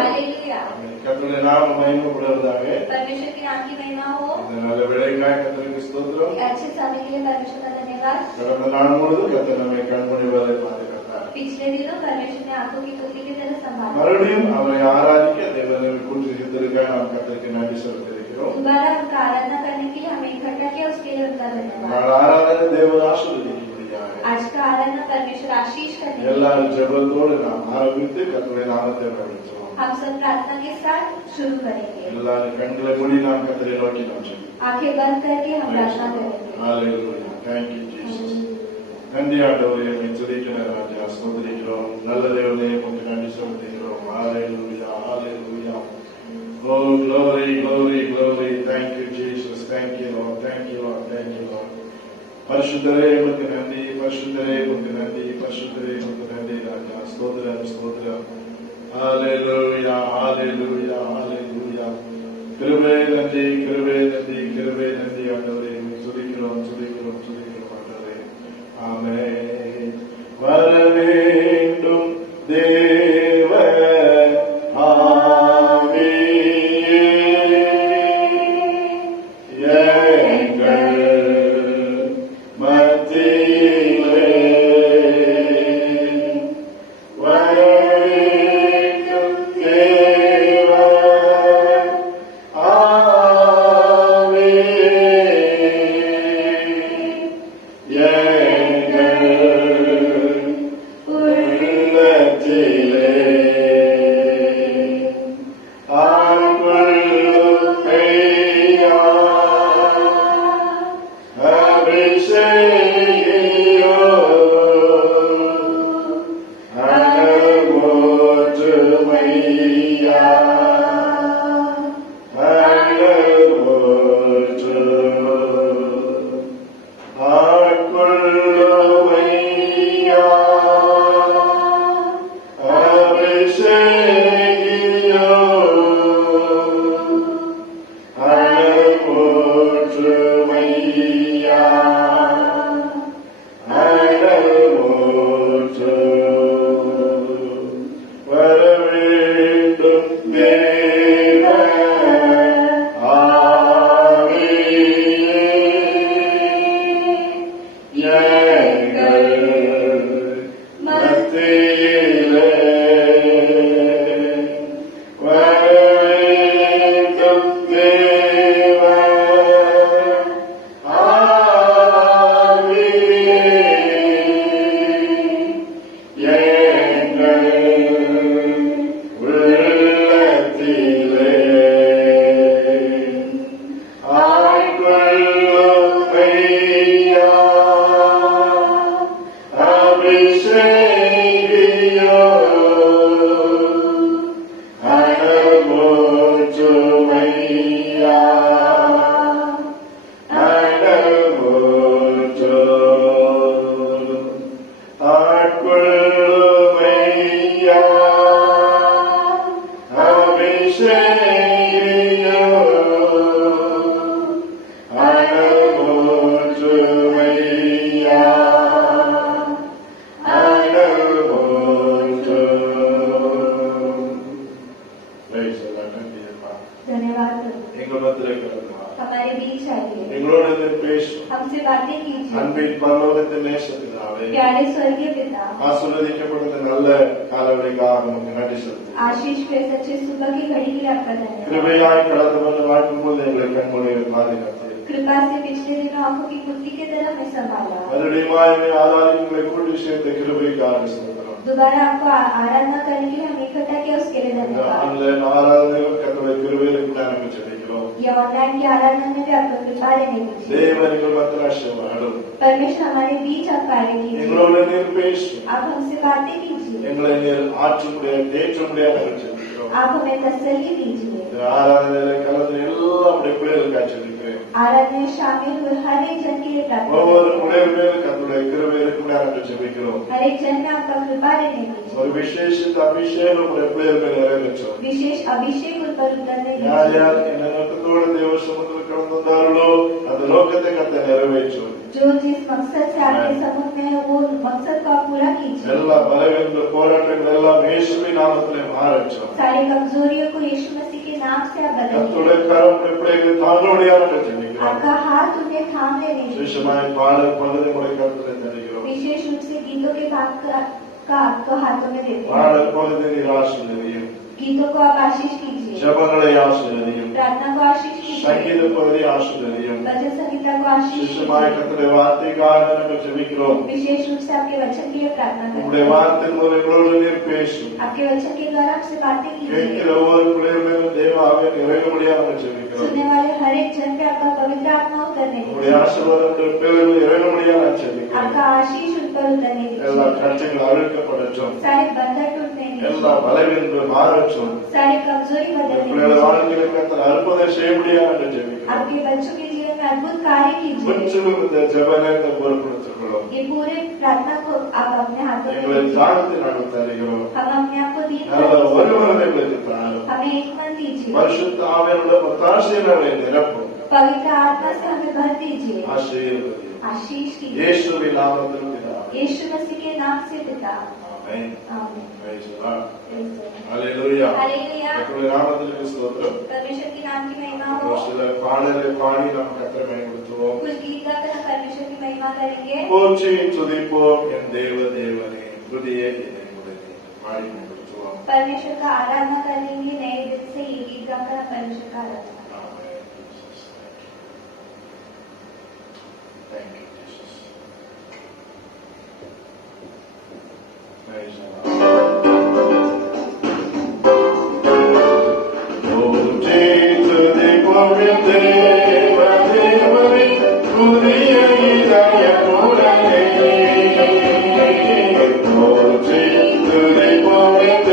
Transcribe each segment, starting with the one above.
Hallelujah hallelujah. கர்த்தருடைய நாமம் மகிமைப்படுவதாக. परमेश्वर की नाम की महिमा हो। இந்த நல்ல வேளைக்காய் கர்த்தருக்கு ஸ்தோத்திரம். अच्छे समय के लिए परमेश्वर का धन्यवाद। கடந்த நாள் முழுவதும் கர்த்தர் நம்மை கண்மணி வரை பாதுகாத்தார். पिछले दिनों परमेश्वर ने आंखों की पुतली की तरह संभाला। மறுபடியும் அவரை ஆராதிக்க தேவனை கூட்டியிருப்பதற்காக நாம் கர்த்தருக்கு நன்றி செலுத்தியிருக்கிறோம். दोबारा उनका आराधना करने के लिए हमें इकट्ठा किया, उसके लिए उनका धन्यवाद। நாள் ஆராதனை தேவன் ஆசீர்வதிக்கும்படியாக आज का आराधना परमेश्वर आशीष करने के எல்லாரும் लिए ஜெபத்தோடு நாம் ஆரம்பித்து கர்த்தருடைய நாமத்தை மகிழ்ச்சியோம். हम सब प्रार्थना के साथ शुरू करेंगे। எல்லாரும் கண்களை மூடி நாம் கர்த்தரை நோக்கி நாம் ஜெபிப்போம். आंखें बंद करके हम प्रार्थना करेंगे। ஹalleluya. Thank you Jesus. நன்றி ஆண்டவரே, உம்மை துதிக்கிற ராஜா, ஸ்தோத்திரிக்கிறோம். நல்ல தேவனே, உமக்கு நன்றி செலுத்துகிறோம். ஹalleluya, hallelujah. Oh glory, glory, glory. Thank you Jesus. Thank you Lord. Thank you Lord. Thank you Lord. பரிசுத்தரே உமக்கு நன்றி, பரிசுத்தரே உமக்கு நன்றி, பரிசுத்தரே உமக்கு நன்றி ராஜா. ஸ்தோத்திரம், ஸ்தோத்திரம். ஹalleluya, hallelujah, hallelujah. கிருபை நன்றி, கிருபை நன்றி, கிருபை நன்றி ஆண்டவரே. உம்மை துதிக்கிறோம், துதிக்கிறோம், துதிக்கிறோம் ஆண்டவரே. ஆமென். வர வேண்டும் தேவ ஆவியே, எங்கள் மத்தியிலே வர வேண்டும் தேவ ஆவியே, எங்கள் உள்ளத்திலே ஆட்கொள்ளும் ஐயா, அபிஷேகியோம், அனல்மூட்டும் ஐயா, அனல்மூட்டும். ஆட்கொள்ளும் ஐயா, அபிஷேகியோம், அனல்மூட்டும் ஐயா, அனல்மூட்டும். வர வேண்டும் தேவ ஆவியே, எங்கள் மத்தியிலே வர வேண்டும் தேவ ஆவியே, எங்கள் உள்ளத்திலே ஆட்கொள்ளும் ஐயா, அபிஷேகியோம், அனல்மூட்டும் ஐயா, அனல்மூட்டும். ஆட்கொள்ளும் ஐயா, அபிஷேகியோம், அனல்மூட்டும் ஐயா, அனல்மூட்டும். Praise the Lord. நன்றி அப்பா. धन्यवाद प्रभु। எங்கள் மத்தியிலே கடந்து வா. हमारे बीच आइए, எங்களோடு பேசும். हमसे बातें कीजिए। அன்பின் பரலோகத்தின் நேசத்தினாலே प्यारे स्वर्गीय पिता, ஆசீர்வதிக்கப்பட்ட நல்ல காலவழிக்காக உமக்கு நன்றி செலுத்துகிறோம். आशीष पे सच्चे सुबह की घड़ी के लिए आपका धन्यवाद। கிருபையாய் கடந்து வந்து வாழ்க்கும் போது எங்களை கண்மொழி பாதுகாத்து कृपा से पिछले दिनों आंखों की पुतली की तरह हमें संभाला। மறுபடியும் ஆராதிங்களை கூட்டி சேர்த்த கிருபைக்காக செலுத்துகிறோம். दोबारा आपको आराधना करने के लिए हमें इकट्ठा किया, उसके लिए இந்த धन्यवाद। ஆன்லைன் ஆராதனைகள் கர்த்தருடைய கிருபையிலே ஞானம் ஜெபிக்கிறோம். ये ऑनलाइन की आराधना में भी आपको कृपा देने दीजिए। தேவன் எங்கள் மத்தியில் ஆசீர்வாதம். परमेश्वर हमारे बीच आप कार्य कीजिए, எங்களோடு நீர் பேசும். आप हमसे बातें कीजिए, எங்களை நீர் ஆற்ற முடியாது, தேற்ற முடியாது ஜெபிக்கிறோம். आप हमें तसल्ली दीजिए। இந்த ஆராதனையில கலந்து எல்லா உடைய பிள்ளைகளுக்காக ஜெபிக்கிறேன். आराधना में शामिल हुए हर एक जन के लिए प्रार्थना ஒவ்வொரு करते हैं। பிள்ளைகள் மேலும் கர்த்தருடைய கிருபை இருக்கும்படியாக ஜெபிக்கிறோம். हर एक जन में आपका कृपा देने दीजिए, ஒரு விசேஷித்த அபிஷேகம் உடைய பிள்ளைகள் மேல் நிறைவேற்றும். विशेष अभिषेक उन पर उतरने யார் दीजिए। யார் என்ன நோக்கத்தோடு தேவ சமூகத்தில் கடந்து வந்தார்களோ அந்த நோக்க நோக்கத்தை கத்த நிறைவேற்றும். जो जिस मकसद से आपके समुख में है वो मकसद को आप पूरा कीजिए. எல்லா பலவீனங்கள் போராட்டங்கள் எல்லாம் இயேசுவின் நாமத்திலே மாறட்டும். सारी कमजोरियों को यीशु मसीह के नाम से आप बदलिए. கர்த்தருடைய கரம் பிள்ளைகள் தாங்களுடையான ஜெபிக்கிறோம். आपका हाथ उन्हें थाम लेने दीजिए. விசேஷமாய் பாடல் பலதை முறை கருத்தில் தருகிறோம். विशेष रूप से गीतों के भाग का आपको हाथों में देते हैं. பாடல் பலதை ஆசீர்வதியும். गीतों को आप आशीष कीजिए. ஜெபங்களை ஆசீர்வதியும். प्रार्थना को आशीष कीजिए. சங்கீத பகுதி ஆசீர்வதியும். भजन संगीता को आशीष விசேஷமாய் कीजिए. கர்த்தருடைய வார்த்தைக்காக நாங்கள் ஜெபிக்கிறோம். विशेष रूप से आपके वचन के लिए प्रार्थना உங்களுடைய करते हैं. வார்த்தை மூலம் எங்களோடு நீர் பேசும். आपके वचन के द्वारा आपसे बातें கேட்கிற कीजिए. ஒவ்வொரு பிள்ளைகளும் தேவாக இறங்கும்படியாக நாங்கள் ஜெபிக்கிறோம். सुनने वाले हर एक जन पे आपका पवित्र आत्मा उतरने உங்களுடைய दीजिए. ஆசீர்வாதம் பேரில் இறங்கும்படியாக நான் ஜெபிக்கிறேன். आपका आशीष उन पर उतरने எல்லா दीजिए. கட்சிகள் அழுக்கப்படட்டும். सारे बंधन टूटने எல்லா दीजिए. பலவீனங்கள் மாறட்டும். सारी कमजोरी बदलने உங்களுடைய दीजिए. வாழ்க்கையில கர்த்தர் அற்புதம் செய்யும்படியாக நாங்கள் ஜெபிக்கிறோம். आपके बच्चों के जीवन में अद्भुत कार्य कीजिए. கொஞ்சம் இந்த ஜெப நேரத்தை பொறுப்படுத்திக்கிறோம். ये पूरे प्रार्थना को आप अपने हाथों में எங்களை लीजिए. தாழ்த்தி நாங்கள் தருகிறோம். हम अपने आप को दीन நல்ல कर ஒரு दीजिए. மனதை எங்களுக்கு தாரும். हमें एक मन दीजिए. பரிசுத்த ஆவியானோட ஒத்தாசையை நாங்கள் நிரப்பும். पवित्र आत्मा से हमें भर दीजिए. ஆசீர்வதியும். आशीष कीजिए. இயேசுவின் நாமத்தில் பிதாவே. यीशु मसीह के नाम से पिता. ஆமென். आमीन. Praise the Lord. Praise the Lord. Hallelujah. Hallelujah. கர்த்தருடைய நாமத்திற்கு ஸ்தோத்திரம். परमेश्वर के नाम की महिमा ஒரு हो. சில பாடலை பாடி நாம் கர்த்தரை பயன்படுத்துவோம். कुछ गीत गाकर हम परमेश्वर की महिमा करेंगे. போற்றி துதிப்போம் என் தேவ தேவனே புதிய இதை உடைத்து பாடி பயன்படுத்துவோம். परमेश्वर का आराधना करेंगे नए दिल से ये गीत गाकर हम परमेश्वर का आराधना. Amen. Thank you, Jesus. Praise the Lord. போற்றி துதிப்போம் என் தேவ தேவனே புதிய இதயமுடனே. போற்றி துதிப்போம் என்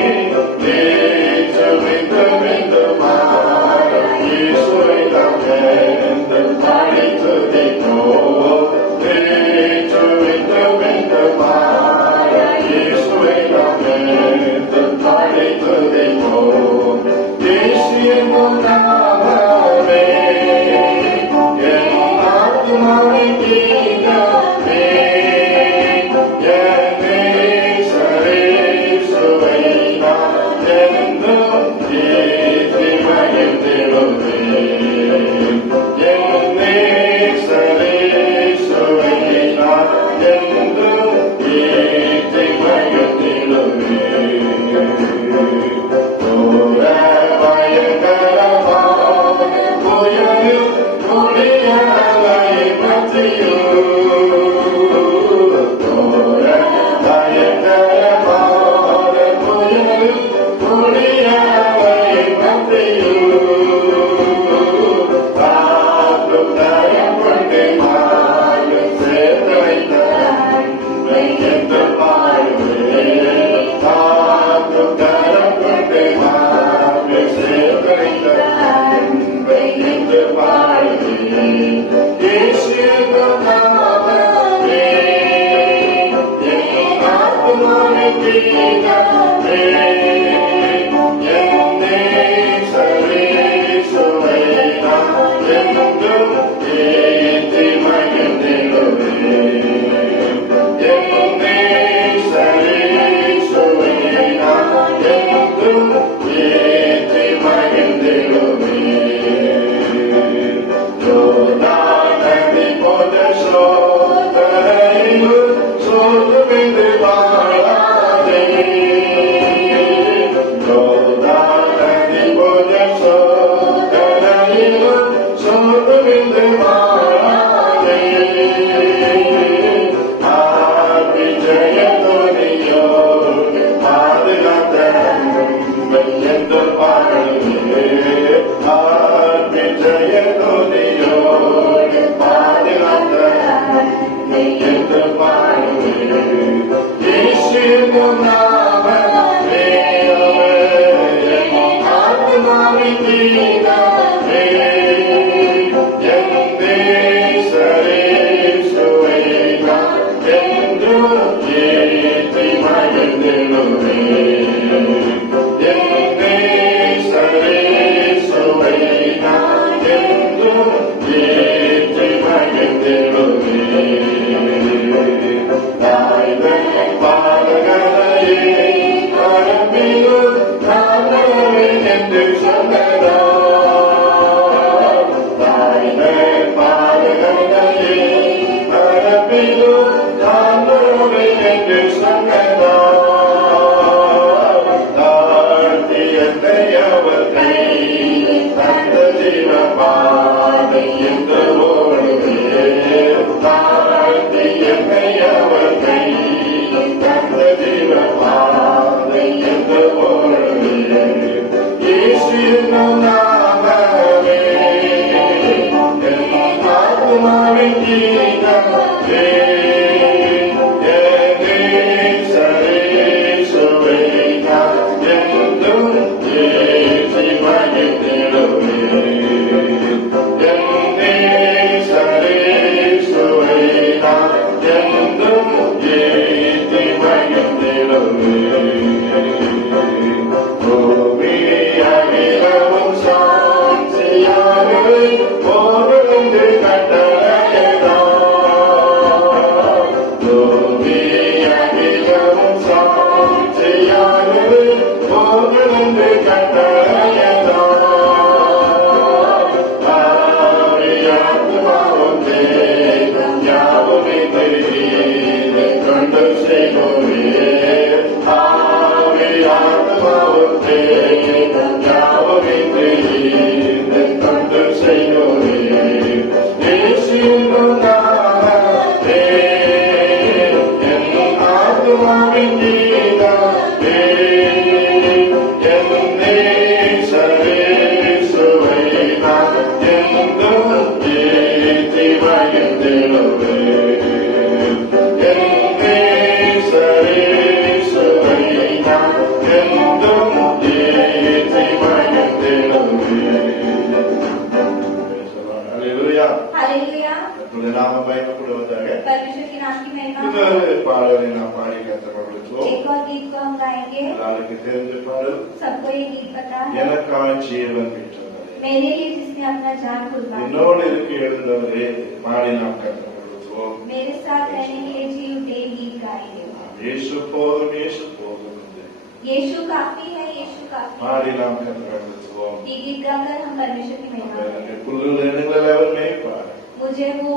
தேவ தேவனே புதிய இதயமுடனே. Yeah. என்று சொன்னதால் தாழ்த்தி என்னை அவர் கை தந்த ஜீவபாதை என்று ஓடுவேன். தாழ்த்தி என்னை அவர் கை தந்த ஜீவபாதை என்று ஓடுவேன். இயேசு என்னும் நாமமே என் ஆத்துமாவின் கீதமே. என் நேசரேசுவை நான் என்றும் ஏற்றி மகிழ்ந்திடுவேன். என் நேசரேசுவை நான் என்றும் ஏற்றி மகிழ்ந்திடுவேன். பூமி அகிலமும் சாட்சியாகவே போவதென்று கட்டளையிட்டார். பூமி அகிலமும் சாட்சியாகவே போவதென்று கட்டளையிட்டார். ஆவியாத்மாவும் தேவன் யாவுமே தெரிந்து கொண்டு செய்வோரே. ஆவியாத்மாவும் தேவன் யாவுமே தெரிந்து கொண்டு செய்வோரே. இயேசு என்னும் நாமமே என் ஆத்துமாவின் கீதமே. என் நேசரேசுவை நான் என்றும் ஏற்றி மகிழ்ந்திடுவேன். என் நேசரேசுவை நான் என்றும் ஏற்றி மகிழ்ந்திடுவேன். ஹல்லேலூயா. हालेलुया। கர்த்தருடைய நாமம் மகிமைப்படுவதாக. परमेश्वर के नाम की महिमा। இன்னொரு பாடலை நாம் பாடி கற்றுக்கொள்வோம். एक और गीत को हम गाएंगे। எல்லாருக்கும் தெரிஞ்ச பாடல் सबको ये गीत पता है। எனக்காக ஜீவன் பெற்றவரே. मेरे लिए जिसने अपना जान कुर्बान என்னோடு இருக்க எழுந்தவரே பாடி நாம் கற்றுக்கொள்வோம். मेरे साथ रहने के लिए जी उठे गीत गाएंगे। இயேசு போதும் என்று यीशु काफी है, यीशु काफी பாடி है। நாம் கற்றுக்கொள்வோம். ये गीत गाकर हम परमेश्वर की महिमा करेंगे। புல்லுள்ள இடங்களில் அவர் மேய்ப்பார். मुझे वो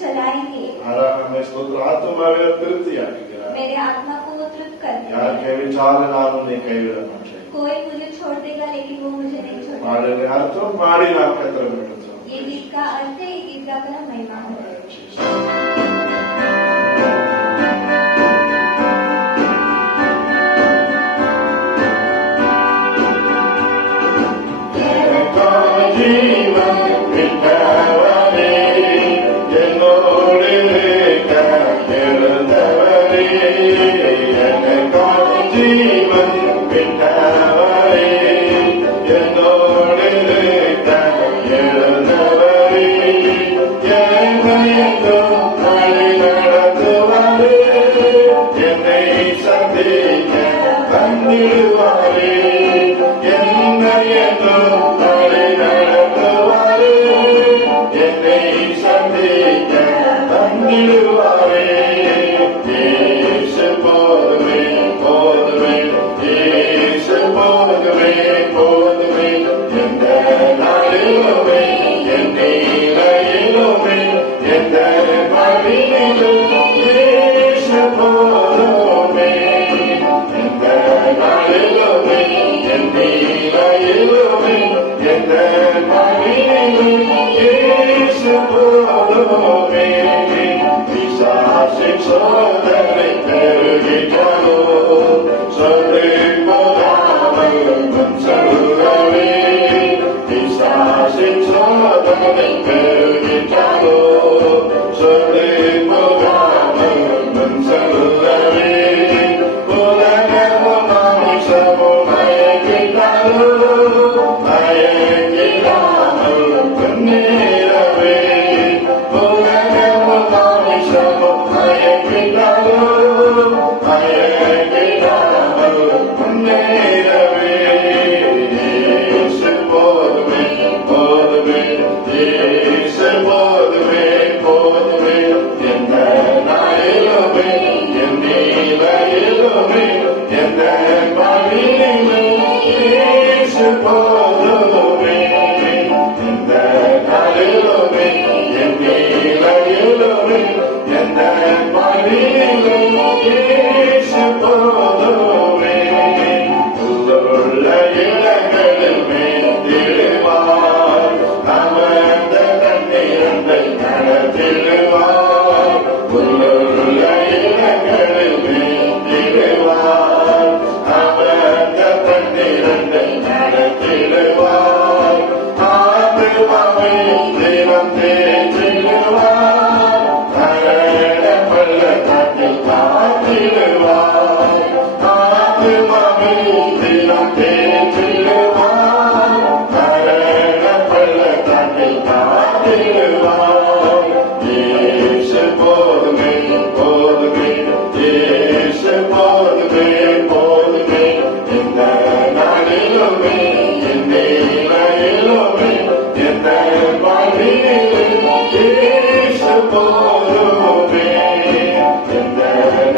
चलाएंगे, ஆனா நம்மை ஸ்தோத்திர ஆத்துமாவை திருப்தியாக்குகிறார். मेरे आत्मा को वो तृप्त करते யார் हैं। கைவிட்டாலும் நான் உன்னை கைவிட மாட்டேன். कोई मुझे छोड़ देगा लेकिन वो मुझे नहीं छोड़ेगा। பாடலை அர்த்தம் பாடி நாம் கற்றுக்கொள்வோம். ये गीत का अर्थ है, ये गीत गाकर हम महिमा करेंगे। ஜீவன் விட்டவரே, என்னோடு இருக்க எழுந்தவரே. எனக்காக ஜீவன் விட்டவரே, என்னோடு இருக்க எழுந்தவரே. என்னை என்றும் வழி நடத்துவாரே, என்னை சந்திக்க வந்திடுவாரே. என்னை என்றும் வழி நடத்துவாரே, என்னை சந்திக்க வந்திடுவாரே. இயேசு போதுமே, போதுமே, இயேசு போதுமே, போதுமே. எந்த நாளிலுமே, என் நிலையிலுமே, எந்த வழியிலும் இயேசு போதுமே. எந்த நாளிலுமே, என் நிலையிலுமே, எந்த வழியிலும் இயேசு போதுமே. பிசாசின் சோதனை பெருகிட்டாலோ, சொல்லி போகாமல் முன் செல்லவே. பிசாசின் சோதனை பெருகிட்டாலோ, சொல்லி போகாமல் முன் செல்லவே. உலகமும் மாமிசமும் மயக்கிட்டாலோ, மயக்கிடாமல் முன்னேறவே. உலகமும் மாமிசமும் மயக்கிட்டாலோ, மயக்கிடாமல் காத்திடுவார். ஆத்துமாவை தினம் தேற்றிடுவார். மரண பள்ளத்தாக்கில் காத்திடுவார். இயேசு போதுமே, போதுமே, இயேசு போதுமே, போதுமே. இந்த நாளிலுமே, இந்த நிலையிலுமே, இந்த வாழ்விலும் இயேசு போதுமே. இந்த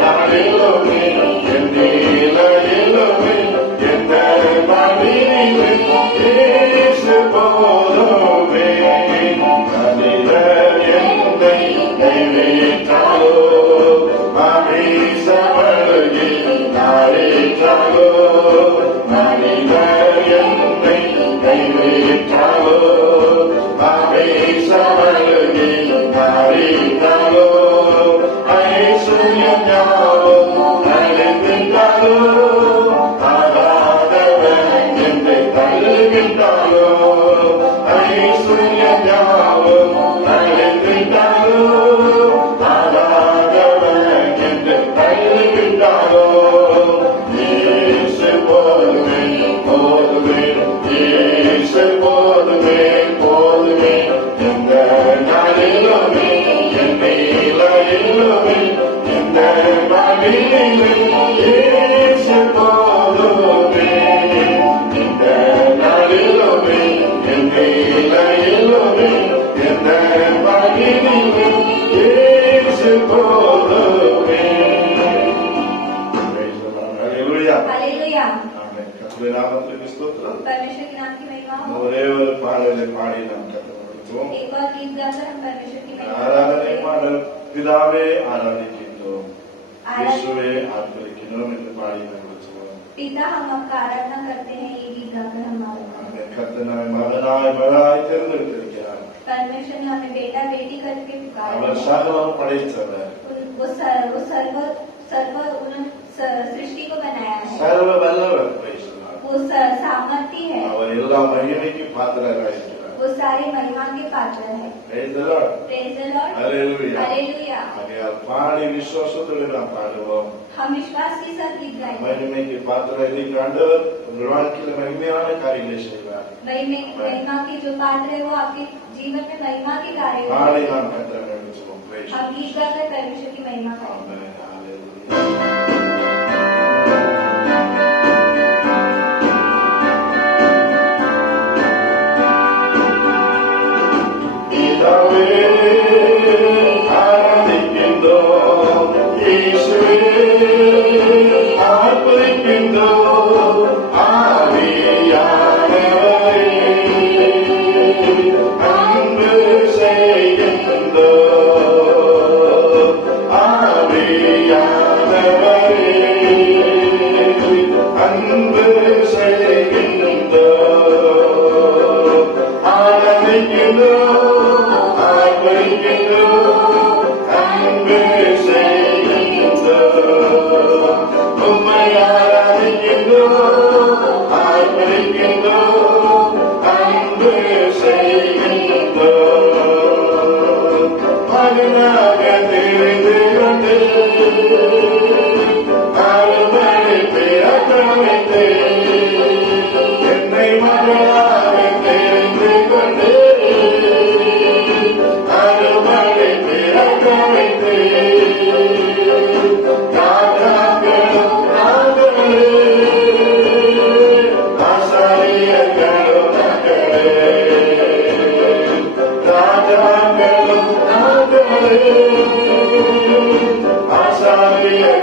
நாளிலுமே, இந்த நிலையிலுமே, இந்த வாழ்விலும் இயேசு போதுமே. மனிதர் என்னை கைவிட்டாலோ, மாமிசமழுகில் நாடிட்டாலோ, மனிதர் என்னை கைவிட்டாலோ, மாமிசமழுகில் நாடிட்டாலோ, ஐஸ்வர்யம் யாவும் அழிந்திட்டாலோ, ஆகாதவன் என்னை தள்ளுகின்றாலோ, ஐஸ்வர்யம் யாவும் அழிந்திட்டாலோ, ஆகாதவன் என்னை தள்ளுகின்றாலோ. இயேசு போதுமே, போதுமே, இயேசு போதுமே, போதுமே. இந்த நாளிலுமே, என் நிலையிலுமே, இந்த வாழ்விலும் இயேசு போதுமே. இந்த நாளிலுமே, என் நிலையிலுமே, இந்த வாழ்விலும் இயேசு போதுமே. Praise the Lord. Hallelujah. Hallelujah. Amen. கர்த்தருடைய நாமத்திற்கு ஸ்தோத்திரம். परमेश्वर के नाम की महिमा हो। ஒரே ஒரு பாடலை பாடி நாம் கற்றுக்கொள்வோம். एक और गीत गाकर हम परमेश्वर की महिमा ஆராதனை करते हैं। பாடல் பிதாவே ஆராதிக்கின்றோம், आराधना- இயேசுவே ஆர்ப்பரிக்கிறோம் என்று பாடி நாம் சொல்லுவோம். पिता हम आपका आराधना करते हैं, ये गीत गाकर हम आराधना करते ஆமென். கர்த்தர் மகனாய் மகளாய் தேர்ந்தெடுத்திருக்கிறார். हैं। परमेश्वर ने हमें बेटा बेटी करके पुकारा அவர் है। சகலம் படைத்தவர், वो सर्व उन्होंने सृष्टि को बनाया है। சர்வ வல்லவர். Praise the Lord. वो सामर्थ्य है, அவர் எல்லா மகிமைக்கு பாத்திரராக இருக்கிறார். वो सारे महिमा के पात्र है। Praise the Lord. Praise the Lord. Hallelujah. Hallelujah. ஆகையால் பாடி விசுவாசத்தோடு நாம் பாடுவோம். हम विश्वास के साथ गीत गाएंगे। மகிமைக்கு பாத்திரம் இருக்கிற ஆண்டவர் உங்கள் வாழ்க்கையில மகிமையான காரியங்களை செய்வார். महिमा के जो पात्र है वो आपके जीवन में महिमा के कार्य பாடி करेंगे। நாம் கர்த்தரை நடிச்சுவோம். Praise हम गीत गाकर परमेश्वर की महिमा करेंगे। Amen. Hallelujah. பிதாவே ஆராதிக்கின்றோம், இயேசுவே ஆர்ப்பரிக்கின்றோம், ஆவியானவரே அன்பு செய்கின்றோம், ஆவியானவரே அன்பு செய்கின்றோம், ஆராதிக்கின்றோம், ஆர்ப்பரிக்கின்றோம், அன்பு செய்கின்றோம், உம்மை ஆராதிக்கின்றோம், ஆர்ப்பரிக்கின்றோம், அன்பு செய்கின்றோம். மகனாக தெரிந்து கொண்டு அருமறை பிறக்க வைத்து என்னை மகனாக தெரிந்து கொண்டு அருமறை பிறக்க வைத்து ராஜாக்களும் ராஜர்களே, ஆசாரியர்களும் மக்களே, ராஜாக்களும் ராஜர்களே, ஆசாரியர்களும்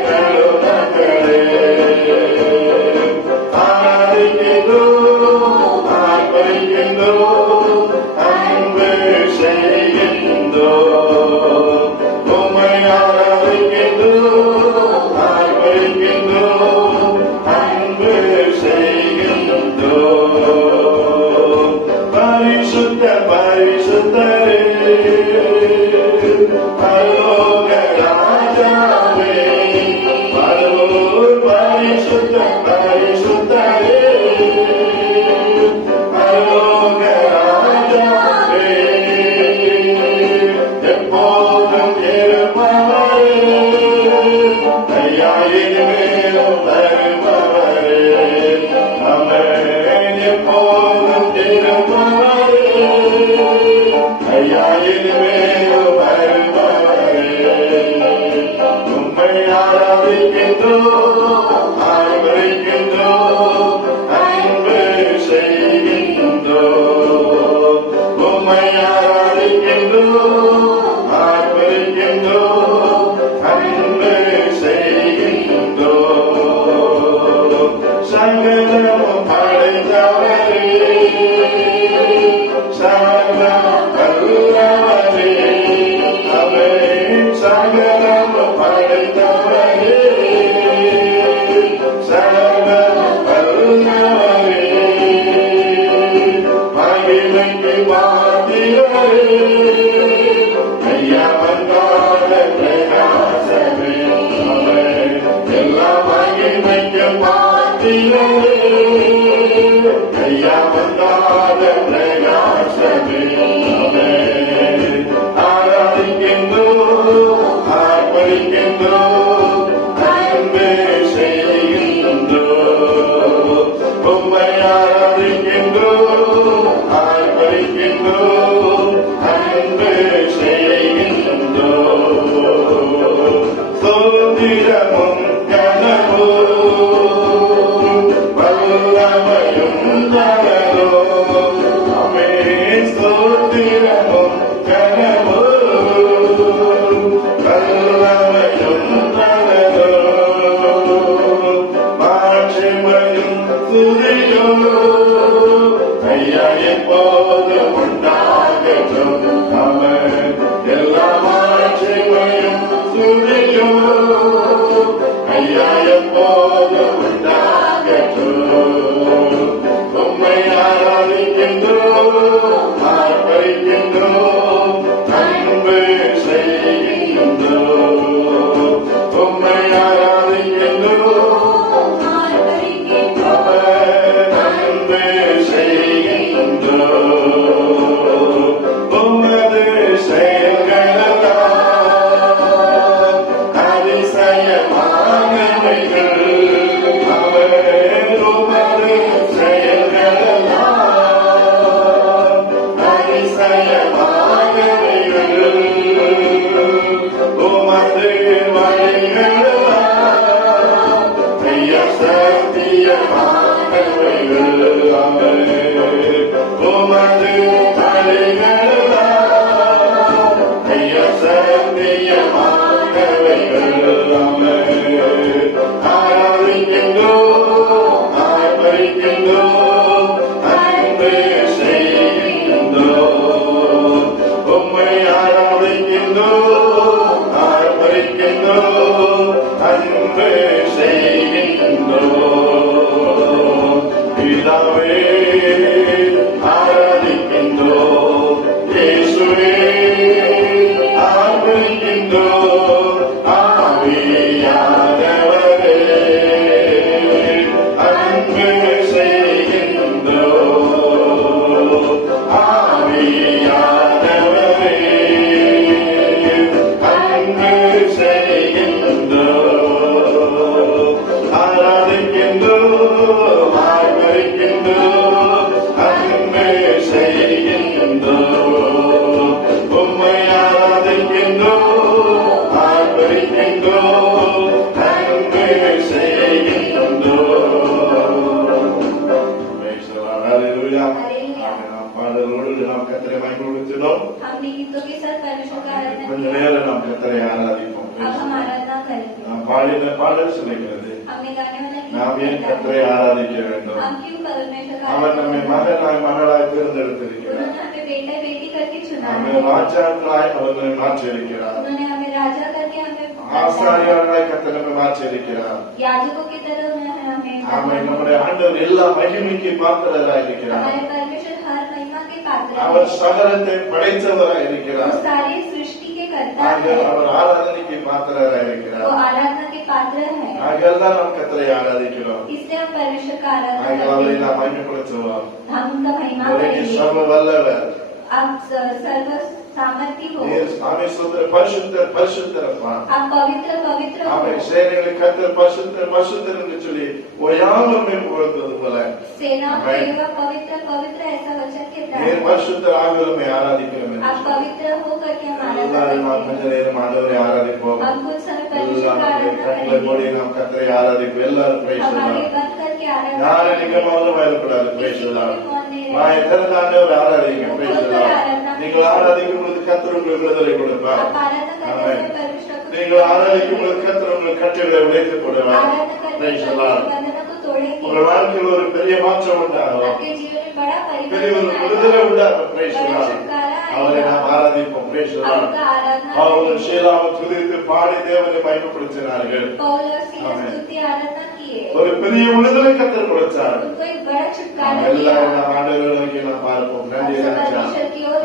ஐயா இனிமேலும் வருபவரே, ஆமென் எப்போதும் இருப்பவரே, ஐயா இனிமேலும் வருபவரே, உம்மை ஆராதிக்கின்றோம், ஆர்ப்பரிக்கின்றோம், அன்பு செய்கின்றோம், உம்மை ஆராதிக்கின்றோம், ஆர்ப்பரிக்கின்றோம், அன்பு செய்கின்றோம், சகலமும் படைத்தவரே, சகலம் வல்லவரே, ஆமென் சகலமும் படைத்தவரே, சகலம் வல்லவரே, மகிமைக்கு பாத்திரரே, ஐயா வந்தாத பிரகாசமே, ஆமென் எல்லா மகிமைக்கும் பாத்திரரே, ஐயா வந்தாத பிரகாசமே, ஆமென் ஆராதிக்கின்றோம், ஆர்ப்பரிக்கின்றோம், அன்பு செய்கின்றோம், உம்மை ஆராதிக்கின்றோம், ஆர்ப்பரிக்கின்றோம், அன்பு செய்கின்றோம், சோதிரமும் கனவும் வல்லமையும் தரவும், ஆமென் சோதிரமும் கனவும் வல்லமையும் தரவும், மாட்சிமையும் துதியும் ஐயா எப்போதும் உண்டாகட்டும், ஆமென் எல்லா மாட்சிமையும் துதியும் ஐயா எப்போதும் உண்டாகட்டும், உம்மை ஆராதிக்கின்றோம், ஆர்ப்பரிக்கின்றோம், அன்பு செய்கின்றோம், உம்மை ஆராதிக்கின்றோம், அன்பு செய்கின்றோம், உமது செயல்களெல்லாம் அதிசயமானவைகள், ஆமென் உமது செயல்களெல்லாம் அதிசயமானவைகள், உமது வழிகளெல்லாம் ஐயா சத்தியமானவைகள், ஆமென் உமது வழிகளெல்லாம் ஐயா சத்தியமானவைகள், ஆமென் ஆராதிக்கின்றோம், ஆர்ப்பரிக்கின்றோம், அன்பு செய்கின்றோம், உம்மை ஆராதிக்கின்றோம், ஆர்ப்பரிக்கின்றோம், அன்பு செய்கின்றோம், பிதாவே ஆராதிக்கின்றோம், இயேசுவே ஆர்ப்பரிக்கின்றோம், ஆவியானவரே அன்பு செய்கின்றோம், ஆவியானவரே அன்பு செய்கின்றோம், ஆராதிக்கின்றோம், ஆர்ப்பரிக்கின்றோம், அன்பு செய்கின்றோம், உம்மை ஆராதிக்கின்றோம், ஆர்ப்பரிக்கின்றோம், அன்பு செய்கின்றோம். Praise the Lord. Hallelujah. Hallelujah. நாம் பாடலோடு நாம் கர்த்தரை மகிமைப்படுத்தினோம். हमने गीतों के साथ परमेश्वर का आराधना கொஞ்ச किया। நேரம் நாம் கர்த்தரை ஆராதிப்போம். अब हम आराधना करेंगे। நாம் பாடின பாடல் சொல்லுகிறது, हमने गाने वाला நாம் गीत ஏன் गाया। கர்த்தரை ஆராதிக்க வேண்டும்? हम क्यों परमेश्वर का அவர் நம்மை आराधना மகனாய் மகளாய் करें? தேர்ந்தெடுத்திருக்கிறார். उन्होंने हमें बेटा बेटी करके चुना நம்மை है। ராஜாக்களாய் அவர் நம்மை மாற்றியிருக்கிறார். उन्होंने हमें राजा करके हमें ஆசாரியர்களாய் கர்த்தர் நம்மை மாற்றியிருக்கிறார். याजकों की तरह उन्होंने ஆமை हमें நம்முடைய ஆண்டவர் எல்லா மகிமைக்கு பாத்திரராய் இருக்கிறார். हमारे परमेश्वर हर महिमा के पात्र அவர் हैं। சகலத்தை படைத்தவராய் वो இருக்கிறார். सारी सृष्टि के कर्ता ஆக है। அவர் ஆராதனைக்கு பாத்திரராய் वो இருக்கிறார். आराधना के पात्र है। ஆகெல்லாம் நாம் கர்த்தரை ஆராதிக்கிறோம். इसलिए हम परमेश्वर का आराधना ஆக करते அவரை हैं। நாம் மகிமைப்படுத்துவோம். हम उनका महिमा அவருக்கு करेंगे। சர்வ வல்லவர், आप सर्व सामर्थी हो। ஆமே சோதர பரிசுத்தர் பரிசுத்தரப்பா. आप पवित्र पवित्र हो। ஆமே சேனைகளின் கர்த்தர் பரிசுத்தர் பரிசுத்தர் என்று சொல்லி ஓயாமல் மேற்கொள்வது போல सेनाओं का यहोवा पवित्र पवित्र ऐसा वचन के நீர் प्रार्थना பரிசுத்தர் ஆகிறோமே ஆராதிக்கிறோம். आप पवित्र होकर के हमारा எல்லாரும் நாம் கொஞ்ச நேரம் ஆண்டவரை ஆராதிப்போம். हम कुछ समय परमेश्वर का आराधना கட்டளை போடி करेंगे। நாம் கர்த்தரை ஆராதிப்போம். எல்லாரும் praise the हमारे Lord. बंद करके आराधना யாரும் करेंगे। நீங்க மௌனமா இருக்கக்கூடாது. praise the Lord. வாயை திறந்து ஆண்டவரை ஆராதிங்க. praise the Lord. நீங்கள் ஆராதிக்கும் பொழுது கர்த்தர் உங்களுக்கு விடுதலை கொடுப்பார். आप आराधना करने से परमेश्वर को நீங்கள் ஆராதிக்கும் பொழுது கர்த்தர் உங்களுக்கு கட்டளைகளை உடைத்து போடுவார். आराधना करने praise से the Lord. बंधनों को तोड़ेंगे। உங்கள் வாழ்க்கையில் ஒரு பெரிய மாற்றம் உண்டாகும். आपके जीवन में बड़ा பெரிய ஒரு परिवर्तन விடுதலை आएगा। உண்டாகும். praise the बड़ा Lord. छुटकारा அவரை आएगा। நாம் ஆராதிப்போம். praise the Lord. आपका आराधना பவுல் ஷீலாவை துதித்து பாடி தேவனை மகிமைப்படுத்தினார்கள். पौल और सीला आमेन। स्तुति आराधना किए। ஒரு பெரிய விடுதலை கர்த்தர் கொடுத்தார். उनको एक बड़ा छुटकारा நாம் दिया। எல்லாரும் நாம் ஆண்டவரை நோக்கி நாம் பார்ப்போம். நன்றி ராஜா.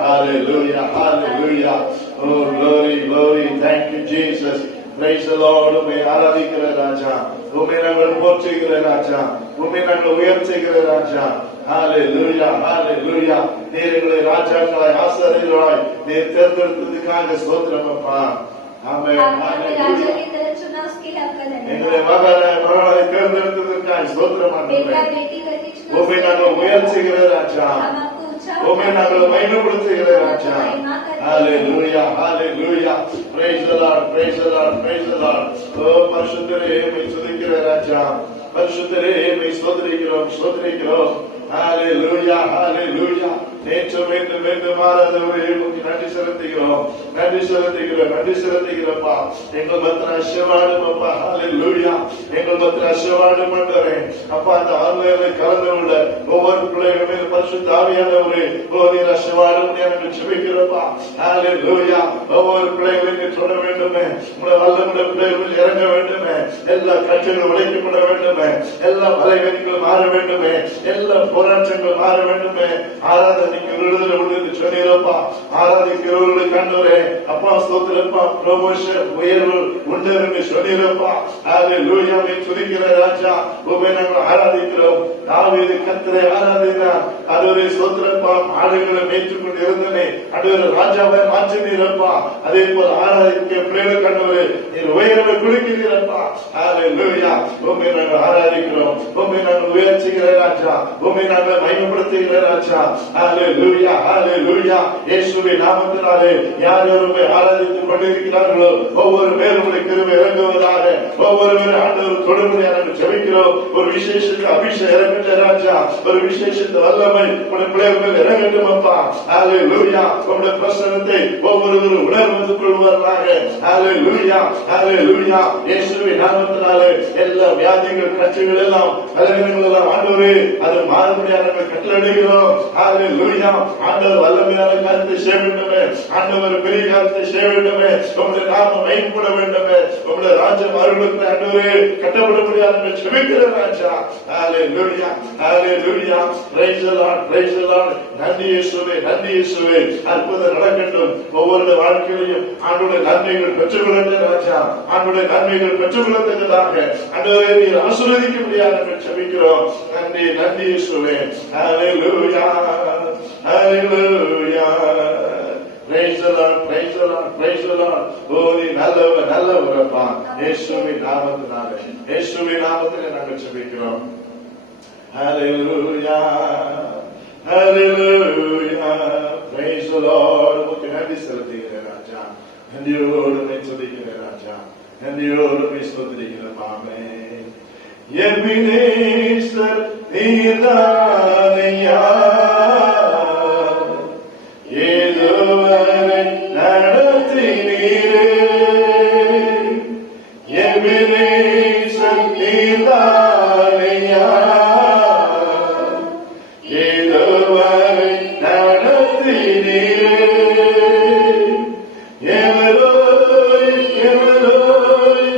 Hallelujah, hallelujah. Oh glory, glory. Thank you Jesus. Praise the Lord. உம்மை ஆராதிக்கிற ராஜா, உம்மை நாங்கள் போற்றுகிற ராஜா, உம்மை நாங்கள் உயர்த்துகிற ராஜா. Hallelujah, hallelujah. நீர் எங்களை ராஜாக்களாய் ஆசாரியர்களாய் நீர் தேர்ந்தெடுத்ததுக்காக ஸ்தோத்திரம் அப்பா. ஆமென். आपने हमें राजा Hallelujah. की तरह चुना, उसके लिए आपका எங்களை धन्यवाद। மகளை தேர்ந்தெடுத்ததுக்காக ஸ்தோத்திரம் बेटा ஆண்டவரே. बेटी करके चुना, உம்மை நாங்கள் உயர்த்துகிற ராஜா, हम आपको ऊंचा உம்மை நாங்கள் மகிமைப்படுத்துகிற ராஜா. Hallelujah, hallelujah. Praise the Lord, praise the Lord, praise the Lord. ஓ பரிசுத்தரே உம்மை துதிக்கிற ராஜா, பரிசுத்தரே உம்மை ஸ்தோத்திரிக்கிறோம் ஸ்தோத்திரிக்கிறோம். Hallelujah, hallelujah. நேற்று மீண்டும் மீண்டும் மாறாதவரே உமக்கு நன்றி செலுத்துகிறோம் நன்றி செலுத்துகிறோம் நன்றி செலுத்துகிறப்பா. எங்கள் மத்திர ஆசீர்வாதம் அப்பா. Hallelujah. எங்கள் மத்திர ஆசீர்வாதம் ஆண்டவரே அப்பா. அந்த ஆன்லைன்ல கலந்து கொண்ட ஒவ்வொரு பிள்ளைகள் மீது பரிசுத்த ஆவியானவரே நீர் ஆசீர்வாதம் எனக்கு ஜெபிக்கிறப்பா. Hallelujah. ஒவ்வொரு பிள்ளைகளுக்கு தொட வேண்டுமே, உடைய வல்லமுடைய பிள்ளைகள் இறங்க வேண்டுமே, எல்லா கட்டுகளும் உடைக்கப்பட வேண்டுமே, எல்லா வலைவெளிகளும் மாற வேண்டுமே, எல்லா போராட்டங்களும் மாற வேண்டுமே. ஆராதனைக்கு விடுதலை உண்டு சொன்னீரப்பா. ஆராதிக்கிறவர்களுக்கு கண்டவரே அப்பா ஸ்தோத்திரப்பா. ப்ரமோஷன் உயர்வு உண்டு என்று சொன்னீரப்பா. ஹalleluya. துதிக்கிற ராஜா உம்மை நாங்கள் ஆராதிக்கிறோம். தாவீது கர்த்தரை ஆராதித்தார். அதுவரை ஸ்தோத்திரப்பா. ஆடுகளை மேய்த்துக் கொண்டு இருந்தனே அதுவரை ராஜாவை மாற்றினீரப்பா. அதே போல ஆராதிக்க பிள்ளைகள் கண்டவரே நீர் உயர்வை கொடுக்கிறீரப்பா. ஹalleluya. உம்மை நாங்கள் ஆராதிக்கிறோம். உம்மை நாங்கள் உயர்த்துகிற ராஜா, உம்மை நாங்கள் மகிமைப்படுத்துகிற ராஜா. ஹalleluya, ஹalleluya. இயேசுவின் நாமத்தினாலே யார் யாருமே ஆராதித்துக் கொண்டிருக்கிறார்களோ ஒவ்வொரு பேரும் கிருபை இறங்குவதாக. ஒவ்வொரு பேரும் ஆண்டவர் தொடுமுறையாக ஜெபிக்கிறோம். ஒரு விசேஷத்தை அபிஷேகம் இறங்கட்டும் ராஜா. ஒரு விசேஷத்தை வல்லமை உடைய பிள்ளைகள் இறங்கட்டும் அப்பா. ஹalleluya. உடைய பிரசன்னத்தை ஒவ்வொருவரும் உணர்ந்து கொள்வார்களாக. ஹalleluya, ஹalleluya. இயேசுவின் நாமத்தினாலே எல்லா வியாதிகள் கட்டுகள் எல்லாம் பலவீனங்கள் எல்லாம் ஆண்டவரே அது மாறுபடியாக நாங்கள் கட்டளையிடுகிறோம். ஹalleluya. ஆண்டவர் வல்லமையான காரியத்தை செய்ய வேண்டுமே, ஆண்டவர் பெரிய காரியத்தை செய்ய வேண்டுமே, உம்முடைய நாமம் மகிமைப்பட வேண்டுமே, உம்முடைய ராஜ்யம் அருளுக்கு ஆண்டவரே கட்டப்பட முடியாது ஜெபிக்கிற ராஜா. ஹalleluya, ஹalleluya. praise the Lord, praise the Lord. நன்றி இயேசுவே, நன்றி இயேசுவே. அற்புதம் நடக்கட்டும். ஒவ்வொரு வாழ்க்கையிலும் ஆண்டவருடைய நன்மைகள் பெற்றுக்கொள்ளட்டும் ராஜா. ஆண்டவருடைய நன்மைகள் பெற்றுக்கொள்ளத்தக்கதாக ஆண்டவரே நீர் ஆசீர்வதிக்க முடியாது ஜெபிக்கிறோம். நன்றி நன்றி இயேசுவே. ஹalleluya, hallelujah. Praise the Lord, praise the Lord, praise the Lord. நீ நல்லவர் நல்லவர் அப்பா. இயேசுவின் நாமத்தினாலே இயேசுவின் நாமத்திலே நாங்கள் ஜெபிக்கிறோம். Hallelujah, hallelujah. Praise the Lord. உமக்கு நன்றி செலுத்துகிறேன் ராஜா. நன்றியோடு துதிக்கிறேன் ராஜா. நன்றியோடு ஸ்தோத்திரிக்கிறேன். ஆமென். எபினேசர் நீர்தானையா ஏதுவரை நடத்தினீரே. எபினேசர் நீர்தானையா ஏதுவரை நடத்தினீரே. எவரோய் எவரோய்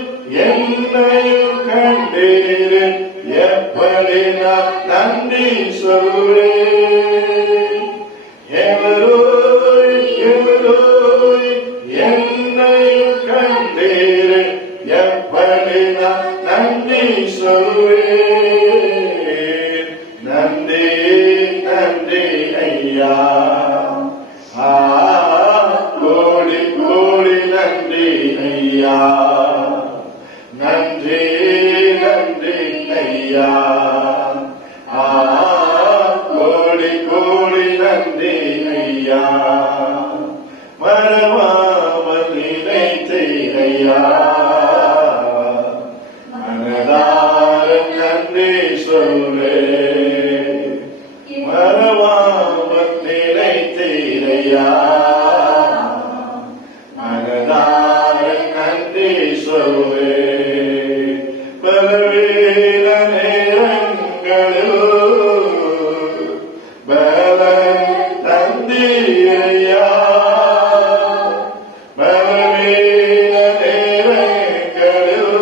என்னையும் கண்டீரே. எப்படி நான் நன்றி சொல்வேன். எவரோய் எவரோய் என்னையும் கண்டீரே. எப்படி நான் நன்றி சொல்வேன். நன்றி நன்றி ஐயா. நன்றி நன்றி ஐயா. கோடி கோடி நன்றி ஐயா. மறவாமல் நினைத்தீரையா. மனதார நன்றி சொல்வே. மறவாமல் நினைத்தீரையா. மனதார நன்றி சொல்வே. பலவீன நேரங்களில் பலன் தந்தீரையா. பலவீன நேரங்களில்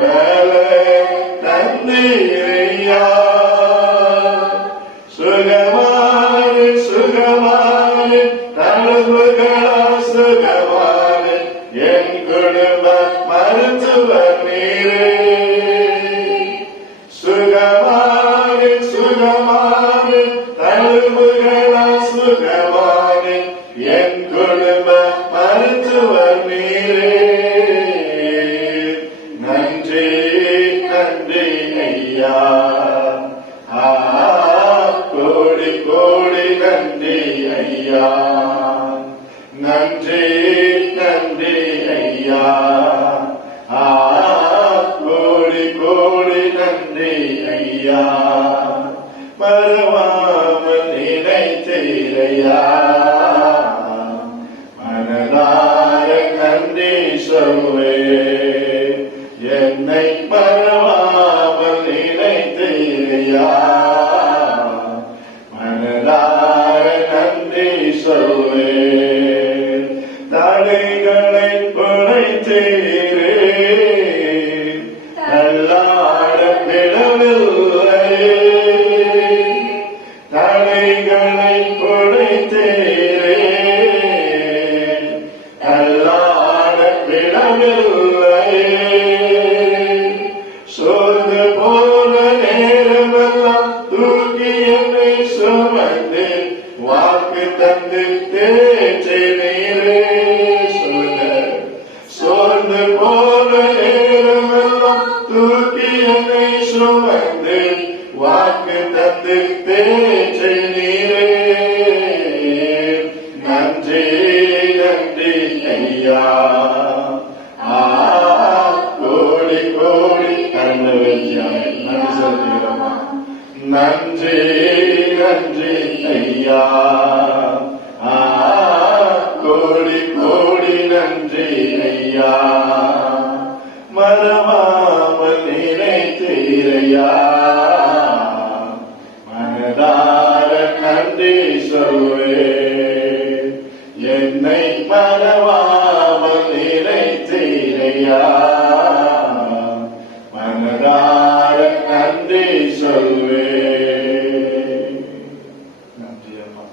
பலன் தந்தீரையா. சுகமான சுகமான தழுவுகளா சுகமான என் குடும்ப மருத்துவர் நீரே. சுகமான சுகமான தழுவுகளா சுகமான என் குடும்ப மருத்துவர் நீரே. நன்றி நன்றி ஐயா. கோடி கோடி நன்றி ஐயா. நன்றி நன்றி ஐயா. கோடி கோடி நன்றி ஐயா. மறவாமல் நினைத்தீரையா. மனதார நன்றி சொல்வே. என்னை மறவாமல் நினைத்தீரையா. மனதார நன்றி சொல்வே. தடைகளை குறைத்தீரே. தள்ளாட விடவில்லையே. தடைகளை குறைத்தீரே. தள்ளாட விடவில்லையே. சோர்ந்து போன நேரமெல்லாம் தூக்கி என்னை சுமந்து வாக்கு தந்து தேற்றினீரே. சொல்லுங்க. சோர்ந்து போன நேரமெல்லாம் தூக்கி என்னை சுமந்து வாக்கு தந்து தேற்றினீரே. நன்றி நன்றி ஐயா. கோடி கோடி கண்ண வெற்றியாய் நன்றி செலுத்துகிறோம். நன்றி நன்றி ஐயா. கோடி கோடி நன்றி ஐயா. மறவாமல் நினைத்தீரையா. மனதார நன்றி சொல்வே. என்னை மறவாமல் நினைத்தீரையா. மனதார நன்றி சொல்வே. நன்றி அம்மா.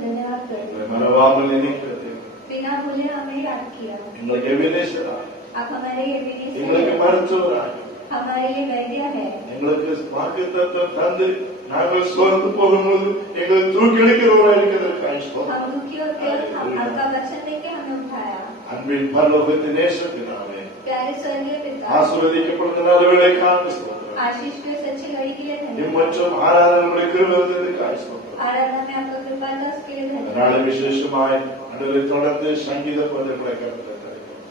धन्यवाद करते हैं। மறவாமல் நினைக்கிறது बिना भूले हमें याद किया। எங்களுக்கு எவினேசராக, आप हमारे एविडेंस எங்களுக்கு हैं, மருத்துவராக, हमारे लिए वैद्य है। எங்களுக்கு வாக்குத்தத்தம் தந்து நாங்கள் சோர்ந்து போகும்போது எங்களை தூக்கி எடுக்கிறவராக இருக்கிறதற்காக ஸ்தோத்திரம். हम दुखी होते हैं, आपका वचन देके हमें उठाया। அன்பின் பரலோகத்தின் நேசத்தினாலே प्यारे स्वर्गीय पिता, ஆசீர்வதிக்கப்படுகிற நாளுகளுக்காக ஸ்தோத்திரம். आशीष के सच्ची घड़ी के लिए धन्यवाद। இம்மற்றும் ஆராதனை கிருபைக்காக ஸ்தோத்திரம். आराधना में आपका कृपा था, उसके लिए धन्यवाद। நாளை விசேஷமாய் அன்றைய தொடர்ந்து சங்கீத பதங்களை கருத்தில்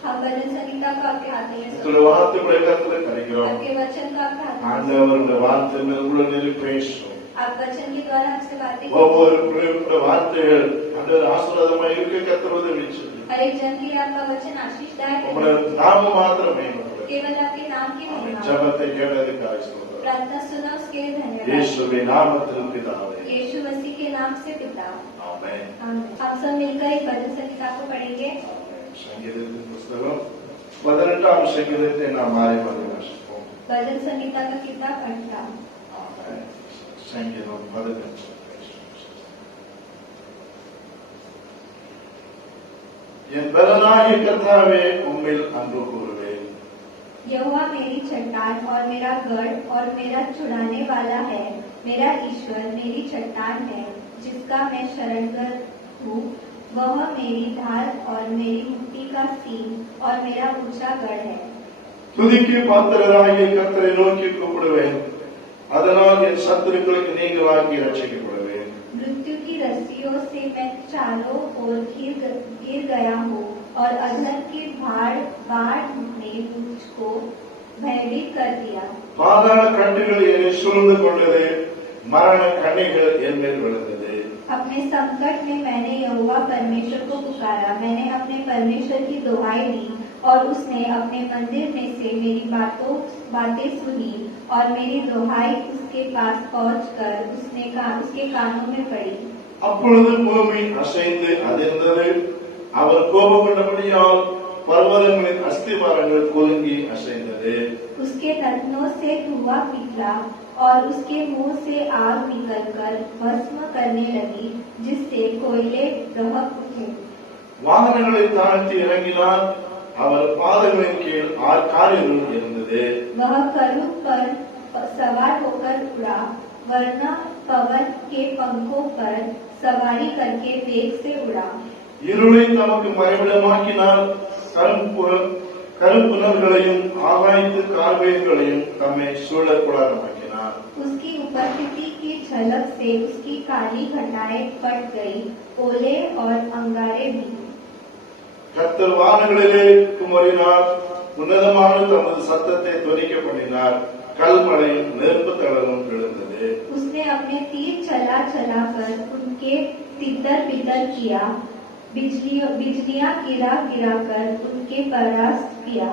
हम भजन संगीता को आपके हाथ में सौंपते உங்களுடைய வார்த்தைகளை கருத்தில் हैं। கரைக்கிறோம். आपके वचन को आपके हाथ में ஆண்டவருடைய வார்த்தைகள் உள்ள பேசும். आप वचन के द्वारा हमसे बातें ஒவ்வொரு பிள்ளைகளுடைய வார்த்தைகள் அந்த ஆசீர்வாதமாக இருக்க கர்த்தர் உதவி செய்யும். हर एक जन के लिए आपका वचन आशीषदायक है। உங்களுடைய நாமம் மாத்திரமே केवल आपके नाम की महिमा। ஜபத்தை கேட்டதுக்காக ஸ்தோத்திரம். प्रार्थना सुना, उसके लिए धन्यवाद। இயேசுவின் நாமத்தில் பிதாவே. यीशु मसीह के नाम से पिता। ஆமென். हम सब मिलकर एक भजन संगीता को पढ़ेंगे। சங்கீதத்தின் புஸ்தகம் 18ஆம் சங்கீதத்தை நாம் மாறி வாசிப்போம். भजन संगीता का किताब 18। ஆமென். சங்கீதம் 18. என் பலனாகிய கர்த்தாவே உம்மில் அன்பு கூறுவேன். यहोवा मेरी चट्टान और मेरा गढ़ और मेरा छुड़ाने वाला है। मेरा ईश्वर मेरी चट्टान है, जिसका मैं शरणगर हूँ। वह मेरी ढाल और मेरी मुक्ति का सींग और मेरा ऊंचा गढ़ है। துதிக்கு பாத்திரராகிய கர்த்தரை நோக்கி கூப்பிடுவேன். அதனால் என் சத்துருக்களுக்கு நீங்களாக்கி ரட்சிக்கப்படுவேன். मृत्यु की रस्सियों से मैं चारों ओर गिर गया हूँ और अधर की बाढ़ ने मुझको भयभीत कर दिया. பாதாள கட்டுகள் என்னை சூழ்ந்து கொண்டது, மரண கண்ணிகள் என் மேல் விழுந்தது. अपने संकट में मैंने यहोवा परमेश्वर को पुकारा. मैंने अपने परमेश्वर की दुहाई दी और उसने अपने मंदिर में से मेरी बातें सुनी और मेरी दुहाई उसके पास पहुंचकर उसके कानों में पड़ी. அப்பொழுது பூமி அசைந்து அதிர்ந்தது. அவர் கோபம் கொண்டபடியால் पर्वतங்களின் அஸ்திவாரங்கள் குலுங்கி அசைந்தது. उसके तत्नों से धुआं निकला और उसके मुंह से आग निकलकर भस्म करने लगी, जिससे कोयले दहक उठे. வாகனங்களை தாழ்த்தி இறங்கினார். அவர் பாதங்களின் கீழ் காரிருள் இருந்தது. वह करूब पर सवार होकर उड़ा, वरना पवन के पंखों पर सवारी करके वेग से उड़ा. இருளை தமக்கு மறைவிடமாக்கினார். கரும்புணர்களையும் ஆகாயத்து கார்வேகங்களையும் தம்மை சூழக்கூடாதமாக்கினார். उसकी उपस्थिति की झलक से उसकी काली घटाएं पट गई, ओले और अंगारे भी. கர்த்தர் வானங்களிலே குமரினார். உன்னதமான தமது சத்தத்தை துணிக்க பண்ணினார். கல்மழையும் நெருப்பு தளரும் விழுந்தது. उसने अपने तीर चला कर उनके तितर बितर किया. बिजलियां गिरा कर उनके परास्त किया.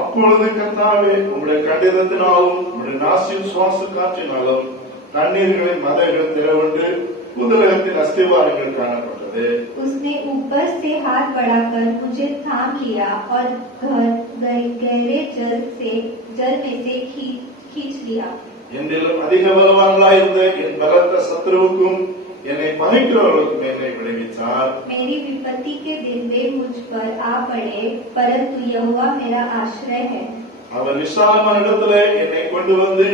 அப்பொழுது கர்த்தாவே, உம்முடைய கண்டிதத்தினாலும் உம்முடைய நாசியின் சுவாச காற்றினாலும் தண்ணீர்களின் மதைகள் திறவுண்டு புதலகத்தின் அஸ்திவாரங்கள் காணப்பட்டது. उसने ऊपर से हाथ बढ़ाकर मुझे थाम लिया और गहरे जल में से खींच लिया. என்னிலும் அதிக பலவான்களாயிருந்த என் பலத்த சத்ருவுக்கும் என்னை பகைக்கிறவர்களுக்கும் என்னை விடுவித்தார். मेरी विपत्ति के दिन वे मुझ पर आ पड़े, परंतु यहोवा मेरा आश्रय है. அவர் விசாலமான இடத்திலே என்னை கொண்டு வந்து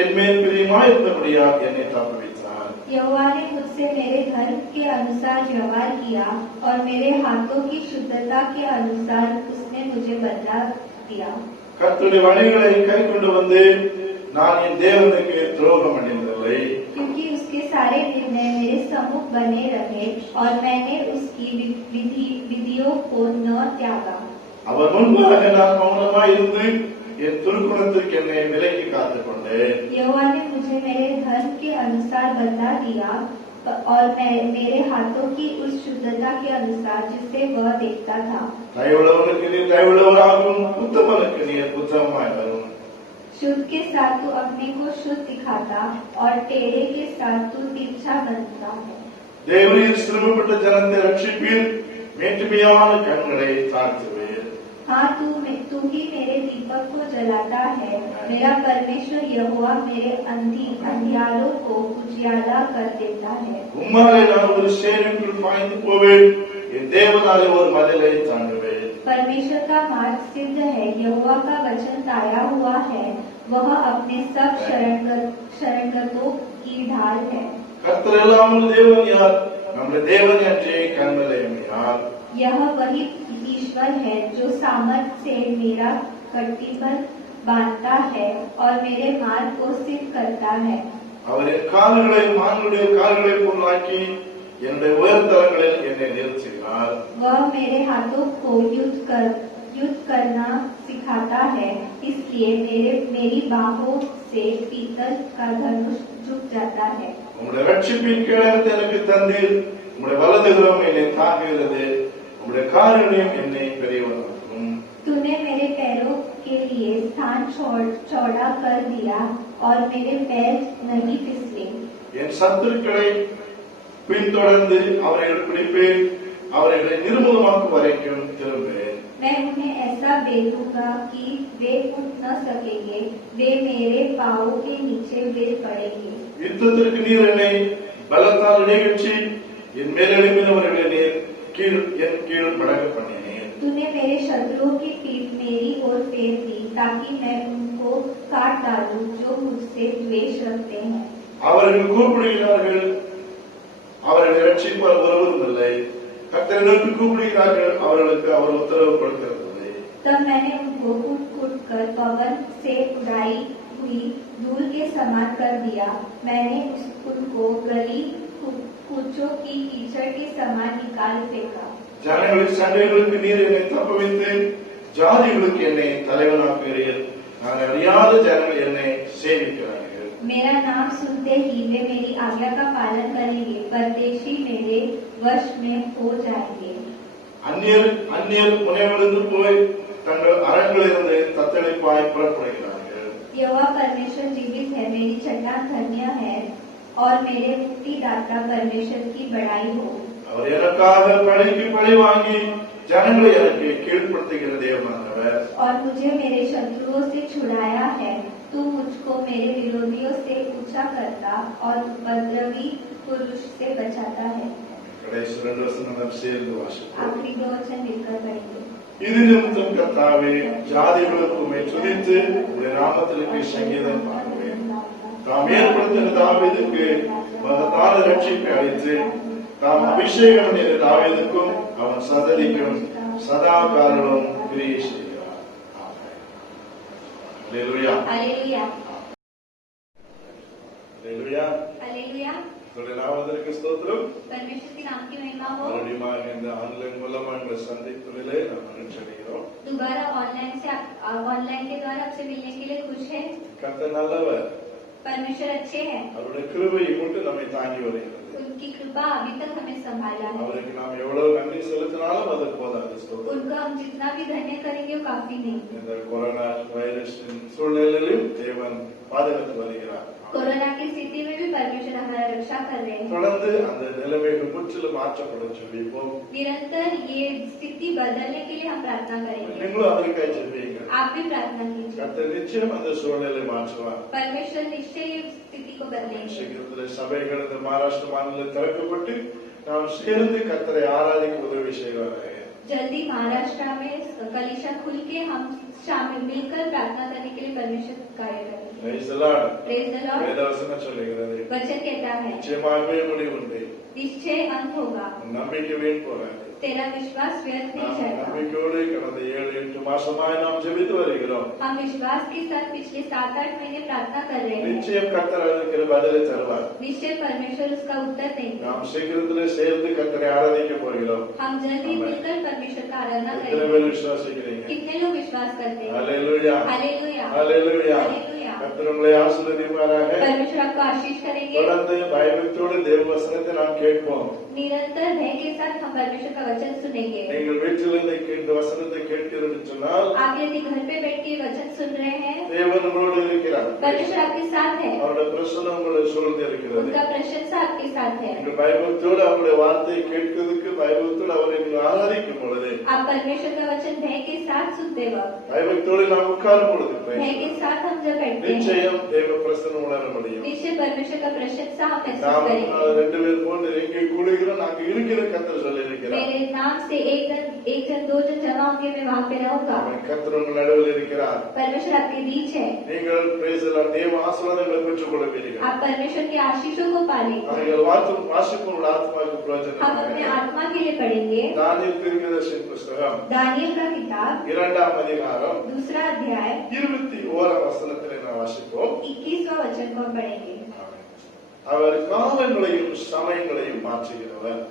என் மேல் பிரியமாயிருந்தபடியால் என்னை தப்புவித்தார். यहोवा ने मुझसे मेरे धर्म के अनुसार व्यवहार किया और मेरे हाथों की शुद्धता के अनुसार उसने मुझे बदला दिया. கர்த்தருடைய வழிகளை கை கொண்டு வந்து நான் என் தேவனுக்கு துரோகம் பண்ணியதில்லை. क्योंकि उसके सारे निर्णय मेरे सम्मुख बने रहे और मैंने उसकी विधियों को न त्यागा. அவர் முன்பாக நான் மௌனமாயிருந்து என் துர்க்குணத்திற்கு என்னை விலக்கி காத்துக் கொண்டேன். यहोवा ने मुझे मेरे धर्म के अनुसार बदला दिया और मेरे हाथों की उस शुद्धता के अनुसार जिससे वह देखता था. தயவுள்ளவனுக்கு நீர் தயவுள்ளவராகும், உத்தமனுக்கு நீர் உத்தமமாய் வரும். शुद्ध के साथ तू अपने को शुद्ध दिखाता और टेढ़े के साथ तू तिरछा बनता है. தேவரீர் சிறுமப்பட்ட ஜனத்தை ரட்சிப்பீர், மேட்டுமையான கண்களை தாழ்த்துவீர். हाँ, तू ही मेरे दीपक को जलाता है. मेरा परमेश्वर यहोवा मेरे अंधियारों को उजियाला कर देता है. உம்மாலே நான் ஒரு சேனைக்குள் பாய்ந்து போவேன், என் தேவனாலே ஒரு மதிலை தாண்டுவேன். परमेश्वर का मार्ग सिद्ध है, यहोवा का वचन ताया हुआ है, वह अपने सब शरणगतों की ढाल है. கர்த்தர் இல்லாமல் தேவன் யார்? நம்முடைய தேவன் அன்றே கண்மலையும் யார்? यह वही ईश्वर है जो सामर्थ से मेरा कटिबद्ध बांधता है और मेरे मार्ग को सिद्ध करता है. அவர் என் கால்களை மான்களுடைய கால்களை போலாக்கி என்னுடைய உயர்தலங்களில் என்னை நிறுத்தினார். वह मेरे हाथों को युद्ध करना सिखाता है, इसलिए मेरी बाहों से पीतल का धनुष झुक जाता है. உம்முடைய ரட்சிப்பின் கேடகத்தை எனக்கு தந்தீர், உம்முடைய வலதுகரம் என்னை தாங்குகிறது, உம்முடைய காருண்யம் என்னை பெரியவனாக்கும். तूने मेरे पैरों के लिए स्थान चौड़ा कर दिया और मेरे पैर नहीं फिसले. என் சத்துருக்களை பின்தொடர்ந்து அவர்களை பிடிப்பேன், அவர்களை நிர்மூலமாக்கும் வரைக்கும் திரும்புவேன். मैं उन्हें ऐसा बेचूंगा कि वे उठ न सकेंगे, वे मेरे पांवों के नीचे गिर पड़ेंगे. யுத்தத்திற்கு நீர் என்னை பலத்தால் நிகழ்ச்சி என் மேலெழும்பினவர்களை நீர் என் கீழ் மடங்க பண்ணினேன். तूने मेरे शत्रुओं की पीठ मेरी ओर फेर दी, ताकि मैं उनको काट डालूं जो मुझसे द्वेष रखते हैं. அவர்கள் கூப்பிடுகிறார்கள், அவர்களை ரட்சிப்பார் ஒருவரும் இல்லை. கர்த்தரை நோக்கி கூப்பிடுகிறார்கள், அவர்களுக்கு அவர் உத்தரவு கொடுக்கிறதில்லை. तब मैंने उनको कूट कूट कर पवन से उड़ाई हुई धूल के समान कर दिया। मैंने उनको गली कूचों की कीचड़ के समान निकाल फेंका। ஜனங்களின் சண்டைகளுக்கு நீர் என்னை தப்ப வைத்து ஜாதிகளுக்கு என்னை தலைவனாக்குகிறீர். நான் அறியாத ஜனங்கள் என்னை சேவிக்கிறார்கள். मेरा नाम सुनते ही वे मेरी आज्ञा का पालन करेंगे। परदेशी मेरे वश में हो जाएंगे। அந்நியர் முனைவிலிருந்து போய் தங்கள் அரண்களிலிருந்து தத்தளிப்பாய் புறப்படுகிறார்கள். यहोवा परमेश्वर जीवित है, मेरी चट्टान धन्य है और मेरे मुक्तिदाता परमेश्वर की बड़ाई हो। அவர் எனக்காக பழிக்கு பழி வாங்கி ஜனங்களை எனக்கு கீழ்ப்படுத்துகிற தேவனானவர். और मुझे मेरे शत्रुओं से छुड़ाया है। तू मुझको मेरे विरोधियों से ऊंचा करता और उपद्रवी पुरुष से बचाता है। கடைசி 2 வசனம் நாம் சேர்ந்து வாசிப்போம். आखिरी 2 वचन मिलकर पढ़ेंगे। இது நிமித்தம் கர்த்தாவே ஜாதிகளுக்கு உம்மை துதித்து உம்முடைய நாமத்திற்கு சங்கீதம் பாடுவேன். தாம் ஏற்படுத்தின தாவீதுக்கு மகத்தான ரட்சிப்பை அளித்து தாம் அபிஷேகம் பண்ணின தாவீதுக்கும் அவன் சந்ததிக்கும் சதா காலம் கிரியை செய்கிறார். ஆமென். அல்லேலூயா. हालेलुया அல்லேலூயா. हालेलुया। உங்களுடைய நாமத்திற்கு ஸ்தோத்திரம். परमेश्वर के नाम की महिमा हो। மறுபடியும் இந்த ஆன்லைன் மூலமா இந்த சந்திப்பிலே நாம் மகிழ்ச்சியடைகிறோம். दोबारा ऑनलाइन के द्वारा आपसे मिलने के लिए खुश है। கர்த்தர் நல்லவர். परमेश्वर अच्छे हैं। அவருடைய கிருபை மட்டும் நம்மை தாங்கி வருகிறது. उनकी कृपा अभी तक हमें संभाला है। அவருக்கு நாம் எவ்வளவு நன்றி செலுத்தினாலும் அது போதாது. ஸ்தோத்திரம். उनको हम जितना भी धन्य करेंगे वो काफी नहीं। இந்த கொரோனா வைரஸ் சூழ்நிலையிலும் தேவன் பாதுகாத்து வருகிறார். कोरोना की स्थिति में भी परमेश्वर हमारा रक्षा कर रहे हैं। தொடர்ந்து அந்த நிலைமைகள் முற்றிலும் மாற்றப்பட சொல்லிப்போம். निरंतर ये स्थिति बदलने के लिए हम प्रार्थना करेंगे। நீங்களும் அதற்காக ஜெபிங்க. आप भी प्रार्थना कीजिए। கர்த்தர் நிச்சயம் அந்த சூழ்நிலை மாற்றுவார். परमेश्वर निश्चय ये स्थिति को बदलेंगे। சீக்கிரத்தில் சபைகள் இந்த மகாராஷ்டிர மாநிலத்தில் திறக்கப்பட்டு நாம் சேர்ந்து கர்த்தரை ஆராதிக்க உதவி செய்வார்கள். जल्दी महाराष्ट्र में कलीसिया खुल के हम शामिल मिलकर प्रार्थना करने के लिए परमेश्वर कार्य करेंगे। Praise the Lord. Praise the Lord। வேதவசனம் சொல்லுகிறது. वचन कहता है நிச்சயமாகவே முடிவுண்டு. निश्चय अंत होगा। நம்பிக்கை வீண் போகாது. तेरा विश्वास व्यर्थ नहीं जाएगा। நம்பிக்கையோடு கடந்த 7-8 மாசமாய் நாம் ஜெபித்து வருகிறோம். हम विश्वास के साथ पिछले 7-8 महीने प्रार्थना कर रहे हैं। நிச்சயம் கர்த்தர் அதற்கு பதிலை தருவார். निश्चय परमेश्वर उसका उत्तर देंगे। நாம் சீக்கிரத்திலே சேர்ந்து கர்த்தரை ஆராதிக்க போகிறோம். हम जल्दी मिलकर परमेश्वर का आराधना எத்தனை करेंगे। பேர் விசுவாசிக்கிறீங்க? कितने लोग विश्वास करते हैं? ஹalleluya. हालेलुया ஹalleluya. हालेलुया। கர்த்தர் உங்களை ஆசீர்வதிப்பாராக. परमेश्वर आपको आशीष करेंगे। தொடர்ந்து பயபக்தியோடு தேவ வசனத்தை நாம் கேட்போம். निरंतर भय के साथ हम परमेश्वर का वचन सुनेंगे। நீங்கள் வீட்டிலிருந்து இந்த வசனத்தை கேட்கிறீர்கள் என்று சொன்னால் आप यदि घर पे बैठ के वचन सुन रहे हैं, தேவன் உங்களோடு இருக்கிறார். परमेश्वर आपके साथ है। அவருடைய பிரசன்னம் உங்களை சூழ்ந்து இருக்கிறது. उनका प्रशंसा आपके साथ है। நீங்கள் பயபக்தியோடு அவருடைய வார்த்தையை கேட்கிறதுக்கு பயபக்தியோடு அவரை நீங்கள் ஆராதிக்கும் பொழுது आप परमेश्वर का वचन भय के साथ सुनते वक्त, பயபக்தியோடு நாம் உட்காரும் பொழுது भय के साथ हम जब बैठते हैं, நிச்சயம் தேவ பிரசன்னம் உணர முடியும். निश्चय परमेश्वर का प्रशंसा हम महसूस நாம் करेंगे। 2 பேர் போன்று எங்கே கூடுகிறோம் நாங்க இருக்கிற கர்த்தர் சொல்லி இருக்கிறார். मेरे नाम से एक जन 2 जन जमा होंगे, मैं वहाँ पे रहूंगा। கர்த்தர் உங்கள் நடுவில் இருக்கிறார். परमेश्वर आपके बीच है। நீங்கள் praise the Lord, தேவ ஆசீர்வாதங்களை பெற்றுக் கொள்வீர்கள். आप परमेश्वर के आशीषों को पालेंगे। அவர்கள் வாசிக்கும் உங்கள் ஆத்மாவுக்கு हम பிரயோஜனம். अपने आत्मा के लिए पढ़ेंगे தானியேல் தீர்க்கதரிசியின் புஸ்தகம் दानियल का किताब 2ஆம் அதிகாரம் 2 अध्याय 21ஆம் வசனத்திலே நாம் வாசிப்போம். 21वां वचन को हम पढ़ेंगे। அவர் காலங்களையும் சமயங்களையும் மாற்றுகிறவர்.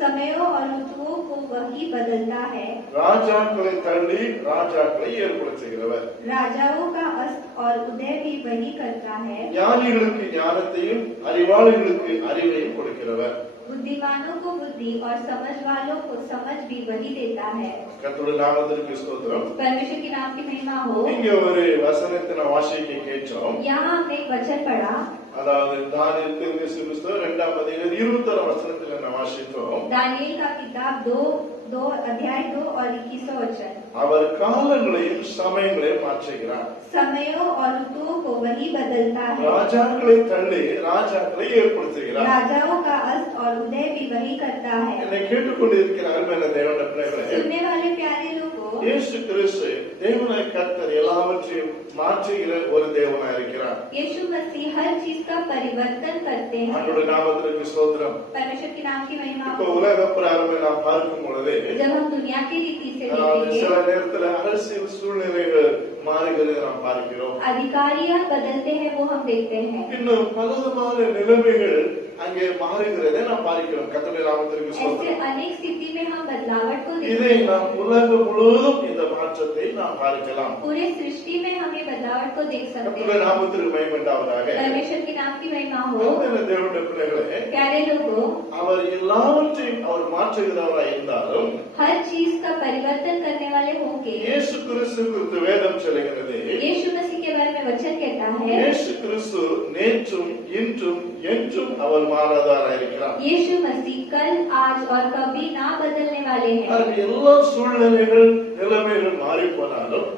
समयों और ऋतुओं को वही बदलता है। ராஜாக்களை தள்ளி ராஜாக்களை ஏற்படுத்துகிறவர். राजाओं का अस्त और उदय भी वही करता है। ஞானிகளுக்கு ஞானத்தையும் அறிவாளிகளுக்கு அறிவையும் கொடுக்கிறவர். बुद्धिमानों को बुद्धि और समझ वालों को समझ भी वही देता है। கர்த்தருடைய நாமத்திற்கு ஸ்தோத்திரம். परमेश्वर के नाम की महिमा हो। இங்கே ஒரு வசனத்தை நான் வாசிக்க கேட்டோம். यहाँ हमने एक वचन पढ़ा, அதாவது தானியேல் தீர்க்கதரிசியின் புஸ்தகம் 2ஆம் அதிகாரம் 21ஆம் வசனத்திலே நான் வாசித்தோம். दानियल का किताब 2 अध्याय 2 और 21वां वचन। அவர் காலங்களையும் சமயங்களையும் மாற்றுகிறார். समयों और ऋतुओं को वही बदलता है। ராஜாக்களை தள்ளி ராஜாக்களை ஏற்படுத்துகிறார். राजाओं का अस्त और उदय भी वही करता है। என்னை கேட்டுக்கொண்டிருக்கிற அருமையான தேவனுடைய பிள்ளைகளே, सुनने वाले प्यारे लोगों, இயேசு கிறிஸ்து தேவனாய் கர்த்தர் எல்லாவற்றையும் மாற்றுகிற ஒரு தேவனாய் இருக்கிறார். यीशु मसीह हर चीज का परिवर्तन करते हैं। அவருடைய நாமத்திற்கு ஸ்தோத்திரம். परमेश्वर के नाम की महिमा இப்போ हो। உலக பிராரம்பை நாம் பார்க்கும் பொழுது जब हम दुनिया की रीति से அதாவது देखेंगे, சில நேரத்தில் அரசியல் சூழ்நிலைகள் மாறுகிறதை நாம் பார்க்கிறோம். अधिकारियां बदलते हैं वो हम देखते हैं. இன்னும் பலவிதமான நிலைமைகள் அங்கே மாறுகிறதை நாம் பார்க்கிறோம். கர்த்தருடைய நாமத்திற்கு ऐसे ஸ்தோத்திரம். अनेक स्थिति में हम बदलावट को देखते இதை हैं. நாம் உலகம் முழுவதும் இந்த மாற்றத்தை நாம் பார்க்கலாம். पूरे सृष्टि में हम ये बदलावट को देख सकते கர்த்தருடைய हैं. நாமத்திற்கு மகிமை உண்டாவதாக. परमेश्वर के नाम की महिमा हो. அன்பான தேவனுடைய பிள்ளைகளே, प्यारे लोगों, அவர் எல்லாவற்றையும் அவர் மாற்றுகிறவராய் இருந்தாலும் हर चीज का परिवर्तन करने वाले होंगे. இயேசு கிறிஸ்து குறித்து வேதம் சொல்லுகிறது. यीशु मसीह के बारे में वचन कहता है, இயேசு கிறிஸ்து நேற்றும் இன்றும் என்றும் அவர் மாறாதவராய் இருக்கிறார். यीशु मसीह कल आज और कभी ना बदलने वाले हैं. அது எல்லா சூழ்நிலைகள் நிலைமைகள் மாறி போனாலும்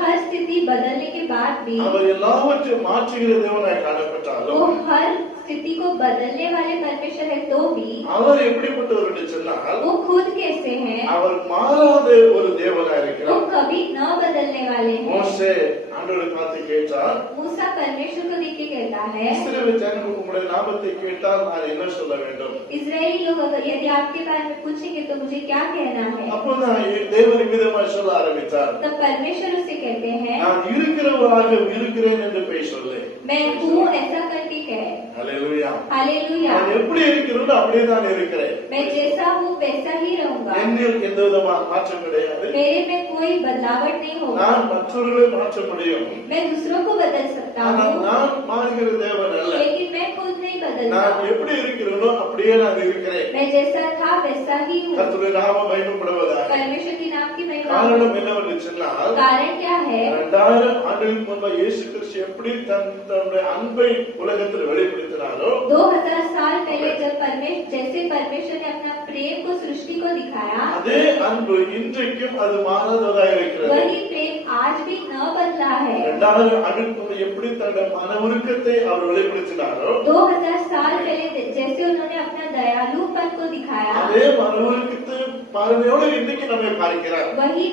हर स्थिति बदलने के बाद भी அவர் எல்லாவற்றையும் மாற்றுகிற தேவனாய் वो காணப்பட்டாலும் हर स्थिति को बदलने वाले परमेश्वर है तो भी அவர் எப்படிப்பட்டவர் என்று சொன்னால் वो खुद कैसे हैं, அவர் மாறாத ஒரு தேவனாய் वो இருக்கிறார். कभी न बदलने वाले हैं. மோசே ஆண்டவரை பார்த்து கேட்டார், मूसा परमेश्वर को देख के कहता है, இஸ்ரவேல் ஜனங்கள் உம்முடைய நாமத்தை கேட்டால் நான் என்ன சொல்ல வேண்டும்? इजरायली लोग अगर यदि आपके बारे में पूछेंगे तो मुझे क्या कहना है? அப்போதான் தேவன் விதமாய் சொல்ல ஆரம்பித்தார், तब परमेश्वर उसे कहते हैं, நான் இருக்கிறவராக இருக்கிறேன் என்று போய் சொல்லு. मैं हूँ ऐसा करके कह. அல்லேலூயா. हालेलुया. நான் எப்படி இருக்கிறேனோ அப்படியே தான் இருக்கிறேன். मैं जैसा हूँ वैसा ही रहूंगा. என்னில் எந்த விதமான மாற்றம் கிடையாது. मेरे में कोई बदलावट नहीं होगा. நான் மற்றவர்களை மாற்ற முடியும், मैं दूसरों को बदल सकता ஆனால் हूँ, நான் மாறுகிற தேவன் அல்ல. लेकिन मैं खुद नहीं बदलता. நான் எப்படி இருக்கிறேனோ அப்படியே நான் இருக்கிறேன். मैं जैसा था वैसा ही हूँ. கர்த்தருடைய நாமம் மகிமைப்படுவதாக. परमेश्वर के नाम की महिमा. காரணம் என்னவென்று சொன்னால், कारण क्या है? 2000 ஆண்டுகளுக்கு முன்பு இயேசு கிறிஸ்து எப்படி தன்னுடைய அன்பை உலகத்தில் வெளிப்படுத்தினாரோ 2000 साल पहले जब जैसे परमेश्वर ने अपना प्रेम को सृष्टि को दिखाया, அதே அன்பு இன்றைக்கும் அது மாறாததாக இருக்கிறது. वही प्रेम आज भी न बदला है. 2000 ஆண்டுகளுக்கு முன்பு எப்படி தன்னுடைய மன உருக்கத்தை அவர் வெளிப்படுத்தினாரோ 2000 साल पहले जैसे उन्होंने अपना दयालुपन को दिखाया, அதே மன உருக்கத்தை பார்வையோடு இன்னைக்கு நம்மை பார்க்கிறார். वही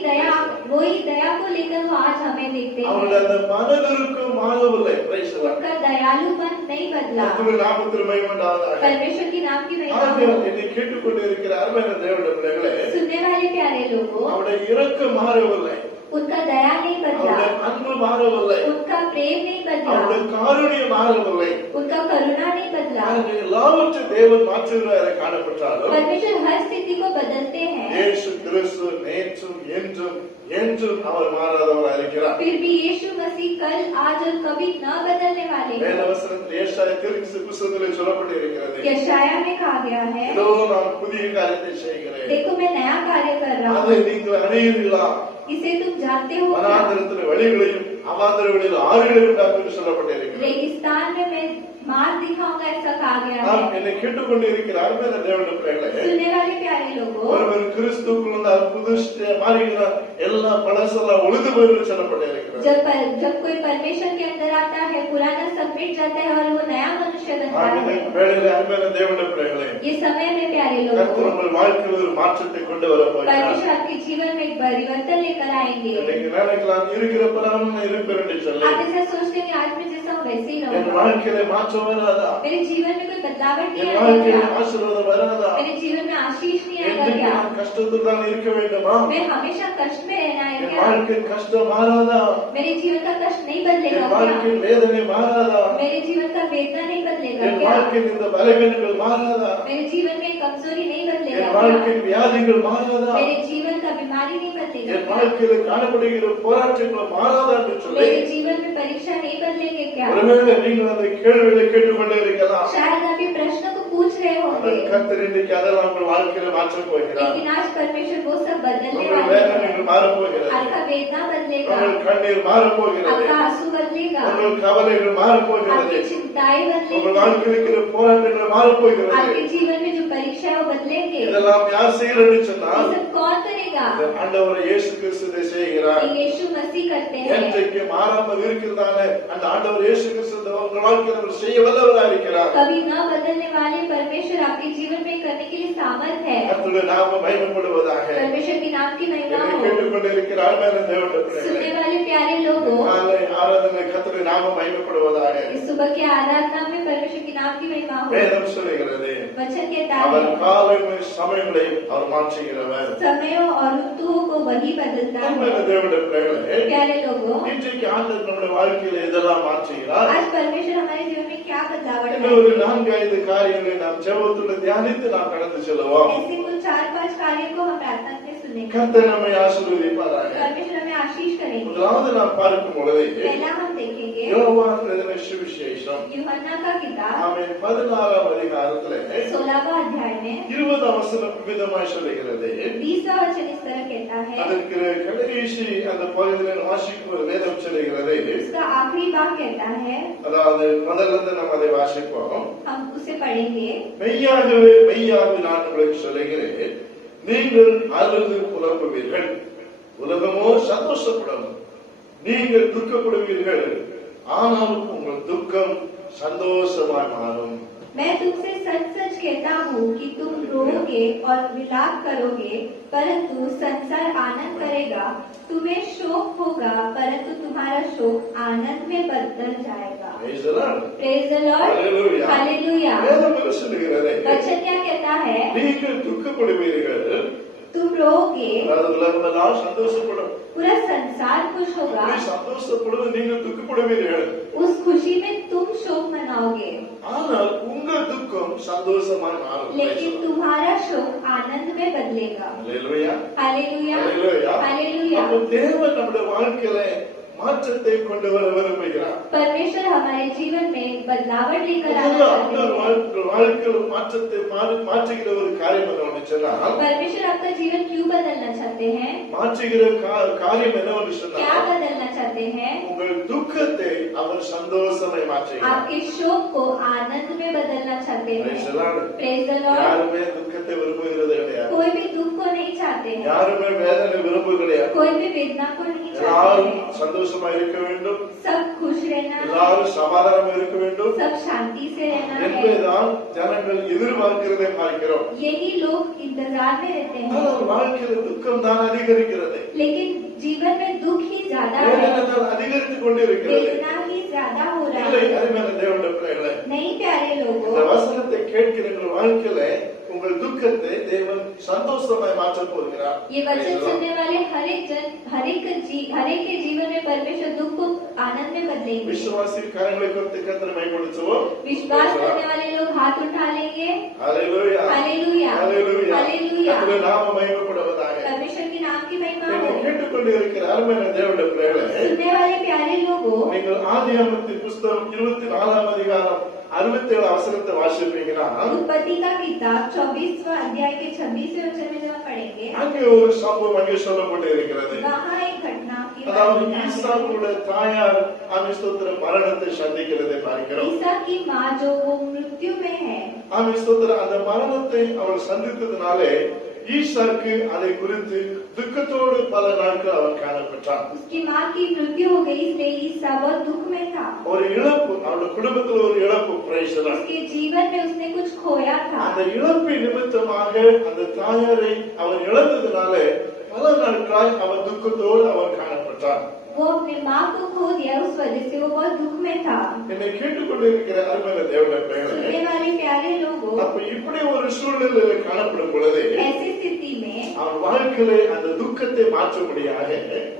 दया को लेकर वो आज हमें देखते हैं. அவருடைய அந்த மன உருக்கம் மாறவில்லை. Praise the Lord. उनका दयालुपन नहीं बदला. கர்த்தருடைய நாமத்தில் மகிமை உண்டாவதாக. परमेश्वर के नाम की महिमा ஆகவே हो. என்னை கேட்டுக்கொண்டு இருக்கிற அருமையான தேவனுடைய பிள்ளைகளே, सुनने वाले प्यारे लोगों, அவருடைய இரக்கம் மாறவில்லை, उनका दया नहीं बदला, அவருடைய அன்பு மாறவில்லை, उनका प्रेम नहीं बदला, அவருடைய காருண்யம் மாறவில்லை. उनका करुणा नहीं बदला. ஆகவே எல்லாவற்றையும் தேவன் மாற்றுகிறார் காணப்பட்டாலும் परमेश्वर हर स्थिति को बदलते हैं. இயேசு கிறிஸ்து நேற்றும் என்றும் என்றும் அவர் மாறாதவராக இருக்கிறார். फिर भी यीशु मसीह कल आज और कभी न बदलने वाले हैं. வேதவசனத்தில் ஏசாயா தீர்க்கதரிசி புத்தகத்தில் சொல்லப்பட்டிருக்கிறது, यशाया में कहा गया है, இதோ நான் புதிய காரியத்தை செய்கிறேன், देखो मैं नया कार्य कर रहा அதை हूँ, நீங்கள் அறியீர்களா? इसे तुम जानते हो क्या? வனாந்திரத்தில் வழிகளையும் அவாந்திர வழியில் ஆறுகளையும் உண்டாக்கும் என்று சொல்லப்பட்டிருக்கிறது. रेगिस्तान में मैं मार्ग दिखाऊंगा ऐसा कहा गया நாம் है. என்னை கேட்டுக்கொண்டு இருக்கிற அருமையான தேவனுடைய பிள்ளைகளே, सुनने वाले प्यारे लोगों, ஒருவர் கிறிஸ்துக்குள் வந்தால் புது மாறுகிறார், எல்லா பழசெல்லாம் ஒழுது போய் சொல்லப்பட்டிருக்கிறது. जब कोई परमेश्वर के अंदर आता है, पुराना सब मिट जाता है और वो नया मनुष्य बनता ஆகவே है. வேளையிலே அருமையான தேவனுடைய பிள்ளைகளே, ये समय में प्यारे கர்த்தர் लोगों, உங்கள் வாழ்க்கையில் ஒரு மாற்றத்தை கொண்டு வர போகிறார். परमेश्वर आपके जीवन में एक परिवर्तन लेकर आएंगे. நீங்க நினைக்கலாம் இருக்கிறப்பதான் நான் இருப்பேன் என்று சொல்லி, आप ऐसा सोचते हैं कि आज मैं जैसा हूँ वैसे ही என் रहूंगा. வாழ்க்கையில மாற்றம் வராதா? मेरे जीवन में कोई बदलावट नहीं என் आएगा வாழ்க்கையில क्या? ஆசீர்வாதம் வராதா? मेरे जीवन में आशीष नहीं आएगा என்றைக்கு क्या? நான் கஷ்டத்தில் தான் இருக்க வேண்டுமா? मैं हमेशा कष्ट में रहना है என் क्या? வாழ்க்கையில் கஷ்டம் மாறாதா? मेरे जीवन का कष्ट नहीं बदलेगा என் क्या? வாழ்க்கையில் வேதனை மாறாதா? मेरे जीवन का वेदना नहीं बदलेगा என் क्या? வாழ்க்கையில் இந்த பலவீனங்கள் மாறாதா? मेरे जीवन में कमजोरी नहीं बदलेगा என் क्या? வாழ்க்கையில் வியாதிகள் மாறாதா? मेरे जीवन का बीमारी नहीं बदलेगा என் क्या? வாழ்க்கையில் காணப்படுகிற போராட்டங்கள் மாறாதா என்று சொல்லி, मेरे जीवन में परीक्षा नहीं बदलेंगे क्या? ஒருவேளை நீங்கள் அந்த கேள்விகளை கேட்டுக்கொண்டே இருக்கலாம். शायद आप ये प्रश्न को पूछ रहे होंगे, ஆனால் கர்த்தர் இன்றைக்கு அதெல்லாம் உங்கள் வாழ்க்கையில மாற்றப் போகிறார். लेकिन आज परमेश्वर वो सब बदलने உங்கள் वाले हैं. வேதனைகள் மாறப்போகிறது, आपका वेदना बदलेगा, உங்கள் கண்ணீர் மாறப்போகிறது, आपका आंसू बदलेगा, உங்கள் கவலைகள் மாறப்போகிறது, आपकी चिंताएं உங்கள் बदलेंगी, வாழ்க்கையில் இருக்கிற போராட்டங்கள் மாறப்போகிறது. आपके जीवन में जो परीक्षा है वो बदलेंगे. இதெல்லாம் யார் செய்யறன்னு சொன்னால், ये सब कौन करेगा? இந்த ஆண்டவர் இயேசு கிறிஸ்து இதை செய்கிறார். ये यीशु मसीह करते हैं. என்றைக்கு மாறாமல் இருக்கிறதான அந்த ஆண்டவர் இயேசு கிறிஸ்து உங்கள் வாழ்க்கையில் அவர் செய்ய வல்லவராக இருக்கிறார். कभी न बदलने वाले परमेश्वर आपके जीवन में करने के लिए सामर्थ है. கர்த்தருடைய நாமம் மகிமைப்படுவதாக. परमेश्वर के नाम की महिमा என்னை हो. கேட்டுக்கொண்டு இருக்கிற அருமையான தேவனுடைய सुनने பிள்ளைகளே, वाले प्यारे लोगों, காலை ஆராதனை கர்த்தருடைய நாமம் மகிமைப்படுவதாக. इस सुबह की आराधना में परमेश्वर के नाम की महिमा हो। வேதம் சொல்லுகிறது वचन कहता அவர் है காலங்கள் சமயங்களை அவர் மாற்றுகிறவர். समयों और ऋतुओं को वही बदलता அன்பான है। தேவனுடைய பிள்ளைகளே, प्यारे लोगों, இன்றைக்கு ஆண்டவர் நம்முடைய வாழ்க்கையில எதெல்லாம் மாற்றுகிறார்? आज परमेश्वर हमारे जीवन में क्या बदलाव இன்னும் ஒரு लाएंगे? 4-5 காரியங்களை நாம் ஜெபத்துடன் தியானித்து நாம் கடந்து செல்வோம். ऐसे कुछ 4-5 कार्यों को हम प्रार्थना में सुनेंगे। கர்த்தர் நம்மை ஆசீர்வதிப்பாராக. परमेश्वर हमें आशीष करेंगे। முதலாவது நாம் பார்க்கும் பொழுது पहला हम देखेंगे யோவான் எழுதின சுவிசேஷம் यूहन्ना का किताब ஆமென் 16ஆம் அதிகாரத்திலே 16वां अध्याय में 20ஆம் வசனம் விதமாய் சொல்லுகிறது. 20वां वचन इस तरह कहता है, அதற்கு கடைசி அந்த பகுதியில் வாசிக்கும் ஒரு வேதம் சொல்லுகிறது. उसका आखिरी भाग कहता है, அதாவது முதல்ல நாம் அதை வாசிப்போம். हम उसे पढ़ेंगे। மெய்யாகவே மெய்யாகவே நான் உங்களுக்கு சொல்லுகிறேன், நீங்கள் அழுது புலம்புவீர்கள், உலகமோ சந்தோஷப்படும். நீங்கள் துக்கப்படுவீர்கள், ஆனால் உங்கள் துக்கம் சந்தோஷமாய் மாறும். मैं तुमसे सच सच कहता हूँ कि तुम रोओगे और विलाप करोगे, परंतु संसार आनंद करेगा। तुम्हें शोक होगा, परंतु तुम्हारा शोक आनंद में बदल जाएगा। Praise the Lord. Praise the Lord. Hallelujah. Hallelujah. வேதம் என்ன சொல்லுகிறது? वचन क्या कहता है? நீங்கள் துக்கப்படுவீர்கள், तुम रोओगे, அதாவது உலகமெல்லாம் சந்தோஷப்படும். पूरा संसार खुश होगा, அப்படி சந்தோஷப்படுவது நீங்கள் துக்கப்படுவீர்கள், उस खुशी में तुम शोक मनाओगे, ஆனால் உங்கள் துக்கம் சந்தோஷமாய் மாறும். लेकिन तुम्हारा शोक आनंद में बदलेगा। Hallelujah. Hallelujah, Hallelujah. हालेलुया। அப்ப தேவன் நம்முடைய வாழ்க்கையில மாற்றத்தை கொண்டு வர விரும்புகிறார். परमेश्वर हमारे जीवन में बदलावट लेकर आना முதல்ல चाहते அந்த हैं। வாழ்க்கையில மாற்றத்தை மாற்றுகிற ஒரு காரியம் என்னவென்று சொன்னால், परमेश्वर आपका जीवन क्यों बदलना चाहते हैं? மாற்றுகிற காரியம் என்னவென்று क्या சொன்னால், बदलना चाहते हैं? உங்கள் துக்கத்தை அவர் சந்தோஷமாய் மாற்றுகிறார். आपके शोक को आनंद में बदलना चाहते Praise the हैं। Lord. Praise the Lord. யாருமே துக்கத்தை விரும்புகிறது கிடையாது. कोई भी दुख को नहीं चाहते हैं, யாருமே வேதனை விரும்பு கிடையாது. कोई भी वेदना को नहीं चाहते எல்லாரும் हैं। சந்தோஷமா இருக்க வேண்டும், सब खुश रहना है, எல்லாரும் சமாதானம் இருக்க வேண்டும் सब शांति से रहना है, என்பதுதான் ஜனங்கள் எதிர்பார்க்கிறதை பார்க்கிறோம். यही लोग इंतजार में रहते हैं। ஆனால் வாழ்க்கையில துக்கம் தான் அதிகரிக்கிறது, लेकिन जीवन में दुख ही ज्यादा வேதனை है, தான் அதிகரித்துக் கொண்டிருக்கிறது. वेदना ही ज्यादा हो रहा இல்லை, है। அருமையான தேவனுடைய பிள்ளைகளே, नहीं प्यारे இந்த लोगों, வசனத்தை கேட்கிற உங்கள் வாழ்க்கையில உங்கள் துக்கத்தை தேவன் சந்தோஷமாய் மாற்றப் போகிறார். ये वचन सुनने वाले हर एक के जीवन में परमेश्वर दुख को आनंद में बदलेंगे। விசுவாசி கரங்களை கொடுத்து கர்த்தரை மகிமைப்படுத்துவோம். विश्वास करने वाले लोग हाथ उठा लेंगे। ஹalleluya, हालेलुया, ஹalleluya. हालेलुया। கர்த்தருடைய நாமம் மகிமைப்படுவதாக. परमेश्वर के नाम की महिमा என்னை हो। கேட்டுக்கொண்டிருக்கிற அருமையான தேவனுடைய பிள்ளைகளே, सुनने वाले प्यारे लोगों, நீங்கள் ஆதியாகமத்தின் புஸ்தகம் 24ஆம் அதிகாரம் 67 வசனத்தை வாசிப்பீங்கன்னா, उत्पत्ति का किताब 24वां अध्याय के 26वें वचन में जब हम पढ़ेंगे, அங்கே ஒரு சம்பவம் அங்கே சொல்லப்பட்டு இருக்கிறது. वहाँ एक घटना की बात அதாவது लिखा है। ஈசாக்குடைய தாயார் ஆமிஸ்தோத்திர மரணத்தை சந்திக்கிறதை பார்க்கிறோம். ईसा की माँ जो वो मृत्यु में है, ஆமிஸ்தோத்திர அந்த மரணத்தை அவள் சந்தித்ததினாலே ஈசாக்கு அதை குறித்து துக்கத்தோடு பல நாட்கள் அவன் காணப்பட்டான். उसकी माँ की मृत्यु हो गई, इसलिए ईसा बहुत दुख में था। ஒரு இழப்பு, அவருடைய குடும்பத்தில் ஒரு இழப்பு. Praise the Lord. उसके जीवन में उसने कुछ खोया था। அந்த இழப்பின் நிமித்தமாக அந்த தாயாரை அவன் இழந்ததினாலே பல நாட்களாய் அவன் துக்கத்தோடு அவன் காணப்பட்டான். वो अपने माँ को खो दिया, उस वजह से वो बहुत दुख में था। என்னை கேட்டுக்கொண்டிருக்கிற அருமையான தேவனுடைய பிள்ளைகளே, सुनने वाले प्यारे लोगों, அப்ப இப்படி ஒரு சூழ்நிலையில காணப்படும் பொழுது ऐसी स्थिति में அவன் வாழ்க்கையில அந்த துக்கத்தை மாற்றும்படியாக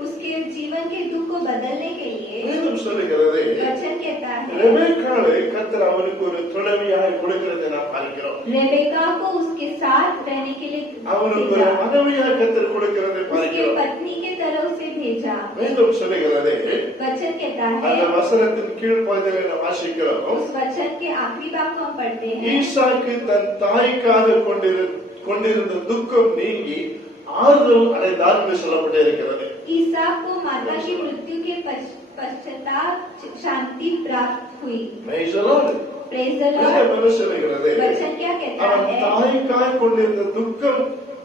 उसके जीवन के दुख को बदलने के लिए வேதம் சொல்லுகிறது, वचन कहता है, ரெபெக்காளை கர்த்தர் அவனுக்கு ஒரு துணைவியாக கொடுக்கிறதை நாம் பார்க்கிறோம். रेबेका को उसके साथ रहने के लिए அவனுக்கு ஒரு भेजा, மனைவியாக கர்த்தர் கொடுக்கிறதை उसके பார்க்கிறோம். पत्नी के तरह उसे भेजा। வேதம் சொல்லுகிறது, वचन कहता அந்த है, வசனத்தின் கீழ் பகுதியில நாம் வாசிக்கிறோம், उस वचन के आखिरी भाग को हम पढ़ते हैं, ஈசாக்கு தன் தாய்க்காக கொண்டிருந்த துக்கம் நீங்கி ஆறுதல் அடைந்தார் என்று சொல்லப்பட்டு இருக்கிறது. ईसा को माता की मृत्यु के पश्चाताप शांति प्राप्त हुई। Praise the Lord. Praise the Lord. வேதம் என்ன சொல்லுகிறது, वचन क्या कहता அவன் है, தாய்க்காய் கொண்டிருந்த துக்கம்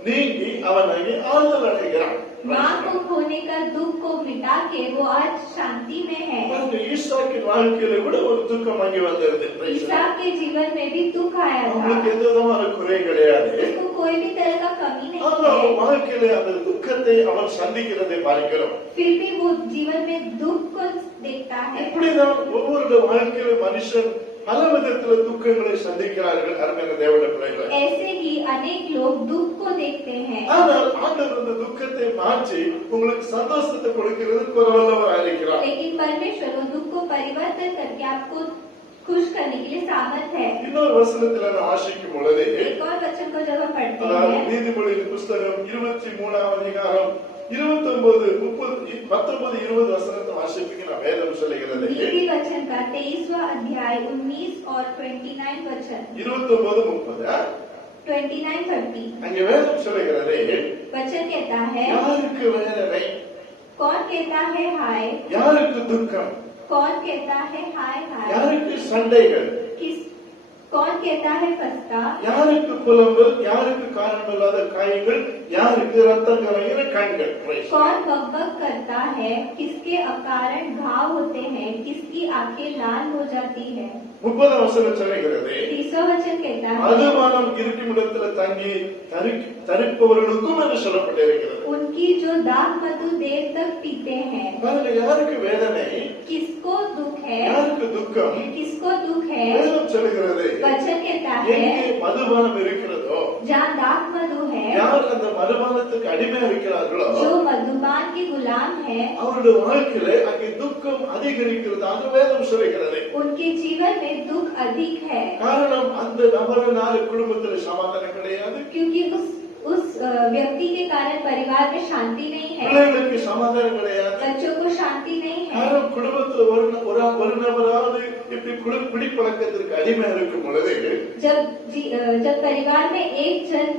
நீங்கி அவன் அங்கே ஆறுதல் அடைகிறான். माँ को खोने का दुख को मिटा के वो आज शांति में है। பாருங்க, ஈசாக்கின் வாழ்க்கையில கூட ஒரு துக்கம் அங்கே வந்தது. ईसाक के जीवन में भी दुख आया था। அவங்களுக்கு எந்த விதமான குறை கிடையாது. उसको कोई भी तरह का कमी नहीं ஆனா है। அவன் வாழ்க்கையில அந்த துக்கத்தை அவன் சந்திக்கிறதை பார்க்கிறோம். फिर भी वो जीवन में दुख को देखता है। இப்படிதான் ஒவ்வொரு வாழ்க்கையில மனுஷன் பல விதத்துல துக்கங்களை சந்திக்கிறார்கள். அருமையான தேவனுடைய பிள்ளைகளே, ऐसे ही अनेक लोग दुख को देखते हैं। ஆனால் ஆண்டவர் அந்த துக்கத்தை மாற்றி உங்களுக்கு சந்தோஷத்தை கொடுக்கிறதுக்கு ஒரு வல்லவராக இருக்கிறார். लेकिन परमेश्वर वो दुख को परिवर्तन करके आपको खुश करने के लिए सामर्थ है। இன்னொரு வசனத்துல நான் வாசிக்கும் பொழுது, एक और वचन को जब हम पढ़ते அதாவது हैं, நீதிமொழியின் புஸ்தகம் 23ஆம் அதிகாரம் 29, 30, 19, 20 வசனத்தை வாசிப்பீங்க. நான் வேதம் சொல்லுகிறது नीति वचन का 23वां अध्याय 19 और 29 वचन 29, 30. 29, 30 அங்கே வேதம் சொல்லுகிறது, वचन कहता है, யாருக்கு வேதனை, कौन कहता है हाय, யாருக்கு துக்கம், कौन कहता है हाय हाय, யாருக்கு சண்டைகள், किस कौन कहता है फसका, யாருக்கு புலம்பல், யாருக்கு காரணமில்லாத காயங்கள், யாருக்கு ரத்தம் கலங்கிற கண்கள். कौन बकबक करता है, किसके अकारण घाव होते हैं, किसकी आंखें लाल हो जाती है। 30 வசனம் சொல்லுகிறது, 30वां वचन कहता है, மதுபானம் இருக்கும் இடத்துல தங்கி தரிப்பவர்களுக்கும் என்று சொல்லப்பட்டிருக்கிறது. उनकी जो दाग मधु देर तक पीते हैं। பாருங்க, யாருக்கு வேதனை, किसको दुख है, யாருக்கு துக்கம், किसको दुख है, வேதம் சொல்லுகிறது, वचन कहता எங்கே है, மதுபானம் இருக்கிறதோ, जहाँ दाग मधु है, யார் அந்த மதுபானத்துக்கு அடிமையா இருக்கிறார்களோ, जो मधुपान के गुलाम है, அவருடைய வாழ்க்கையில அங்கே துக்கம் அதிகரிக்கிறதாக வேதம் சொல்லுகிறது. उनके जीवन में दुख अधिक है। காரணம், அந்த நபரனால குடும்பத்தில் சமாதானம் கிடையாது, क्योंकि उस व्यक्ति के कारण परिवार में शांति नहीं है, பிள்ளைகளுக்கு சமாதானம் கிடையாது. बच्चों को शांति नहीं है। காரணம், குடும்பத்துல ஒரு நபராவது இப்படி குடிப்பழக்கத்திற்கு அடிமையா இருக்கும் பொழுது जब परिवार में एक जन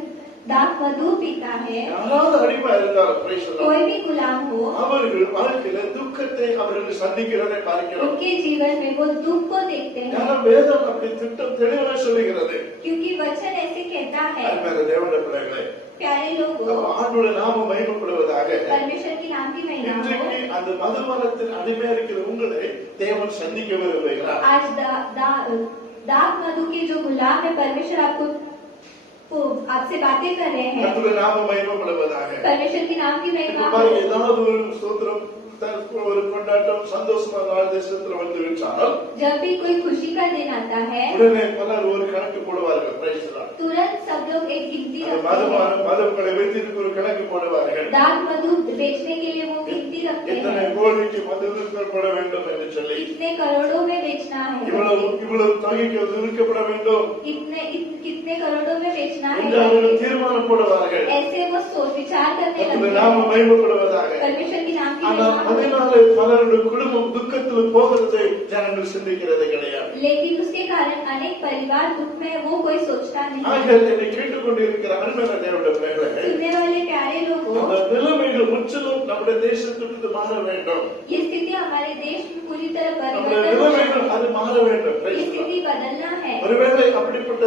दाग मधु पीता है, யாராவது அடிமையா இருந்தாலும் praise the Lord, कोई भी गुलाम हो, அவர்கள் வாழ்க்கையில துக்கத்தை அவர்கள் சந்திக்கிறதை பார்க்கிறோம். उनके जीवन में वो दुख को देखते हैं। காரணம், வேதம் அப்படி திட்டம் தெளிவாக சொல்லுகிறது. क्योंकि वचन ऐसे कहता है, அருமையான தேவனுடைய பிள்ளைகளே, प्यारे लोगों, ஆண்டவருடைய நாமம் மகிமைப்படுவதாக. परमेश्वर की नाम की महिमा हो। இன்றைக்கு அந்த மதுபானத்தின் அடிமையா இருக்கிற உங்களை தேவன் சந்திக்க விரும்புகிறார். आज दाग मधु के जो गुलाम है, परमेश्वर आपसे बातें कर रहे हैं। கர்த்தருடைய நாமம் மகிமைப்படுவதாக. परमेश्वर की नाम की महिमा இப்ப हो। பாருங்க, ஏதாவது ஒரு ஸ்தோத்திரம், ஒரு கொண்டாட்டம், சந்தோஷமான நாள் தேசத்துல வந்து விட்டால் जब भी कोई खुशी का दिन आता है, உடனே பலர் ஒரு கணக்கு போடுவார்கள். praise the Lord. तुरंत सब लोग एक गिनती அந்த रखते हैं। மதுக்களை வைத்து ஒரு கணக்கு போடுவார்கள். दाग मधु बेचने के लिए वो गिनती रखते எத்தனை हैं, கோடிக்கு மது விற்கப்பட வேண்டும் என்று சொல்லி, कितने करोड़ों में बेचना है, இவ்வளவு தொகைக்கு விற்கப்பட வேண்டும் कितने करोड़ों में बेचना என்று है। அவர்கள் தீர்மானம் போடுவார்கள். ऐसे वो सोच विचार करने கர்த்தருடைய लगते நாமம் हैं। மகிமைப்படுவதாக. परमेश्वर की नाम की ஆனால் महिमा हो। அதனால பலருடைய குடும்பம் துக்கத்தில் போகிறதை ஜனங்கள் சிந்திக்கிறதே கிடையாது. लेकिन उसके कारण अनेक परिवार दुख में वो कोई सोचता नहीं। ஆகிய என்னை கேட்டுக்கொண்டிருக்கிற அன்பான தேவனுடைய பிள்ளைகளே, सुनने वाले प्यारे लोगों, அந்த நிலைமைகள் முற்றிலும் நம்முடைய தேசத்திலிருந்து மாற வேண்டும். ये स्थिति हमारे देश में पूरी तरह நம்முடைய परिवर्तन நிலைமைகள் அது மாற வேண்டும். ये Praise the Lord. स्थिति बदलना है। ஒருவேளை அப்படிப்பட்ட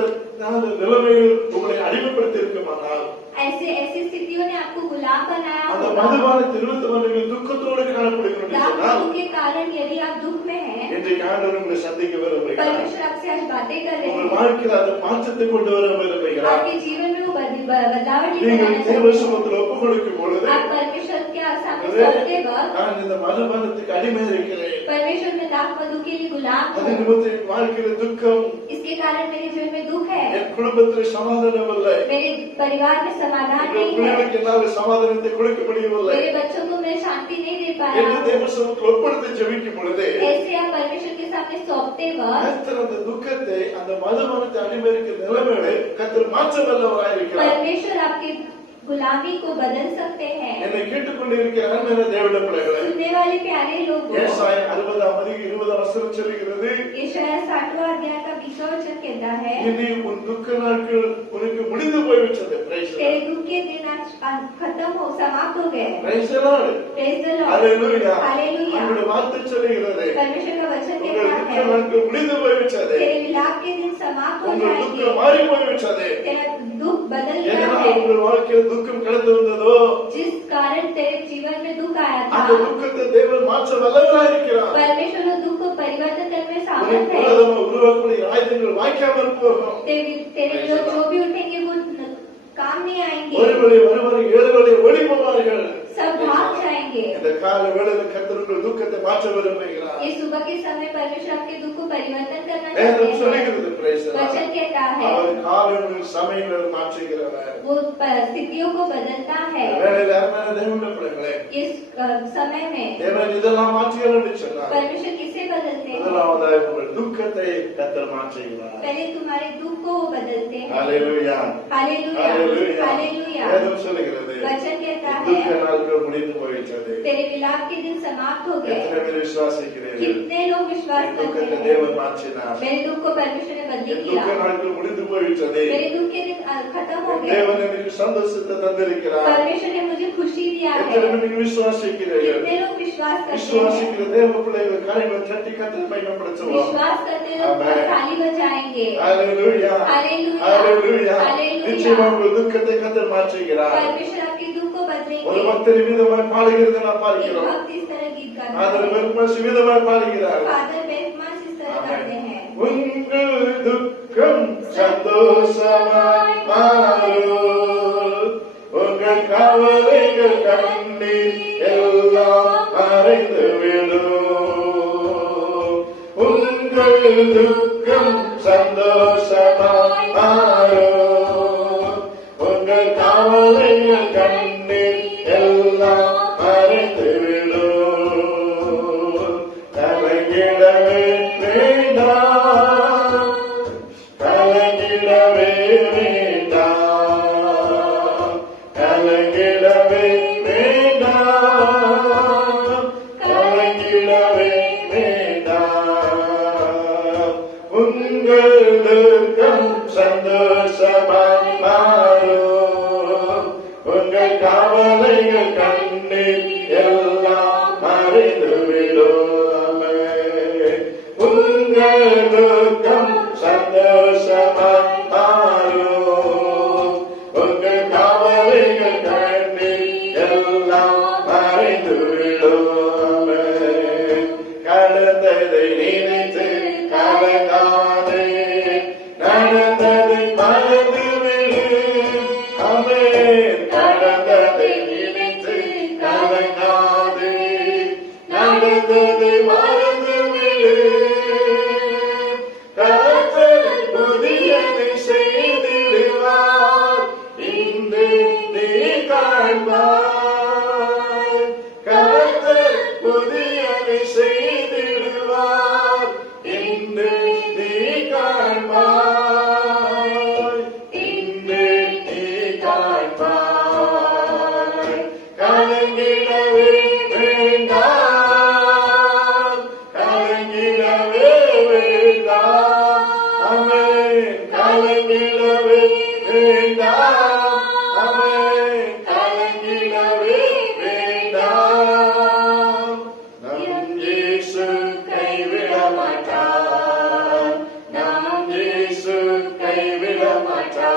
நிலைமைகள் உங்களை அடிமைப்படுத்தி இருக்குமானால், ऐसी स्थितियों ने आपको गुलाम बनाया அந்த होगा। மதுபானத்தில் இருந்தவர்கள் துக்கத்தோடு காணப்படுகிறோம் दाग சொன்னால், मधु के कारण यदि आप दुख में हैं, இன்றைக்கு ஆண்டவர் உங்களை சந்திக்க விரும்புகிறார். परमेश्वर आपसे आज बातें कर रहे உங்கள் हैं। வாழ்க்கையில் அந்த மாற்றத்தை கொண்டு வர விரும்புகிறார். आपके जीवन में वो बदलाव लेकर நீங்கள் आना தேவ चाहते சமூகத்தில் ஒப்புக் கொடுக்கும் பொழுது, हैं। आप परमेश्वर के सामने सौंपते वक्त, நான் இந்த மதுபானத்துக்கு அடிமை இருக்கிறேன், परमेश्वर में दाग मधु के लिए गुलाम அது हूँ, நிமித்தம் என் வாழ்க்கையில துக்கம், इसके कारण मेरे जीवन में दुख है, என் குடும்பத்தில் சமாதானம் இல்லை, मेरे परिवार में समाधान என் नहीं है, பிள்ளைகளுக்கு என்னால் சமாதானத்தை கொடுக்க முடியவில்லை मेरे बच्चों को मैं शांति नहीं दे पा என்று रहा हूँ। தேவ சமூகத்தில் ஒப்படுத்தி ஜெபிக்கும் பொழுது, ऐसे आप परमेश्वर के सामने सौंपते वक्त, கர்த்தர் அந்த துக்கத்தை, அந்த மதுபானத்தை அடிமை இருக்கிற நிலைமைகளை கர்த்தர் மாற்ற வல்லவராயிருக்கிறார். परमेश्वर आपके गुलामी को बदल सकते हैं। என்னை கேட்டுக்கொண்டிருக்கிற அருமையான தேவனுடைய பிள்ளைகளே, सुनने वाले प्यारे लोग, ஏசாயா 60ஆம் அதிகாரம் 20ஆம் வசனம் சொல்லுகிறது, यशायाह 60वां अध्याय का 20वां वचन कहता है, இனி உன் துக்க நாட்கள் உனக்கு முடிந்து போய்விட்டது. Praise the तेरे Lord. दुख के दिन आज खत्म हो समाप्त हो गए। Praise the Lord. Praise the Lord. Hallelujah. Hallelujah. அவருடைய வார்த்தை சொல்லுகிறது, परमेश्वर का वचन உங்கள் कहता துக்க है, நாட்கள் முடிந்து போய்விட்டது, तेरे विलाप के दिन समाप्त हो உங்கள் जाएंगे, துக்கம் மாறி போய்விட்டது. तेरा दुख बदल गया ஏன்னா है। உங்கள் வாழ்க்கையில் துக்கம் கடந்து வந்ததோ, जिस कारण तेरे जीवन में दुख आया அந்த था, துக்கத்தை தேவன் மாற்ற வல்லவராய் இருக்கிறார். परमेश्वर उस दुख को परिवर्तन करने में உனக்கு सामर्थ है। விரோதமாக உருவாக்கக்கூடிய ஆயுதங்கள் வாய்க்காமல் போகும். तेरे विरोध जो भी उठेंगे वो काम नहीं आएंगे, ஒரு வழி ஒருவரை ஏழு வழி ஓடி போவார்கள். सब भाग जाएंगे। இந்த கால வேளையில் கர்த்தர் உங்கள் துக்கத்தை மாற்ற விரும்புகிறார். ये सुबह के समय परमेश्वर आपके दुख को परिवर्तन करना வேதம் चाहते हैं। சொல்லுகிறது, praise the Lord. वचन कहता है, அவர் காலங்கள் சமயங்களை மாற்றுகிறவர். वो स्थितियों को बदलता है। வேளையில அருமையான தேவனுடைய பிள்ளைகளே, इस समय में தேவன் இதெல்லாம் மாற்றுகிறார் என்று சொன்னார். परमेश्वर किसे बदलते हैं? முதலாவதாக உங்கள் துக்கத்தை கர்த்தர் மாற்றுகிறார். पहले तुम्हारे दुख को वो बदलते हैं। ஹalleluya. हालेलुया, ஹalleluya. हालेलुया। வேதம் சொல்லுகிறது, वचन कहता துக்க है, நாட்கள் முடிந்து போயிட்டது. तेरे विलाप के दिन समाप्त हो गए। எத்தனை பேர் விசுவாசிக்கிறீர்கள்? कितने लोग विश्वास என் करते துக்கத்தை हैं? தேவன் மாற்றினார். मेरे दुख को परमेश्वर ने बदल என் दिया। துக்க நாட்கள் முடிந்து போயிட்டது. मेरे दुख के दिन खत्म हो गए। தேவன் எனக்கு சந்தோஷத்தை தந்திருக்கிறார். परमेश्वर ने मुझे खुशी दिया है। எத்தனை பேர் நீங்கள் விசுவாசிக்கிறீர்கள்? कितने लोग विश्वास करते हैं? விசுவாசிக்கிற தேவ பிள்ளைகள் கரைகளை தட்டி கர்த்தரை மகிமைப்படுத்துவோம். विश्वास करते लोग Amen. ताली बजाएंगे। ஹalleluya. हालेलुया, ஹalleluya. हालेलुया। நிச்சயமாக உங்கள் துக்கத்தை கர்த்தர் மாற்றுகிறார். परमेश्वर आपके दुख को ஒரு बदलेंगे। பக்தர் விதமாய் பாடுகிறதை நாம் एक பார்க்கிறோம். भक्त इस तरह गीत गाता ஆதர் है। பெருமாள் விதமாய் பாடுகிறார். फादर बेथमास इस तरह गाते हैं। உங்கள் துக்கம் சந்தோஷமாய் மாறும், உங்கள் கவலைகள் கண்ணீர் எல்லாம் மறைந்துவிடும். உங்கள் துக்கம் சந்தோஷமாய் மாறும், உங்கள் கவலைகள் கண்ணீர் எல்லாம் மறைந்துவிடும். கலங்கிடவே வேண்டாம், கலங்கிடவே வேண்டாம், கலங்கிடவே வேண்டாம், கலங்கிடவே வேண்டாம். உங்கள் துக்கம் சந்தோஷமாய் மாறும், உங்கள் கவலைகள் கண்ணீர் எல்லாம் மறைந்துவிடும். உங்கள் துக்கம் சந்தோஷமாய் மாறும், உங்கள் கவலைகள் கண்ணீர் எல்லாம் மறைந்துவிடும். கடந்ததை நினைத்து கலங்காதே, நடந்ததை மறந்துவிடு. ஆமென். கடந்ததை நினைத்து கலங்காதே, நடந்ததை மறந்துவிடு. கர்த்தர் புதியதை செய்திடுவார், இன்று நீ காண்பாய். கர்த்தர் புதியதை செய்திடுவார், இன்று நீ காண்பாய். இன்று நீ காண்பாய். கலங்கிடவே வேண்டாம், கலங்கிடவே வேண்டாம். ஆமென். கலங்கிடவே வேண்டாம். ஆமென். கலங்கிடவே வேண்டாம். நம் இயேசு கைவிட மாட்டார், நம் இயேசு கைவிட மாட்டார்.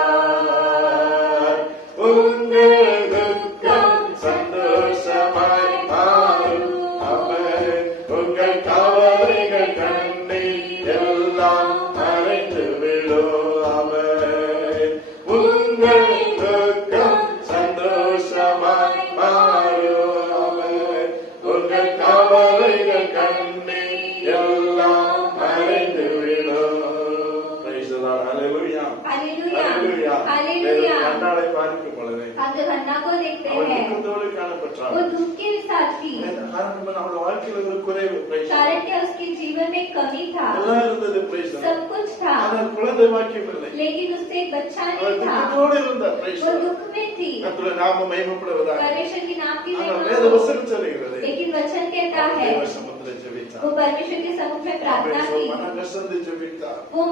உங்கள் துக்கம் சந்தோஷமாய் மாறும். ஆமென். உங்கள் கவலைகள் கண்ணீர் எல்லாம் மறைந்துவிடும். ஆமென். உங்கள் துக்கம் சந்தோஷமாய் மாறும். ஆமென். உங்கள் கவலைகள் கண்ணீர் எல்லாம் மறைந்துவிடும். Praise the Lord. Hallelujah. Hallelujah, Hallelujah. Hallelujah. கண்ணாலை பார்க்கும் பொழுது हम जब हन्ना को देखते அவள் हैं, துக்கத்தோடு காணப்பட்டாள். वो दुख के साथ थी। காரணம் அவள் வாழ்க்கையில் ஒரு குறைவு. Praise the Lord. कारण क्या उसके जीवन में कमी था, எல்லாம் இருந்தது. Praise the Lord. सब कुछ था, ஆனால் குழந்தை வாக்கியம் இல்லை. लेकिन उससे एक बच्चा அவள் नहीं था। துக்கத்தோடு இருந்தார். Praise वो the Lord. दुख में थी। கர்த்தருடைய நாமம் மகிமைப்படுவதாக. परमेश्वर की नाम की ஆனால் महिमा வேத हो। வசனம் சொல்லுகிறது, लेकिन वचन कहता है, தேவ சமுத்திர ஜெபித்தார். वो परमेश्वर के सम्मुख में प्रार्थना की, மனகசந்து ஜெபித்தார். वो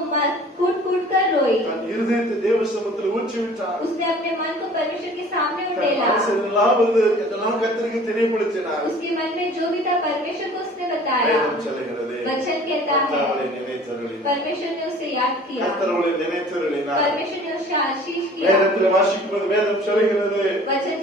कूट कूट कर रोई, தன் இருதயத்தை தேவ சமூகத்தில் ஊற்றி விட்டார். उसने अपने मन को परमेश्वर के सामने தன் उठेला, மனசெல்லாம் வந்து இதெல்லாம் கர்த்தருக்கு தெரியப்படுத்தினார். उसके मन में जो भी था परमेश्वर को उसने बताया। வேதம் சொல்லுகிறது, वचन कहता है கர்த்தர் அவளை நினைத்தருளினார். परमेश्वर ने उसे याद किया, கர்த்தர் அவளை நினைத்தருளினார். परमेश्वर ने उसे आशीष किया। வேதத்தில் வாசிக்கும்போது வேதம் சொல்லுகிறது, वचन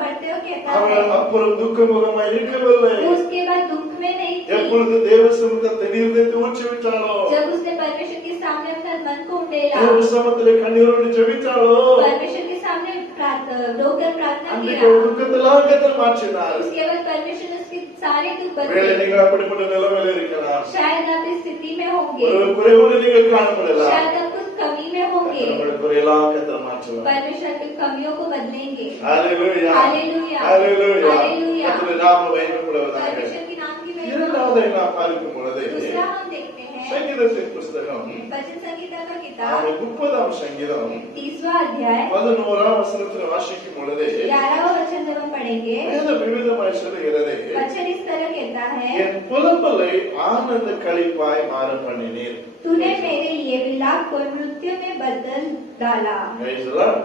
पढ़ते हो कहता அவள் है அப்புறம் துக்கமுகமாய் இருக்கவில்லை. वो उसके बाद दुख में नहीं थी। எப்பொழுது தேவ சமூகத்தை இருதயத்தை ஊற்றி விட்டாளோ, जब उसने परमेश्वर के सामने अपना मन को उठेला, தேவ சமூகத்திலே கண்ணீரோடு ஜெபித்தாளோ, परमेश्वर के सामने रोकर प्रार्थना அன்றைக்கு किया, ஒரு துக்கத்தெல்லாம் கர்த்தர் மாற்றினார். उसके बाद परमेश्वर ने उसके सारे दुख வேலை बदले। நீங்கள் அப்படிப்பட்ட நிலைமையில் இருக்கலாம். शायद आप इस स्थिति में होंगे, ஒரு குறைவோடு நீங்கள் காணப்படலாம். शायद आप कुछ कमी में होंगे, நம்முடைய குறையெல்லாம் கர்த்தர் மாற்றுவார். परमेश्वर की कमियों को बदलेंगे। ஹalleluya, हालेलुया, ஹalleluya. हालेलुया। கர்த்தருடைய நாமம் மகிமைப்படுவதாக. परमेश्वर के नाम की महिमा। இரண்டாவதை நாம் பார்க்கும் பொழுது दूसरा हम देखते हैं சங்கீதத்தின் புஸ்தகம் वचन संहिता का किताब 30ஆம் சங்கீதம் 30वां अध्याय 11ஆம் வசனத்தில் வாசிக்கும் பொழுது 11वां वचन जब हम पढ़ेंगे, வேதம் விவிதமாய் சொல்லுகிறது, वचन इस तरह कहता है, என் புலம்பலை ஆனந்த களிப்பாய் மாற பண்ணினீர். तूने मेरे लिए विलाप को मृत्यु में बदल डाला। Praise the Lord.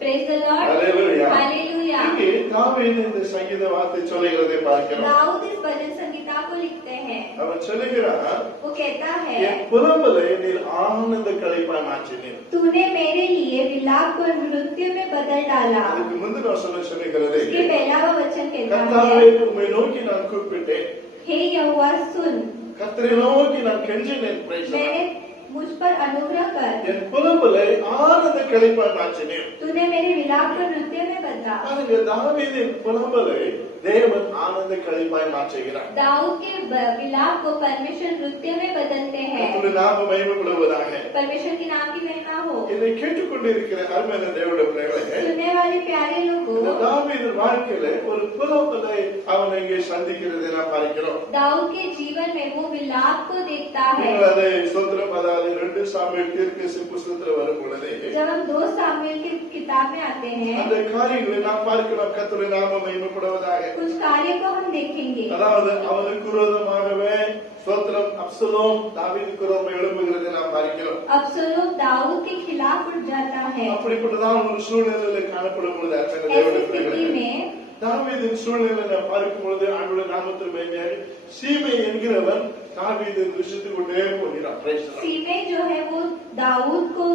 Praise the Lord. Hallelujah. Hallelujah. இங்கே தாவீது இந்த சங்கீத வார்த்தை சொல்லுகிறதை பார்க்கிறோம். दाऊद इस भजन संहिता को लिखते हैं, அவன் சொல்லுகிறான், वो कहता है, என் புலம்பலை நீர் ஆனந்த களிப்பாய் மாற்றினீர். तूने मेरे लिए विलाप को मृत्यु में बदल डाला। அதுக்கு முந்தின வசனம் சொல்லுகிறது, इसके पहला वो वचन कहता கர்த்தாவே है, உம்மை நோக்கி நான் கூப்பிட்டேன், हे यहोवा सुन, கர்த்தரை நோக்கி நான் கெஞ்சினேன். Praise the Lord. मैंने मुझ पर अनुग्रह कर, என் புலம்பலை ஆனந்த களிப்பாய் மாற்றினீர். तूने मेरे विलाप को नृत्य में बदला। பாருங்க, தாவீதின் புலம்பலை தேவன் ஆனந்த களிப்பாய் மாற்றுகிறார். दाऊद के विलाप को परमेश्वर नृत्य में बदलते हैं। கர்த்தருடைய நாமம் மகிமைப்படுவதாக. परमेश्वर के नाम की महिमा हो। இதை கேட்டுக்கொண்டிருக்கிற அருமையான தேவனுடைய பிள்ளைகளே, सुनने वाले प्यारे இந்த लोगों, தாவீதின் வாழ்க்கையில ஒரு புலம்பலை அவன் இங்கே சந்திக்கிறதை நாம் பார்க்கிறோம். दाऊद के जीवन में वो विलाप को देखता है। நீங்கள் அதை ஸ்தோத்திரம், அதாவது 2 சாமுவேல் தீர்க்கதரிசி புஸ்தகத்துல வரும் பொழுது जब हम 2 सामुएल की किताब में आते हैं, அந்த காரியங்களை நாம் பார்க்கிறோம். கர்த்தருடைய நாமம் மகிமைப்படுவதாக. कुछ कार्य को हम देखेंगे। அதாவது அவனுக்கு விரோதமாகவே ஸ்தோத்திரம் அப்சலோம் தாவீதுக்கு விரோதமாக எழும்புகிறதை நாம் பார்க்கிறோம். अबसलोम दाऊद के खिलाफ उठ जाता है। அப்படிப்பட்டதான் ஒரு சூழ்நிலையில காணப்படும் பொழுது அருமையான ऐसी தேவனுடைய स्थिति பிள்ளைகளே, में தாவீதின் சூழ்நிலை நாம் பார்க்கும் பொழுது ஆண்டவருடைய நாமத்தில் மகிமையாக சீமை என்கிறவன் தாவீதை தூஷித்து கொண்டே போகிறான். Praise the Lord. सीमे जो है वो दाऊद को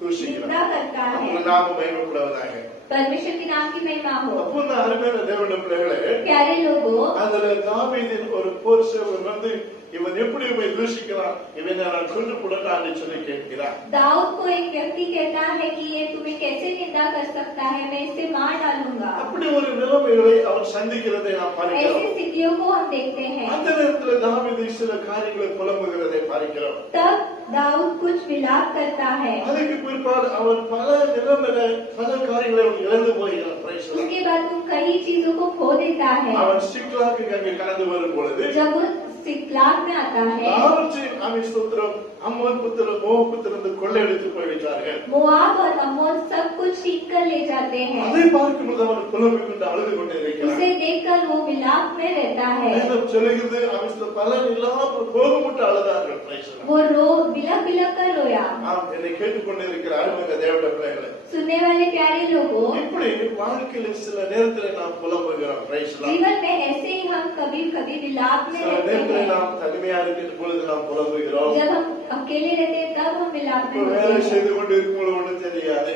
தூஷிக்கிறான். निंदा करता है। அவருடைய நாமம் மகிமைப்படுவதாக. परमेश्वर के नाम की महिमा हो। அப்போ இந்த அருமையான தேவனுடைய பிள்ளைகளே, प्यारे लोगों, அதுல தாவீதின் ஒரு போர் சேவகன் வந்து இவன் எப்படி இவனை தூஷிக்கிறான், இவனை நான் கொண்டு போடலான்னு சொல்லி கேட்கிறான். दाऊद को एक व्यक्ति कहता है कि ये तुम्हें कैसे निंदा कर सकता है, मैं इसे मार डालूंगा। அப்படி ஒரு நிலைமைகளை அவன் சந்திக்கிறதை நாம் பார்க்கிறோம். ऐसी स्थितियों को हम देखते हैं। அந்த நேரத்தில் தாவீது சில காரியங்களை புலம்புகிறதை பார்க்கிறோம். तब दाऊद कुछ विलाप करता है। அதுக்கு பிற்பாடு அவன் பல நிலைமையில பல காரியங்களை அவன் இழந்து போகிறான். Praise the Lord. उसके बाद वो कई चीजों को खो देता है। அவன் சிக்லாக்கு அங்கே கடந்து வரும் பொழுது जब वो सिकलाग में आता है, அவற்றின் அவன் ஸ்தோத்திரம் அம்மோன் புத்திரன் மோவாப் புத்திரன் கொள்ளையடித்து போய்விட்டார்கள். मोआब और अम्मोन सब कुछ छीन कर ले जाते हैं। அதை பார்க்கும்போது அவன் புலம்பிக் கொண்டு அழுது கொண்டே இருக்கிறான். उसे देखकर वो विलाप में रहता है। வேதம் சொல்லுகிறது அவன் பலன் இல்லாமல் போகமுட்டு அழுதார்கள். Praise the Lord. वो बिलक बिलक कर रोया। ஆம், என்னை கேட்டுக்கொண்டிருக்கிற அருமையான தேவனுடைய பிள்ளைகளே, सुनने वाले प्यारे लोगों, இப்படி வாழ்க்கையில சில நேரத்தில் நாம் புலம்புகிறோம். Praise the Lord. जीवन में ऐसे ही हम कभी कभी विलाप में சில रहते நேரத்தில் हैं। நாம் தனிமையா இருக்கிற பொழுது நாம் புலம்புகிறோம். जब हम अकेले रहते हैं तब हम विलाप में இப்ப होते வேலை हैं। செய்து கொண்டு இருக்கும் பொழுது ஒன்றும் தெரியாது.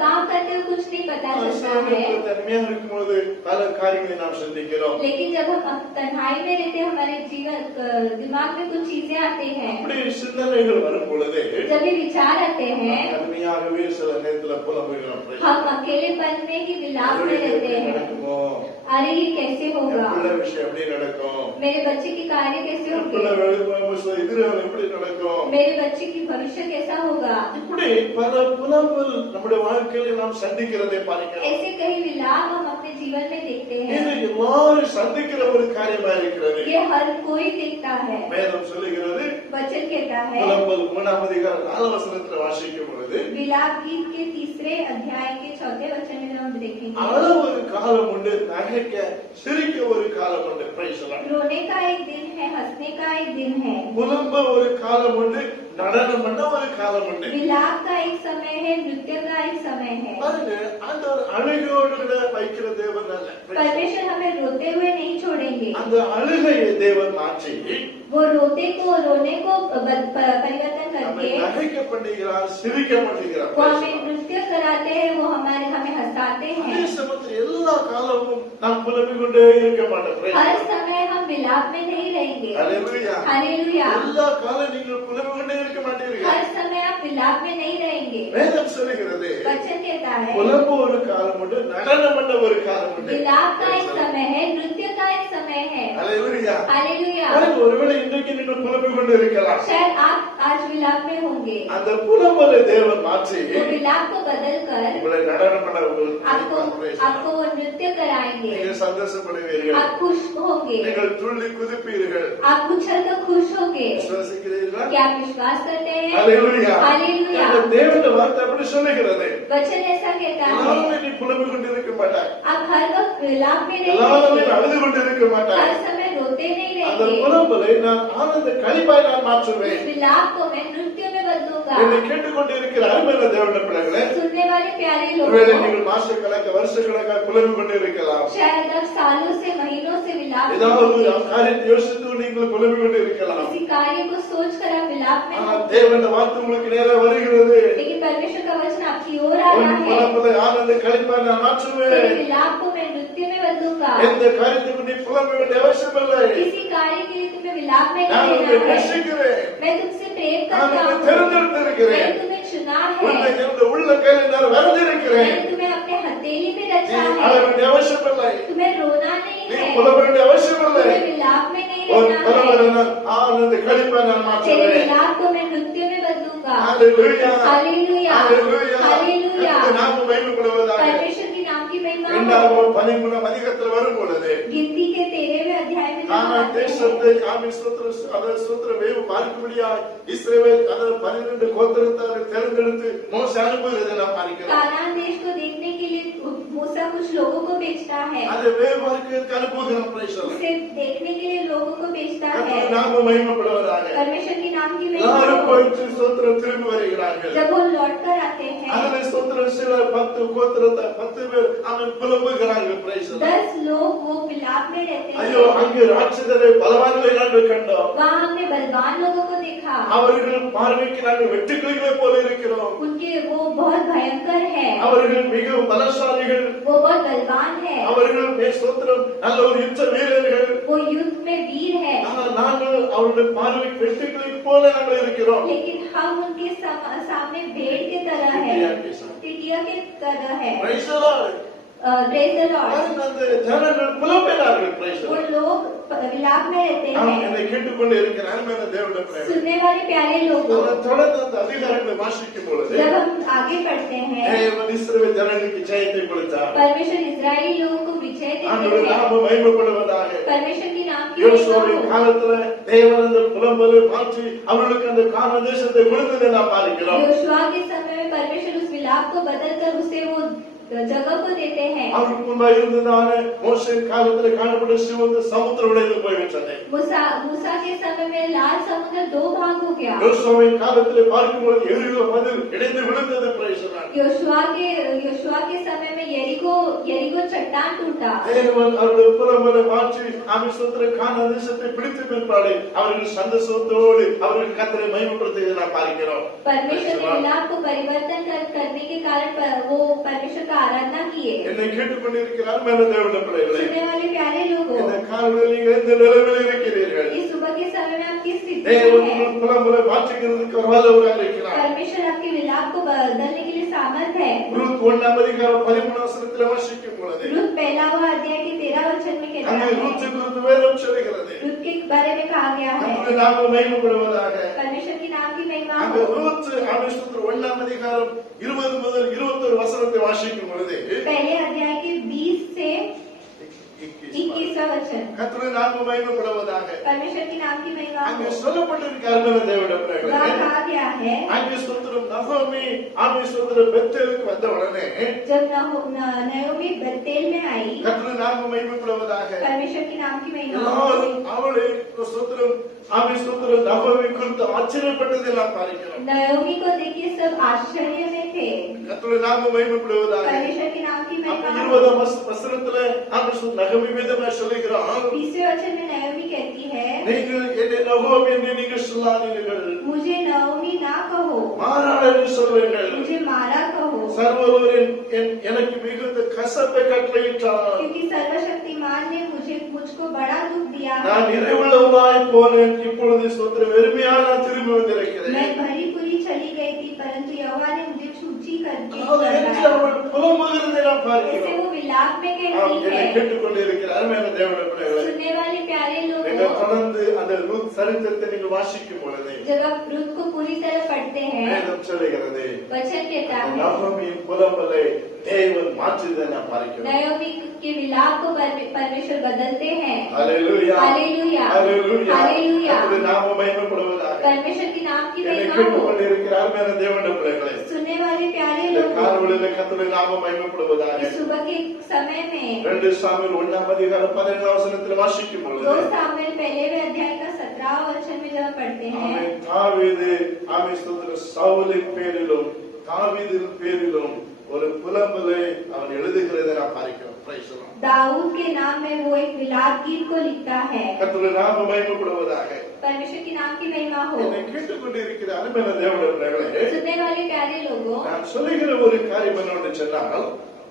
काम करते हुए कुछ नहीं पता சில चलता है, நேரத்தில் தனிமையா இருக்கும் பொழுது பல காரியங்களை நாம் சிந்திக்கிறோம். लेकिन जब हम तन्हाई में रहते हैं हमारे जीवन दिमाग में कुछ चीजें आते हैं, இப்படி சிந்தனைகள் வரும் பொழுது जब ये विचार आते हैं, தனிமையாகவே சில நேரத்தில் புலம்புகிறோம். हम अकेलेपन में ही विलाप में रहते हैं। நடக்குமோ, अरे ये कैसे होगा, என் பிள்ளை விஷயம் எப்படி நடக்கும், मेरे बच्चे की कार्य कैसे என் होगी, பிள்ளை எதிர்காலம் எப்படி நடக்கும், मेरे बच्चे की भविष्य कैसा होगा। இப்படி பல புலம்பல் நம்முடைய வாழ்க்கையில நாம் சந்திக்கிறதை பார்க்கிறோம். ऐसे कई विलाप हम अपने जीवन में देखते हैं। இது எல்லாரும் சந்திக்கிற ஒரு காரியமா இருக்கிறது. ये हर कोई देखता है। வேதம் சொல்லுகிறது, वचन कहता है, புலம்பல் 3ஆம் அதிகாரம் 4ஆம் வசனத்தில் வாசிக்கும் பொழுது विलाप गीत के 3 अध्याय के 4 वचन में हम देखेंगे, அளவு ஒரு காலம் உண்டு, நகைக்க சிரிக்க ஒரு காலம் உண்டு. Praise the Lord. रोने का एक दिन है हंसने का एक दिन है, புலம்ப ஒரு காலம் உண்டு, நடனம் பண்ண ஒரு காலம் உண்டு. विलाप का एक समय है, नृत्य का एक समय है। பாருங்க, ஆண்டவர் அழுகையோடு கூட வைக்கிற தேவன் அல்ல. परमेश्वर हमें रोते हुए नहीं छोड़ेंगे। அந்த அழுகையை தேவன் மாற்றி वो रोने को परिवर्तन நம்மை करके நகைக்க பண்ணுகிறார், சிரிக்க பண்ணுகிறார். वो हमें नृत्य कराते हैं, वो हमें हंसाते அதே हैं। சமயத்தில் எல்லா காலமும் நாம் புலம்பிக் கொண்டே இருக்க மாட்டோம். हर समय हम विलाप में नहीं रहेंगे। அல்லேலூயா. हालेलुया। எல்லா காலம் நீங்கள் புலம்பிக் கொண்டே இருக்க மாட்டீர்கள். हर समय आप विलाप में नहीं रहेंगे। வேதம் சொல்லுகிறது, वचन कहता है புலம்ப ஒரு காலம் உண்டு, நடனம் பண்ண ஒரு காலம் உண்டு. विलाप का एक समय है, नृत्य का एक समय है। அல்லேலூயா. हालेलुया। பாருங்க, ஒருவேளை இன்றைக்கு நீங்கள் புலம்பிக் கொண்டு இருக்கலாம். शायद आप आज विलाप में होंगे। அந்த புலம்பலை தேவன் மாற்றி वो विलाप को बदल कर உங்களை நடனம் பண்ண आपको वो नृत्य कराएंगे। நீங்கள் சந்தோஷப்படுவீர்கள், आप खुश होंगे, நீங்கள் துள்ளி குதிப்பீர்கள். आप उछल कर खुश होंगे। விசுவாசிக்கிறீர்களா? क्या आप विश्वास करते हैं? அல்லேலூயா. हालेलुया। அந்த தேவனுடைய வார்த்தை அப்படி சொல்லுகிறது. वचन ऐसा कहता है எல்லாருமே நீ புலம்பிக் கொண்டு இருக்க மாட்டாய், आप हर वक्त विलाप में नहीं எல்லாருமே रहेंगे, அழுது கொண்டு இருக்க மாட்டாய். हर समय रोते नहीं அந்த रहेंगे। புலம்பலை நான் ஆனந்த களிப்பாய் நான் மாற்றுவேன். इस विलाप को मैं नृत्य में बदलूंगा। என்னை கேட்டுக்கொண்டு இருக்கிற அருமையான தேவனுடைய பிள்ளைகளே, सुनने वाले प्यारे ஒருவேளை लोगों, நீங்கள் மாச கணக்க வருஷ கணக்காக புலம்பிக் கொண்டு இருக்கலாம். शायद अब सालों से महीनों से विलाप में ஏதாவது होंगे। காரியத்தை யோசித்து நீங்கள் புலம்பிக் கொண்டு இருக்கலாம். किसी कार्य को सोच कर आप विलाप में ஆனால் होंगे। தேவனுடைய வார்த்தை உங்களுக்கு நேரா வருகிறது. लेकिन परमेश्वर का वचन आपकी ओर आ உன் रहा है, புலம்பலை ஆனந்த களிப்பாய் நான் மாற்றுவேன். तेरे विलाप को मैं नृत्य में बदलूंगा। எந்த காரியத்துக்கு நீ புலம்ப வேண்டிய அவசியம் இல்லை. किसी कार्य के लिए तुम्हें विलाप में நான் नहीं உன்னை रहना है। நேசிக்கிறேன், मैं तुमसे प्रेम நான் करता உன்னை हूँ, தேர்ந்தெடுத்திருக்கிறேன், मैंने तुम्हें चुना உன்னை है, என்னுடைய உள்ள கையில் நான் வரைந்திருக்கிறேன். मैंने तुम्हें अपने हथेली में நீ रचा அழ है। வேண்டிய அவசியம் இல்லை, तुम्हें रोना नहीं நீ है, புலம்ப வேண்டிய அவசியம் இல்லை. तुम्हें विलाप में नहीं உன் रहना புலம்பலை है। நான் ஆனந்த களிப்பாய் நான் तेरे மாற்றுவேன். विलाप को मैं नृत्य में बदलूंगा। ஹalleluya. हालेलुया, ஹalleluya. हालेलुया। கர்த்தருடைய நாமம் மகிமைப்படுவதாக. परमेश्वर के नाम की महिमा हो। இரண்டாவது 13 அதிகாரத்தில் வரும் பொழுது गिनती के 13वें अध्याय में जब हम கானான் आते हैं, தேசத்தை காமின் ஸ்தோத்திரமே பார்க்கும்படியாக இஸ்ரவேல் அதாவது 12 கோத்திரத்தாரை தேர்ந்தெடுத்து மோசே அனுப்புகிறதை நாம் பார்க்கிறோம். कानान देश को देखने के लिए मूसा कुछ लोगों को भेजता है, அதை வேறுபார்க்கிறதுக்கு அனுப்புகிறோம். praise the Lord. उसे देखने के लिए लोगों को भेजता है। கர்த்தருடைய நாமம் மகிமைப்படுவதாக. परमेश्वर के नाम की महिमा எல்லாரும் हो। போயிட்டு ஸ்தோத்திரம் திரும்பி வருகிறார்கள். जब वो लौट कर आते हैं, அதில் ஸ்தோத்திரம் சில 10 கோத்திரத்தை 10 பேர் அவன் புலம்புகிறார்கள். praise the Lord. 10 लोग वो विलाप में रहते ஐயோ, हैं। அங்கே ராட்சதரை பலவான்களை நாங்கள் கண்டோம். वहाँ हमने बलवान लोगों को देखा, அவர்கள் பார்வைக்கு நாங்கள் வெட்டுக்கிளிகளை போல இருக்கிறோம். उनके वो बहुत भयंकर है, அவர்கள் மிகவும் பலசாலிகள். वो बहुत बलवान है, அவர்கள் ஸ்தோத்திரம் நல்ல ஒரு யுத்த வீரர்கள். वो युद्ध में वीर है। ஆனால் நாங்கள் அவருடைய பார்வைக்கு வெட்டுக்கிளை போல நாங்கள் இருக்கிறோம். लेकिन हम उनके सामने भेड़ के तरह है, टिटिया के तरह है। Praise the Lord. Praise the Lord. அந்த ஜனங்கள் புலம்பெறார்கள். praise the वो Lord. लोग विलाप में रहते நாம் हैं। என்னை கேட்டுக்கொண்டு இருக்கிற அருமையான தேவனுடைய பிள்ளைகளே, सुनने वाले प्यारे लोगों, தொடர்ந்து அந்த அதிகாரங்களை வாசிக்கும் பொழுது जब हम आगे बढ़ते हैं, தேவன் இஸ்ரவேல் ஜனங்களுக்கு ஜெயத்தை கொடுத்தார். परमेश्वर इजरायली लोगों को विजय देते ஆண்டவருடைய हैं। நாமம் மகிமைப்படுவதாக. परमेश्वर की नाम की யோசுவாவின் महिमा हो। காலத்துல தேவன் அந்த புலம்பலை மாற்றி அவர்களுக்கு அந்த கானான் தேசத்தை கொடுத்ததை நாம் பார்க்கிறோம். योशुआ के समय में परमेश्वर उस विलाप को बदलकर उसे वो जगह को देते हैं। அவருக்கு முன்பாக இருந்ததான மோசேயின் காலத்துல காணப்பட்ட சிவந்த சமுத்திரம் உடைந்து போய்விட்டது. मूसा के समय में लाल समुद्र 2 भाग हो गया। யோசுவாவின் காலத்திலே பார்க்கும்போது எரிகோ மதில் இடிந்து விழுந்தது. praise the Lord. योशुआ के समय में यरीको चट्टान टूटा। தேவன் அவருடைய புலம்பலை மாற்றி ஆமிஸ்தோத்திர கானான் தேசத்தை பிடித்து பிற்பாடு அவர்கள் சந்தோஷத்தோடு அவர்கள் கர்த்தரை மகிமைப்படுத்துவதை நாம் பார்க்கிறோம். परमेश्वर ने विलाप को परिवर्तन करने के कारण वो परमेश्वर का आराधना किए। என்னை கேட்டுக்கொண்டிருக்கிறார் மேல தேவனுடைய பிள்ளைகளே, सुनने वाले प्यारे लोगों, இந்த காலையில் நீங்கள் எந்த நிலைமையில் இருக்கிறீர்கள்? इस सुबह के समय में आप किस स्थिति தேவன் में हैं? உங்கள் புலம்பலை மாற்றுகிறதுக்கு ஒரு வல்லவராக இருக்கிறார். परमेश्वर आपके विलाप को बदलने के लिए सामर्थ है। ரூத் 1 அதிகாரம் 13 வசனத்தில் வாசிக்கும் பொழுது रुत पहला हुआ अध्याय के 13 वचन में कहता அங்கே है, ரூத் குறித்து வேதம் சொல்கிறது. रुत के बारे में कहा गया है, கர்த்தருடைய நாமம் மகிமைப்படுவதாக. परमेश्वर के नाम की महिमा அங்கே हो। ரூத் ஆமிஸ்தோத்திர 1 அதிகாரம் 20 முதல் 21 வசனத்தை வாசிக்கும் பொழுது पहले अध्याय के 20 से 21वां वचन, கர்த்தருடைய நாமம் மகிமைப்படுவதாக. परमेश्वर के नाम की महिमा அங்கே हो। சொல்லப்பட்டிருக்கிற அருமையான தேவனுடைய பிள்ளைகளே, वहाँ कहा गया है, ஆமிஸ்தோத்திரம் நகோமி ஆமிஸ்தோத்திர பெத்தேலுக்கு வந்த உடனே जब नयोमी बेतेल में आई, கர்த்தருடைய நாமம் மகிமைப்படுவதாக. परमेश्वर के नाम की महिमा हो। எல்லாரும் அவளை ஸ்தோத்திரம் ஆமென் ஸ்தோத்திரம். நகோமி குறித்து ஆச்சரியப்பட்டதை நாம் பார்க்கிறோம். नयोमी को देखिए सब आश्चर्य में थे। கர்த்தருடைய நாமம் மகிமைப்படுவதாக. परमेश्वर के नाम की महिमा हो। 20ஆம் வசனத்துல ஆமென் ஸ்தோத்திரம். நகோமி மீதமாக சொல்லுகிறான், 20वें वचन में नयोमी कहती है, நீங்கள் என்னை நகோமி என்று நீங்கள் சொல்லாதீர்கள், मुझे नयोमी ना कहो, மாறாட என்று சொல்வீர்கள். मुझे मारा कहो, சர்வவல்லவரின் எனக்கு மிகுந்த கசப்பை கட்டளையிட்டார். क्योंकि सर्वशक्तिमान ने मुझको बड़ा दुख दिया। நான் நிறைவுள்ளவனாய் போனேன், இப்பொழுது ஸ்தோத்திரம் வெறுமையாக நான் திரும்பி வந்திருக்கிறேன். मैं भरी पूरी चली गई थी, परंतु यहोवा ने मुझे छूची कर दी। என்று அவள் புலம்புகிறதை நாம் इसे பார்க்கிறோம். वो विलाप में ஆம், कहती என்னை है। கேட்டுக்கொண்டிருக்கிற அருமையான தேவனுடைய பிள்ளைகளே, सुनने वाले प्यारे நீங்கள் लोगों, தொடர்ந்து அந்த ரூத் சரித்திரத்தை நீங்கள் வாசிக்கும் பொழுது जब आप रुत को पूरी तरह पढ़ते हैं, வேதம் சொல்லுகிறது, वचन कहता है, நகோமியின் புலம்பலை தேவன் மாற்றியதை நாம் பார்க்கிறோம். नयोमी के विलाप को परमेश्वर बदलते हैं। ஹல்லேலூயா, हालेलुया, ஹல்லேலூயா. हालेलुया। கர்த்தருடைய நாமம் மகிமைப்படுவதாக. परमेश्वर के नाम की என்னை महिमा हो। கேட்டுக்கொண்டிருக்கிற அருமையான தேவனுடைய பிள்ளைகளே, सुनने वाले प्यारे இந்த लोगों, காலையிலே கர்த்தருடைய நாமம் மகிமைப்படுவதாக. इस सुबह के समय में 2 சாமுவேல் 1ஆம் அதிகாரம் 15ஆம் வசனத்தில் வாசிக்கும் பொழுது 2 सामुएल पहले अध्याय का 17वां वचन में जब पढ़ते हैं, ஆமென். தாவீது ஆமென் ஸ்தோத்திரம் சவுலின் பேரிலும் தாவீதின் பேரிலும் ஒரு புலம்பலை அவன் எழுதுகிறதை நாம் பார்க்கிறோம். Praise the Lord. दाऊद के नाम में वो एक विलाप गीत को लिखता है। கர்த்தருடைய நாமம் மகிமைப்படுவதாக. परमेश्वर के नाम की महिमा हो। என்னை கேட்டுக்கொண்டிருக்கிற அருமையான தேவனுடைய பிள்ளைகளே, सुनने वाले प्यारे लोगों, நான் சொல்லுகிற ஒரு காரியம் என்னவென்று சொன்னால்,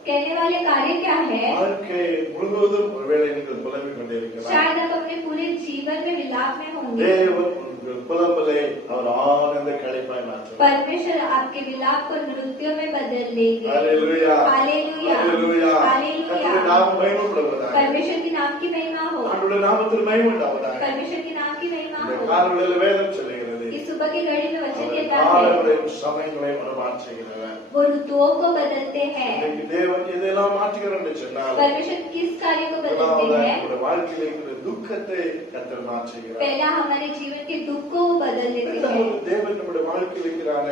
कहने वाले कार्य क्या है? வாழ்க்கை முழுவதும் ஒருவேளை நீங்கள் புலம்பிக் கொண்டிருக்கலாம். शायद आप अपने पूरे जीवन में विलाप में होंगे। தேவன் உங்கள் புலம்பலை அவர் ஆனந்த களிப்பாய் மாற்றுவார். परमेश्वर आपके विलाप को नृत्यों में बदल देंगे। ஹல்லேலூயா, हालेलुया, ஹல்லேலூயா. हालेलुया। கர்த்தருடைய நாமம் மகிமைப்படுவதாக. परमेश्वर के नाम की महिमा हो। ஆண்டவருடைய நாமத்தில் மகிமை உண்டாவதாக. परमेश्वर के नाम की महिमा இந்த हो। காலையில வேதம் சொல்லுகிறது, इस सुबह की घड़ी में वचन அவர் कहता है, காலங்களையும் சமயங்களையும் அவர் மாற்றுகிறவர். वो ऋतुओं को बदलते हैं। இன்னைக்கு தேவன் இதெல்லாம் மாற்றுகிறார் என்று சொன்னால், परमेश्वर किस कार्य को बदलते முதலாவதாக हैं? நம்முடைய வாழ்க்கையில் இருக்கிற துக்கத்தை கர்த்தர் மாற்றுகிறார். पहला हमारे जीवन के दुख को वो बदल देते हैं। இரண்டாவது தேவன் நம்முடைய வாழ்க்கையில் இருக்கிறான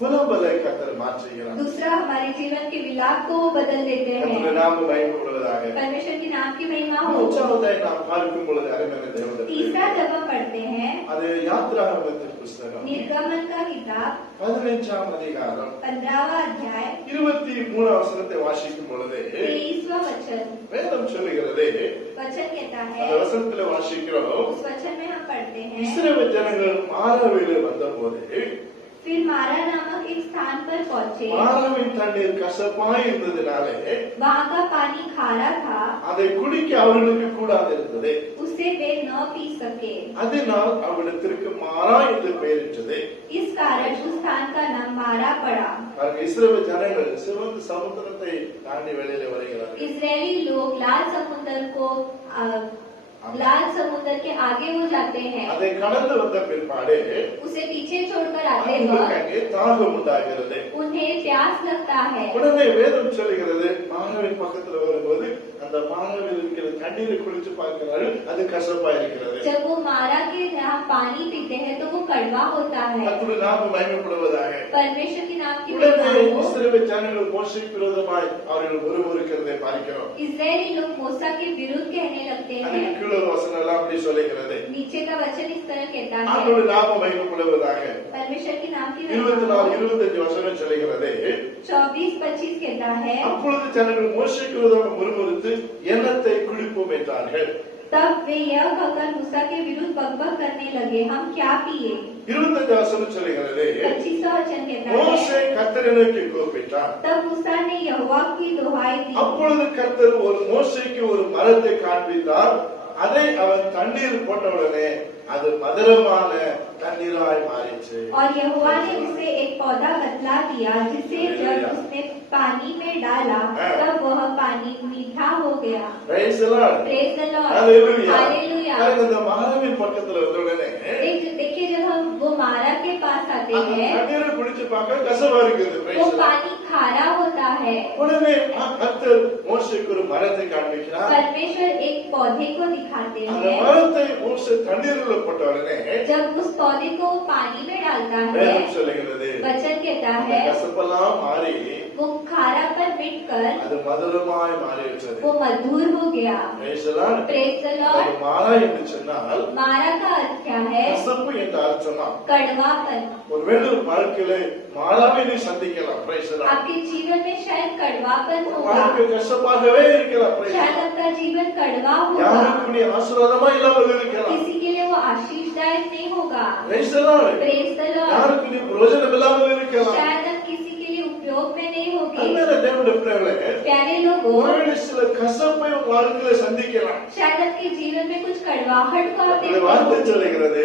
புலம்பலை கர்த்தர் மாற்றுகிறார். दूसरा हमारे जीवन के विलाप को वो बदल देते கர்த்தருடைய हैं। நாமம் மகிமைப்படுவதாக. परमेश्वर के नाम की महिमा हो। மூன்றாவதாய் நாம் பார்க்கும் பொழுது அருமையான தேவனுடைய तीसरा जब हम पढ़ते हैं, அது யாத்திராகமத்தின் புஸ்தகம் निर्गमन का किताब 15ஆம் அதிகாரம் 15वां अध्याय 23ஆம் வசனத்தை வாசிக்கும் பொழுது 23वां वचन வேதம் சொல்லுகிறது, वचन कहता அந்த है, வசனத்துல வாசிக்கிறோம், उस वचन में हम पढ़ते हैं, இஸ்ரவேல் ஜனங்கள் மாராவிலே வந்தபோது फिर मारा नामक एक स्थान पर पहुंचे। மாராவின் தண்ணீர் கசப்பாய் இருந்ததினாலே वहाँ का पानी खारा था, அதை குடிக்க அவர்களுக்கு கூடாது இருந்தது. उसे वे न पी सके। அதனால் அவ்விடத்திற்கு மாரா என்று பெயரிட்டது. इस कारण उस स्थान का नाम मारा पड़ा। பாருங்க, இஸ்ரவேல் ஜனங்கள் சிவந்த சமுத்திரத்தை தாண்டி வெளியில வருகிறார்கள். इजरायली लोग लाल समुद्र के आगे हो जाते हैं। அதை கடந்து வந்த பிற்பாடு उसे पीछे छोड़कर आते அவர்களுக்கு वक्त அங்கே தாகம் உண்டாகிறது. उन्हें प्यास लगता है। உடனே வேதம் சொல்லுகிறது, மாராவின் பக்கத்துல வரும்போது அந்த மாராவில் இருக்கிற தண்ணீரை குடிச்சு பார்க்கிறார்கள், அது கசப்பா இருக்கிறது. जब वो मारा के यहाँ पानी पीते हैं तो वो कड़वा होता है। கர்த்தருடைய நாமம் மகிமைப்படுவதாக. परमेश्वर के नाम की உடனே महिमा हो। இஸ்ரவேல் ஜனங்கள் மோசேக்கு விரோதமாய் அவர்கள் ஒருவருக்கிறதை பார்க்கிறோம். इजरायली लोग मूसा के विरुद्ध कहने लगते அதுக்கு हैं। கீழே ஒரு வசனம் எல்லாம் அப்படி சொல்லுகிறது, नीचे का वचन इस तरह कहता है, ஆண்டவருடைய நாமம் மகிமைப்படுவதாக. परमेश्वर के नाम की महिमा 24, हो। 25 வசனம் சொல்லுகிறது, 24-25 कहता है, அப்பொழுது ஜனங்கள் மோசேக்கு விரோதமாக முறுமுறுத்து எண்ணத்தை குடிப்போம் என்றார்கள். तब वे यह कहकर मूसा के विरुद्ध बकबक करने लगे, हम क्या पिए? 25 வசனம் சொல்லுகிறது, 25वां वचन कहता மோசே है, கர்த்தரை நோக்கி கூப்பிட்டார். तब मूसा ने यहोवा की दुहाई दी। அப்பொழுது கர்த்தர் ஒரு மோசேக்கு ஒரு மரத்தை காண்பித்தார். அதை அவன் தண்ணீர் போட்டவுடனே அது மதுரமான தண்ணீராய் மாறிச்சு. और यहोवा ने उसे एक पौधा बतला दिया, जिसे जब उसने पानी में डाला तब वह पानी मीठा हो गया। Praise the Lord. Praise the Lord. Hallelujah. Hallelujah. அந்த மாராவின் பக்கத்துல வந்த உடனே देखिए जब हम वो मारा के पास आते அந்த हैं, தண்ணீரை குடிச்சு பார்க்க கசவா இருக்குது. Praise वो the Lord. पानी खारा होता है। உடனே கர்த்தர் மோசேக்கு ஒரு மரத்தை காண்பிக்கிறார். परमेश्वर एक पौधे को दिखाते அந்த हैं। மரத்தை மோசே தண்ணீரில் போட்ட உடனே जब उस पौधे को वो पानी में डालता है, வேதம் சொல்லுகிறது, वचन कहता அந்த है, கசப்பெல்லாம் மாறி वो खारा पर मिटकर அது மதுரமாய் மாறிவிட்டது. वो मधुर हो गया। Praise the Lord. Praise the அது लॉर्ड। மாறா என்று சொன்னால் मारा का अर्थ क्या क्या है? கசப்பு என்ற அர்த்தமா कड़वापन। ஒருவேளை வாழ்க்கையில மாறாவே நீ சந்திக்கலாம். Praise the Lord. आपके जीवन में शायद कड़वापन होगा, வாழ்க்கை கசப்பாகவே இருக்கலாம். Praise the शायद Lord. आपका जीवन कड़वा होगा, யாருக்கு நீ ஆசீர்வாதமா இல்லாமல் இருக்கலாம். किसी के लिए वो आशीषदायक नहीं होगा। Praise the Lord. Praise the Lord. யாருக்கு நீ பிரயோஜனம் இல்லாமல் இருக்கலாம். शायद आप किसी के लिए उपयोग में नहीं होगे। அன்பான தேவனுடைய பிள்ளைகளே, प्यारे लोगों, ஒருவேளை சில கசப்பை உன் வாழ்க்கையில சந்திக்கலாம். शायद आपके जीवन में कुछ कड़वाहट को आप இந்த வார்த்தை சொல்லுகிறது,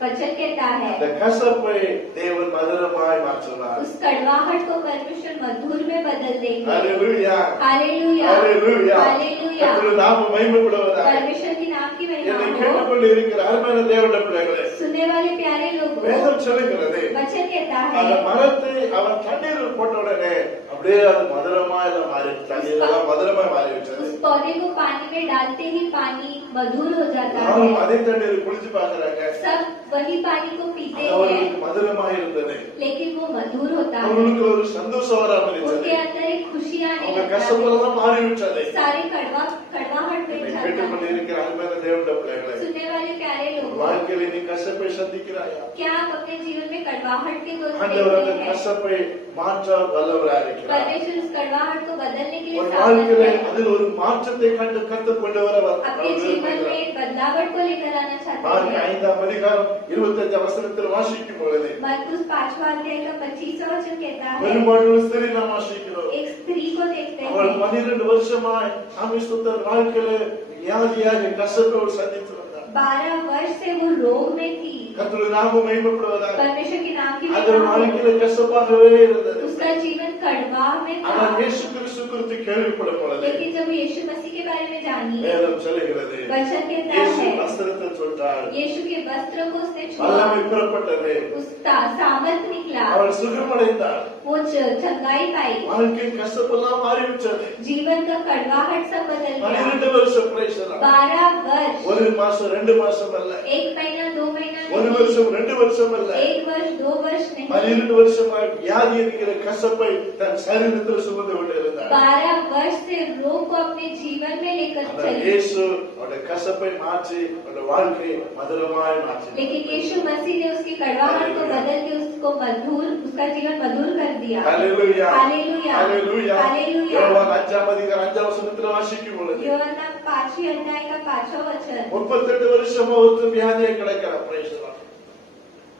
वचन कहता है இந்த கசப்பை தேவன் மதுரமாய் மாற்றுவார். उस कड़वाहट को परमेश्वर मधुर में बदल देंगे। ஹalleluya, हालेलुया, ஹalleluya. हालेलुया। கர்த்தருடைய நாமம் மகிமைப்படுவதாக. परमेश्वर के नाम की என்னை महिमा हो। கேட்டுக்கொண்டு இருக்கிற அருமையான தேவனுடைய பிள்ளைகளே, सुनने वाले प्यारे लोगों, வேதம் சொல்லுகிறது, वचन कहता அந்த है மரத்தை அவன் தண்ணீரில் போட்ட உடனே அப்படியே அது மதுரமா எல்லாம் மாறி, தண்ணீர் எல்லாம் மதுரமா மாறிவிட்டது. उस पौधे को पानी में डालते ही पानी मधुर हो जाता நானும் है। அதே தண்ணீர் குடிச்சு பாக்குறாங்க, सब वही पानी को पीते அது हैं, அவர்களுக்கு மதுரமா இருந்தது. लेकिन वो मधुर होता है। அவர்களுக்கு ஒரு சந்தோஷம் வராமல் उनके இருந்தது. अंदर एक खुशी आने அவங்க लगता है। கசப்பெல்லாம் மாறிவிட்டது. सारे कड़वाहट में என்னை जाता கேட்டுக்கொண்டு है। இருக்கிற அருமையான தேவனுடைய பிள்ளைகளே, सुनने वाले प्यारे लोगों, வாழ்க்கையில நீ கசப்பை சந்திக்கிறாயா? क्या आप अपने जीवन में कड़वाहट के को ஆண்டவர் அந்த देखते हैं? கசப்பை மாற்ற வல்லவராக இருக்கிறார். परमेश्वर उस कड़वाहट को बदलने के लिए ஒரு सामर्थ्य வாழ்க்கையில है। அதில் ஒரு மாற்றத்தை கண்டு கற்றுக் கொண்டு வரவர் आपके जीवन में एक बदलावट को लेकर आना चाहते மார்க் हैं। 5ஆம் அதிகாரம் 25 வசனத்தில் வாசிக்கும் பொழுது, मरकुस 5वां अध्याय का 25वां वचन कहता है, பெரும்பாலும் ஒரு ஸ்திரீ நாம் வாசிக்கிறோம். एक स्त्री को देखते அவள் हैं, 12 வருஷமாய் ஆமிஸ்தர் வாழ்க்கையில வியாதியாக கசப்போடு சந்தித்து வந்தார். 12 वर्ष से वो रोग में थी। கர்த்தருடைய நாமம் மகிமைப்படுவதாக. परमेश्वर के नाम की அந்த महिमा हो। வாழ்க்கையில கசப்பாகவே இருந்தது. उसका जीवन कड़वा में था, ஆனால் இயேசு கிறிஸ்து குறித்து கேள்விப்படும் பொழுது लेकिन जब यीशु मसीह के बारे में जानी, வேதம் சொல்லுகிறது, वचन कहता இயேசு है, வஸ்திரத்தை தொட்டார், यीशु के वस्त्र को उसने छुआ, வல்லமை புறப்பட்டது, उसका सामर्थ निकला, அவள் சுகமடைந்தார். वो चंगाई पाई, வாழ்க்கை கசப்பெல்லாம் மாறிவிட்டது. जीवन का कड़वाहट सब बदल गया। 12 வருஷம் praise the Lord. 12 वर्ष, ஒரு மாசம் 2 மாசம் அல்ல, 1 महीना 2 महीना ஒரு नहीं, வருஷம் 2 வருஷம் அல்ல, 1 वर्ष 2 वर्ष नहीं, 12 வருஷமாய் வியாதி என்கிற கசப்பை தன் சரீரத்தில் சுமந்து கொண்டிருந்தார். 12 वर्ष से रोग को अपने जीवन में लेकर அந்த चली, இயேசு அவருடைய கசப்பை மாற்றி அவருடைய வாழ்க்கை மதுரமாய் மாற்றி, लेकिन यीशु मसीह ने उसकी कड़वाहट को बदल के उसको मधुर, उसका जीवन मधुर कर दिया। ஹalleluya, हालेलुया, ஹalleluya. हालेलुया। யோவான் 5ஆம் அதிகாரம் 5ஆம் வசனத்தில் வாசிக்கும் பொழுது, யோவான் 5वें अध्याय का 5वां वचन, 38 வருஷமா ஒருத்தர் வியாதியாய் கிடக்கிறார். praise the Lord.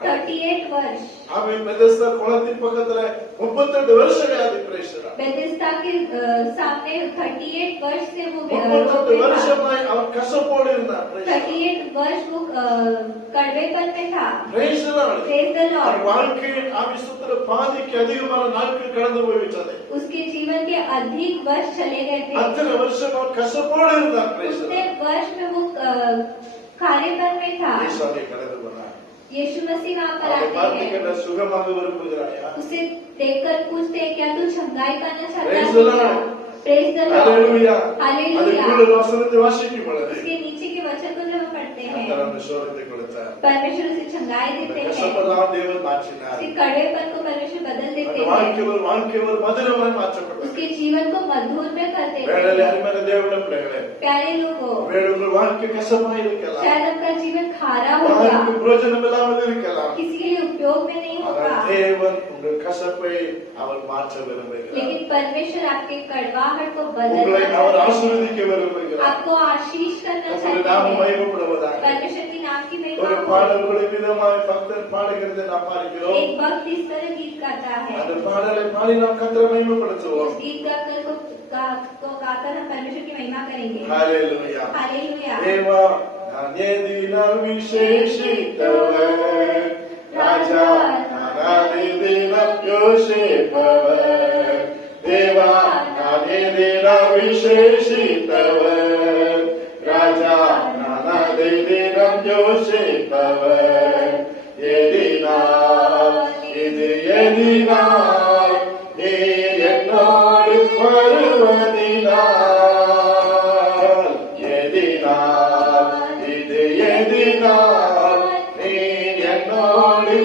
38 वर्ष, அவன் பெதஸ்தா குளத்தின் பக்கத்துல 38 வருஷம் வியாதி. praise the Lord. बेथेस्दा के सामने 38 वर्ष से वो 38 வருஷமாய் அவன் கசப்போடு இருந்தார். praise the Lord. 38 वर्ष वो कड़वेपन में था। praise the Lord. Praise the அவன் Lord। வாழ்க்கையின் ஆவிசுத்தர பாதிக்கு அதிகமான நாட்கள் கடந்து போய்விட்டது. उसके जीवन के अधिक वर्ष चले गए थे। அத்தனை வருஷம் அவன் கசப்போடு இருந்தார். praise the उतने Lord. वर्ष में वो खारेपन में था। இயேசு அவனை கடந்து போனார். यीशु मसीह वहाँ पर அவனை பார்த்து आते हैं, கேட்ட சுகமாக விரும்புகிறாயா? उसे देखकर पूछते हैं, क्या तू चंगाई पाना चाहता Praise है? the Lord. Praise the Lord। Hallelujah. Hallelujah. அதுக்குள்ள வசனத்தை வாசிக்கும் பொழுது उसके नीचे के वचन को जब हम पढ़ते हैं, கர்த்தர் அவனுக்கு சுகத்தை கொடுத்தார். परमेश्वर उसे चंगाई அந்த देते हैं, கசப்பெல்லாம் தேவன் மாற்றினார். उसके कड़वेपन को परमेश्वर बदल देते அந்த हैं, வாழ்க்கை ஒரு மதுரமாய் மாற்றப்பட்டது. उसके जीवन को मधुर में कर देते வேளையிலே हैं। அருமையான தேவனுடைய பிள்ளைகளே, प्यारे लोगों, ஒருவேளை உங்கள் வாழ்க்கை கசப்பாய் இருக்கலாம், शायद आपका जीवन खारा होगा, யாருக்கு பிரயோஜனம் இல்லாமல் இருக்கலாம். किसी के लिए उपयोग में नहीं होगा, ஆனால் தேவன் உங்கள் கசப்பை அவர் மாற்ற விரும்புகிறார். लेकिन परमेश्वर आपके कड़वाहट को बदलना உங்களை அவர் चाहते हैं, ஆசீர்வதிக்க விரும்புகிறார். आपको आशीष करना உங்களுடைய चाहते நாமம் हैं। மகிமைப்படுவதாக. परमेश्वर के नाम की ஒரு महिमा हो। பாடல்களை விதமாய் பக்தர் பாடுகிறதை நாம் பார்க்கிறோம். एक भक्त इस तरह गीत गाता है, அந்த பாடலை பாடி நாம் கர்த்தரை மகிமைப்படுத்துவோம். उस गीत गाकर को गाकर हम परमेश्वर की महिमा करेंगे। ஹalleluya. हालेलुया। தேவா நான் எதினால் விசேஷித்தவர், ராஜா நான் அதிதினம் யோசிப்பவர், தேவா நான் எதினால் விசேஷித்தவர், ராஜா நான் அதிதினம் யோசிப்பவர், எதினால் இது எதினால் நீர் என்னோடு வருவதினால், எதினால் இது எதினால் நீர் என்னோடு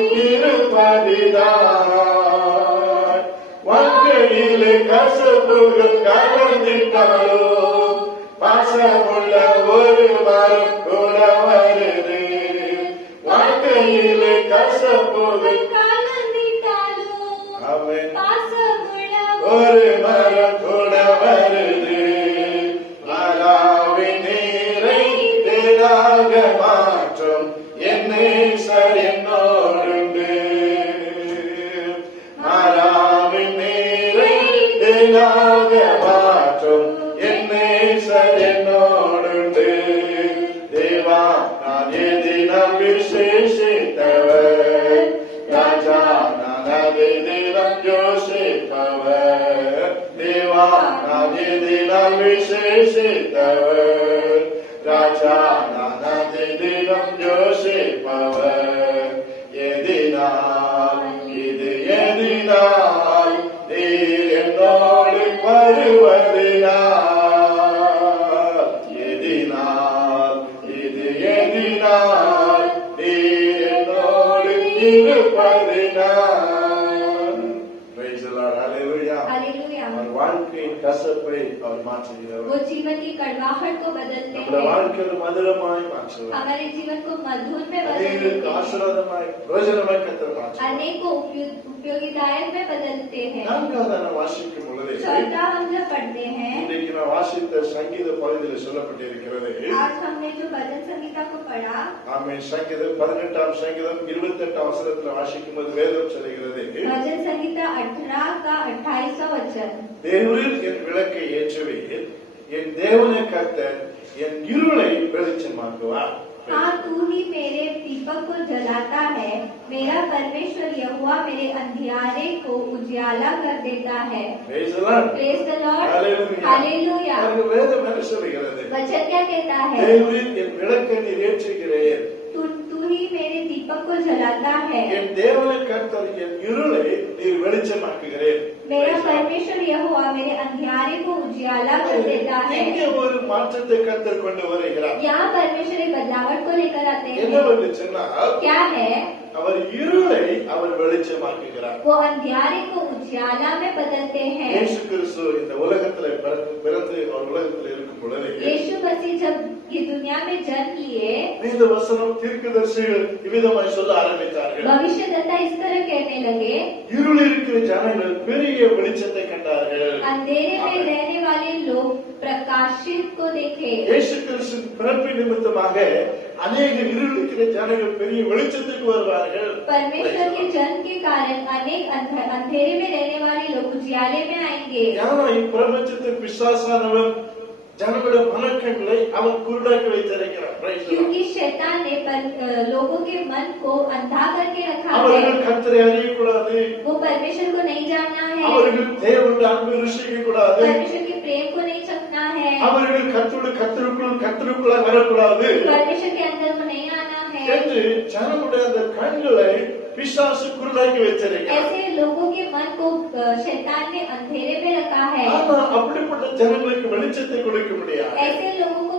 இருப்பதினால், வாழ்க்கையிலே கசப்புகள் கலந்திட்டாலும் பாசமுள்ள ஒரு மரம் கூட வருது, பாசப்புகள் காலந்திட்டாலும் ஆமென். பாசமுள்ள ஒரு மரம் கூட வருது, மாறாவின் நீரை தேனாக மாற்றும் என் நேசர் என்னோடுண்டு. மாறாவின் நீரை தேனாக மாற்றும் என் நேசர் என்னோடுண்டு. தேவா நான் எதினம் விசேஷித்தவர், ராஜா நான் அதிதினம் யோசிப்பவர். தேவா நான் எதினம் விசேஷித்தவர், ராஜா நான் அதிதினம் யோசிப்பவர். எதினால் இது எதினால் நீர் என்னோடு வருவதினால். எதினால் இது எதினால் நீர் என்னோடு இருப்பதினால். Praise the Lord. Hallelujah. Hallelujah. அவர் வாழ்க்கையின் கசப்பை அவர் மாற்றுகிறவர். वो जीवन की कड़वाहट को बदलते நம்முடைய हैं, வாழ்க்கையை மதுரமாய் மாற்றுவார். हमारे जीवन को मधुर में बदलते அநேகருக்கு हैं, ஆசீர்வாதமாய் பிரயோஜனமாய் கர்த்தர் மாற்றுவார். अनेक को उपयोगीदायक में बदलते हैं। நான்காவது நான் வாசிக்கும் பொழுது चौथा हम जब पढ़ते हैं, இன்றைக்கு நான் வாசித்த சங்கீத பகுதியில் சொல்லப்பட்டிருக்கிறது. आज हमने जो भजन संहिता को पढ़ा, ஆமென். சங்கீதம் 18ஆம் சங்கீதம் 28ஆம் வசனத்தில் வாசிக்கும் போது வேதம் சொல்கிறது, भजन संहिता 18 का 28वां वचन, தேவரீர் என் விளக்கை ஏற்றுவீர், என் தேவனே கர்த்தர் என் இருளை வெளிச்சமாக்குவார். हाँ तू ही मेरे दीपक को जलाता है, मेरा परमेश्वर यहोवा मेरे अंधियारे को उजियाला कर देता है। Praise the Lord. Praise the Lord. Hallelujah. Hallelujah. பாருங்க, வேதம் என்ன சொல்கிறது? वचन क्या कहता है? தேவரீர் என் விளக்கை நீர் ஏற்றுகிறீர், तू ही मेरे दीपक को जलाता है, என் தேவனே கர்த்தர் என் இருளை நீர் வெளிச்சமாக்குகிறீர். मेरा परमेश्वर यहोवा मेरे अंधियारे को उजियाला कर देता है। இங்கே ஒரு மாற்றத்தை கர்த்தர் கொண்டு வருகிறார். यहाँ परमेश्वर एक बदलावट को लेकर आते हैं। என்னவென்று சொன்னால், क्या है? அவர் இருளை அவர் வெளிச்சமாக்குகிறார். वो अंधियारे को उजियाला में बदलते हैं। இயேசு கிறிஸ்து இந்த உலகத்திலே பிறந்து அவர் உலகத்தில் இருக்கும் பொழுது यीशु मसीह जब ये दुनिया में जन्म लिए, வேத வசனம் தீர்க்கதரிசிகள் இவ்விதமாய் சொல்ல ஆரம்பித்தார்கள். भविष्यद्वक्ता इस तरह कहने लगे, இருள் இருக்கிற ஜனங்கள் பெரிய வெளிச்சத்தை கண்டார்கள். अंधेरे में रहने वाले लोग प्रकाशित को देखे। இயேசு கிறிஸ்து பிறப்பின் நிமித்தமாக அநேக இருள் இருக்கிற ஜனங்கள் பெரிய வெளிச்சத்துக்கு வருவார்கள். परमेश्वर के जन्म के कारण अनेक अंधेरे में रहने वाले लोग उजियाले में आएंगे। ஏன்னா இப்பிரபஞ்சத்தின் பிசாசானவன் ஜனங்களுடைய மனக்கண்களை அவன் குருடாக்கி வைத்திருக்கிறான். Praise the Lord. क्योंकि शैतान ने लोगों के मन को अंधा करके रखा है। அவர்கள் கர்த்தரை அறியக்கூடாது, वो परमेश्वर को नहीं जानना है, அவர்கள் தேவனுடைய அன்பை ருசிக்க கூடாது, परमेश्वर के प्रेम को नहीं चखना है, அவர்கள் கர்த்தருக்குள்ள வரக்கூடாது परमेश्वर के अंदर को नहीं आना है। என்று ஜனங்களுடைய அந்த கண்களை பிசாசு குருடாக்கி வைத்திருக்கிறான். ऐसे लोगों के मन को शैतान ने अंधेरे में रखा है। ஆனா அப்படிப்பட்ட ஜனங்களுக்கு வெளிச்சத்தை கொடுக்க முடியாது. ऐसे लोगों को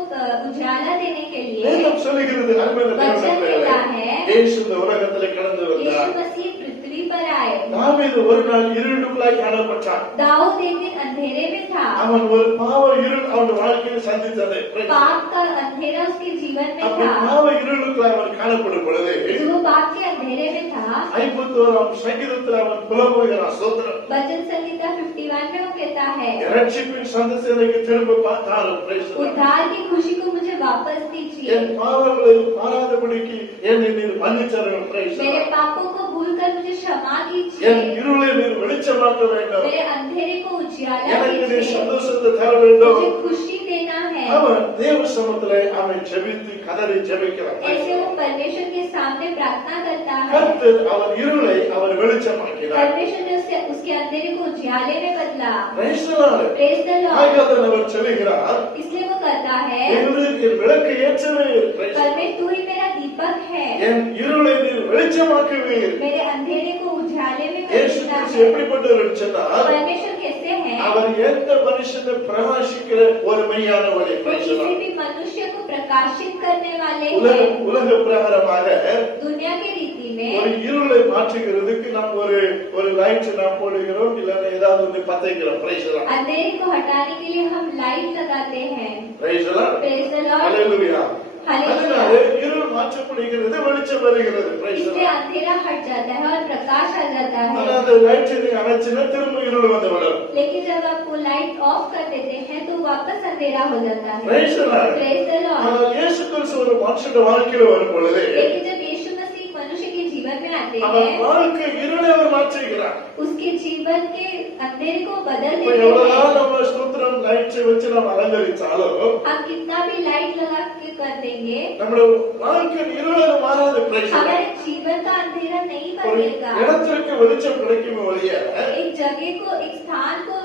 उजाला देने के लिए வேதம் சொல்லுகிறது, அருமையான वचन कहता தேவனே, है, இயேசு இந்த உலகத்திலே கடந்து यीशु வந்தார். मसीह पृथ्वी पर आए। தாவீது ஒரு நாள் இருளுக்குள்ளாய் காணப்பட்டான். दाऊद एक दिन अंधेरे में था, அவன் ஒரு பாவ இருள் அவன் வாழ்க்கையில் சந்தித்தது. पाप का अंधेरा उसके जीवन में அப்படி था। பாவ இருளுக்குள்ளாய் அவன் காணப்படும் பொழுது जो वो पाप के अंधेरे में था, 51ஆம் சங்கீதத்தில் அவன் புலம்புகிறான். ஸ்தோத்திரம். भजन संहिता 51 में वो कहता है, ரட்சிப்பின் சந்தோஷத்தை திரும்ப பார்த்தாலும் praise the Lord. उद्धार की खुशी को मुझे वापस दीजिए, என் பாவங்களை மாறாதபடிக்கு என்னை நீர் மன்னித்தருளும். praise the मेरे Lord. पापों को भूलकर मुझे क्षमा என் कीजिए, இருளை நீர் வெளிச்சமாக்க வேண்டும். मेरे अंधेरे को उजियाला எனக்கு நீர் कीजिए, சந்தோஷத்தை தர வேண்டும். मुझे खुशी देना है। அவன் தேவ சமூகத்திலே அவன் ஜெபித்து கதறி ஜெபிக்கிறான். ऐसे वो परमेश्वर के सामने प्रार्थना करता है। கர்த்தர் அவன் இருளை அவர் வெளிச்சமாக்கினார். परमेश्वर ने उसके अंधेरे को उजियाले में बदला। praise the Lord. Praise the Lord. ஆகவே அவர் சொல்கிறார், इसलिए वो कहता है, தேவரீர் என் விளக்கை ஏற்றுவீர், परमेश्वर तू ही मेरा दीपक है, என் இருளை நீர் வெளிச்சமாக்குவீர். मेरे अंधेरे को उजाले में இயேசு बदलता கிறிஸ்து है। எப்படிப்பட்டவர் சொன்னால், परमेश्वर कैसे है? அவர் எந்த மனுஷனை பிரகாசிக்கிற ஒரு மெய்யானவரே. वो praise the किसी Lord. भी मनुष्य को प्रकाशित करने वाले உலக हैं। உலக பிரகாரமாக दुनिया के रीति ஒரு में இருளை மாற்றுகிறதுக்கு நாம் ஒரு லைட் நாம் போடுகிறோம், இல்லன்னா ஏதாவது ஒன்று பத்தைக்கிறோம். praise the Lord. अंधेरे को हटाने के लिए हम लाइट लगाते हैं। praise the Lord. Praise the Lord. Hallelujah. Hallelujah. அதனால இருள் மாற்றப்படுகிறது, வெளிச்சம் வெளிச்சம் வருகிறது. Praise the इससे Lord. अंधेरा हट जाता है और प्रकाश आ जाता ஆனா है। அந்த லைட் நீங்க அணைச்சுன்னா திரும்ப இருள் வந்து விடும். लेकिन जब आप वो लाइट ऑफ कर देते हैं तो वापस अंधेरा हो जाता है। Praise the Lord. Praise the Lord। ஆனால் இயேசு கிறிஸ்து ஒரு மனுஷனுடைய வாழ்க்கையில வரும் பொழுது लेकिन जब यीशु मसीह मनुष्य के जीवन में आते அவன் हैं, வாழ்க்கை இருளை அவர் மாற்றுகிறார். उसके जीवन के अंधेरे को बदल இப்ப देते எவ்வளவுதான் हैं। நம்ம ஸ்தோத்திரம் லைட்ஸை வச்சு நம்ம அலங்கரிச்சாலும் हम कितना भी लाइट लगा के कर देंगे, நம்முடைய வாழ்க்கை இருளை மாறாது. Praise the Lord. हमारे जीवन का अंधेरा नहीं ஒரு बदलेगा। இடத்திற்கு வெளிச்சம் கிடைக்கும் ஒழிய एक जगह को, एक स्थान को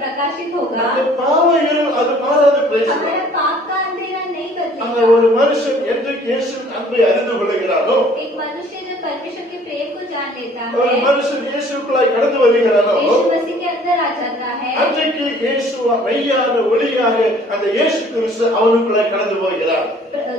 प्रकाशित होगा, அந்த பாவ இருள் அது மாறாது. Praise the Lord. हमारा पाप का अंधेरा नहीं அந்த बदलेगा। ஒரு மனுஷன் என்றைக்கு இயேசுவின் அன்பை அறிந்து கொள்கிறானோ, एक मनुष्य जब परमेश्वर के प्रेम को जान लेता ஒரு है, மனுஷன் இயேசுக்குள்ளாய் கடந்து வருகிறானோ, यीशु मसीह के अंदर आ जाता है, அன்றைக்கு இயேசு மெய்யான ஒளியாக அந்த இயேசு கிறிஸ்து அவனுக்குள்ளாய் கடந்து போகிறார்.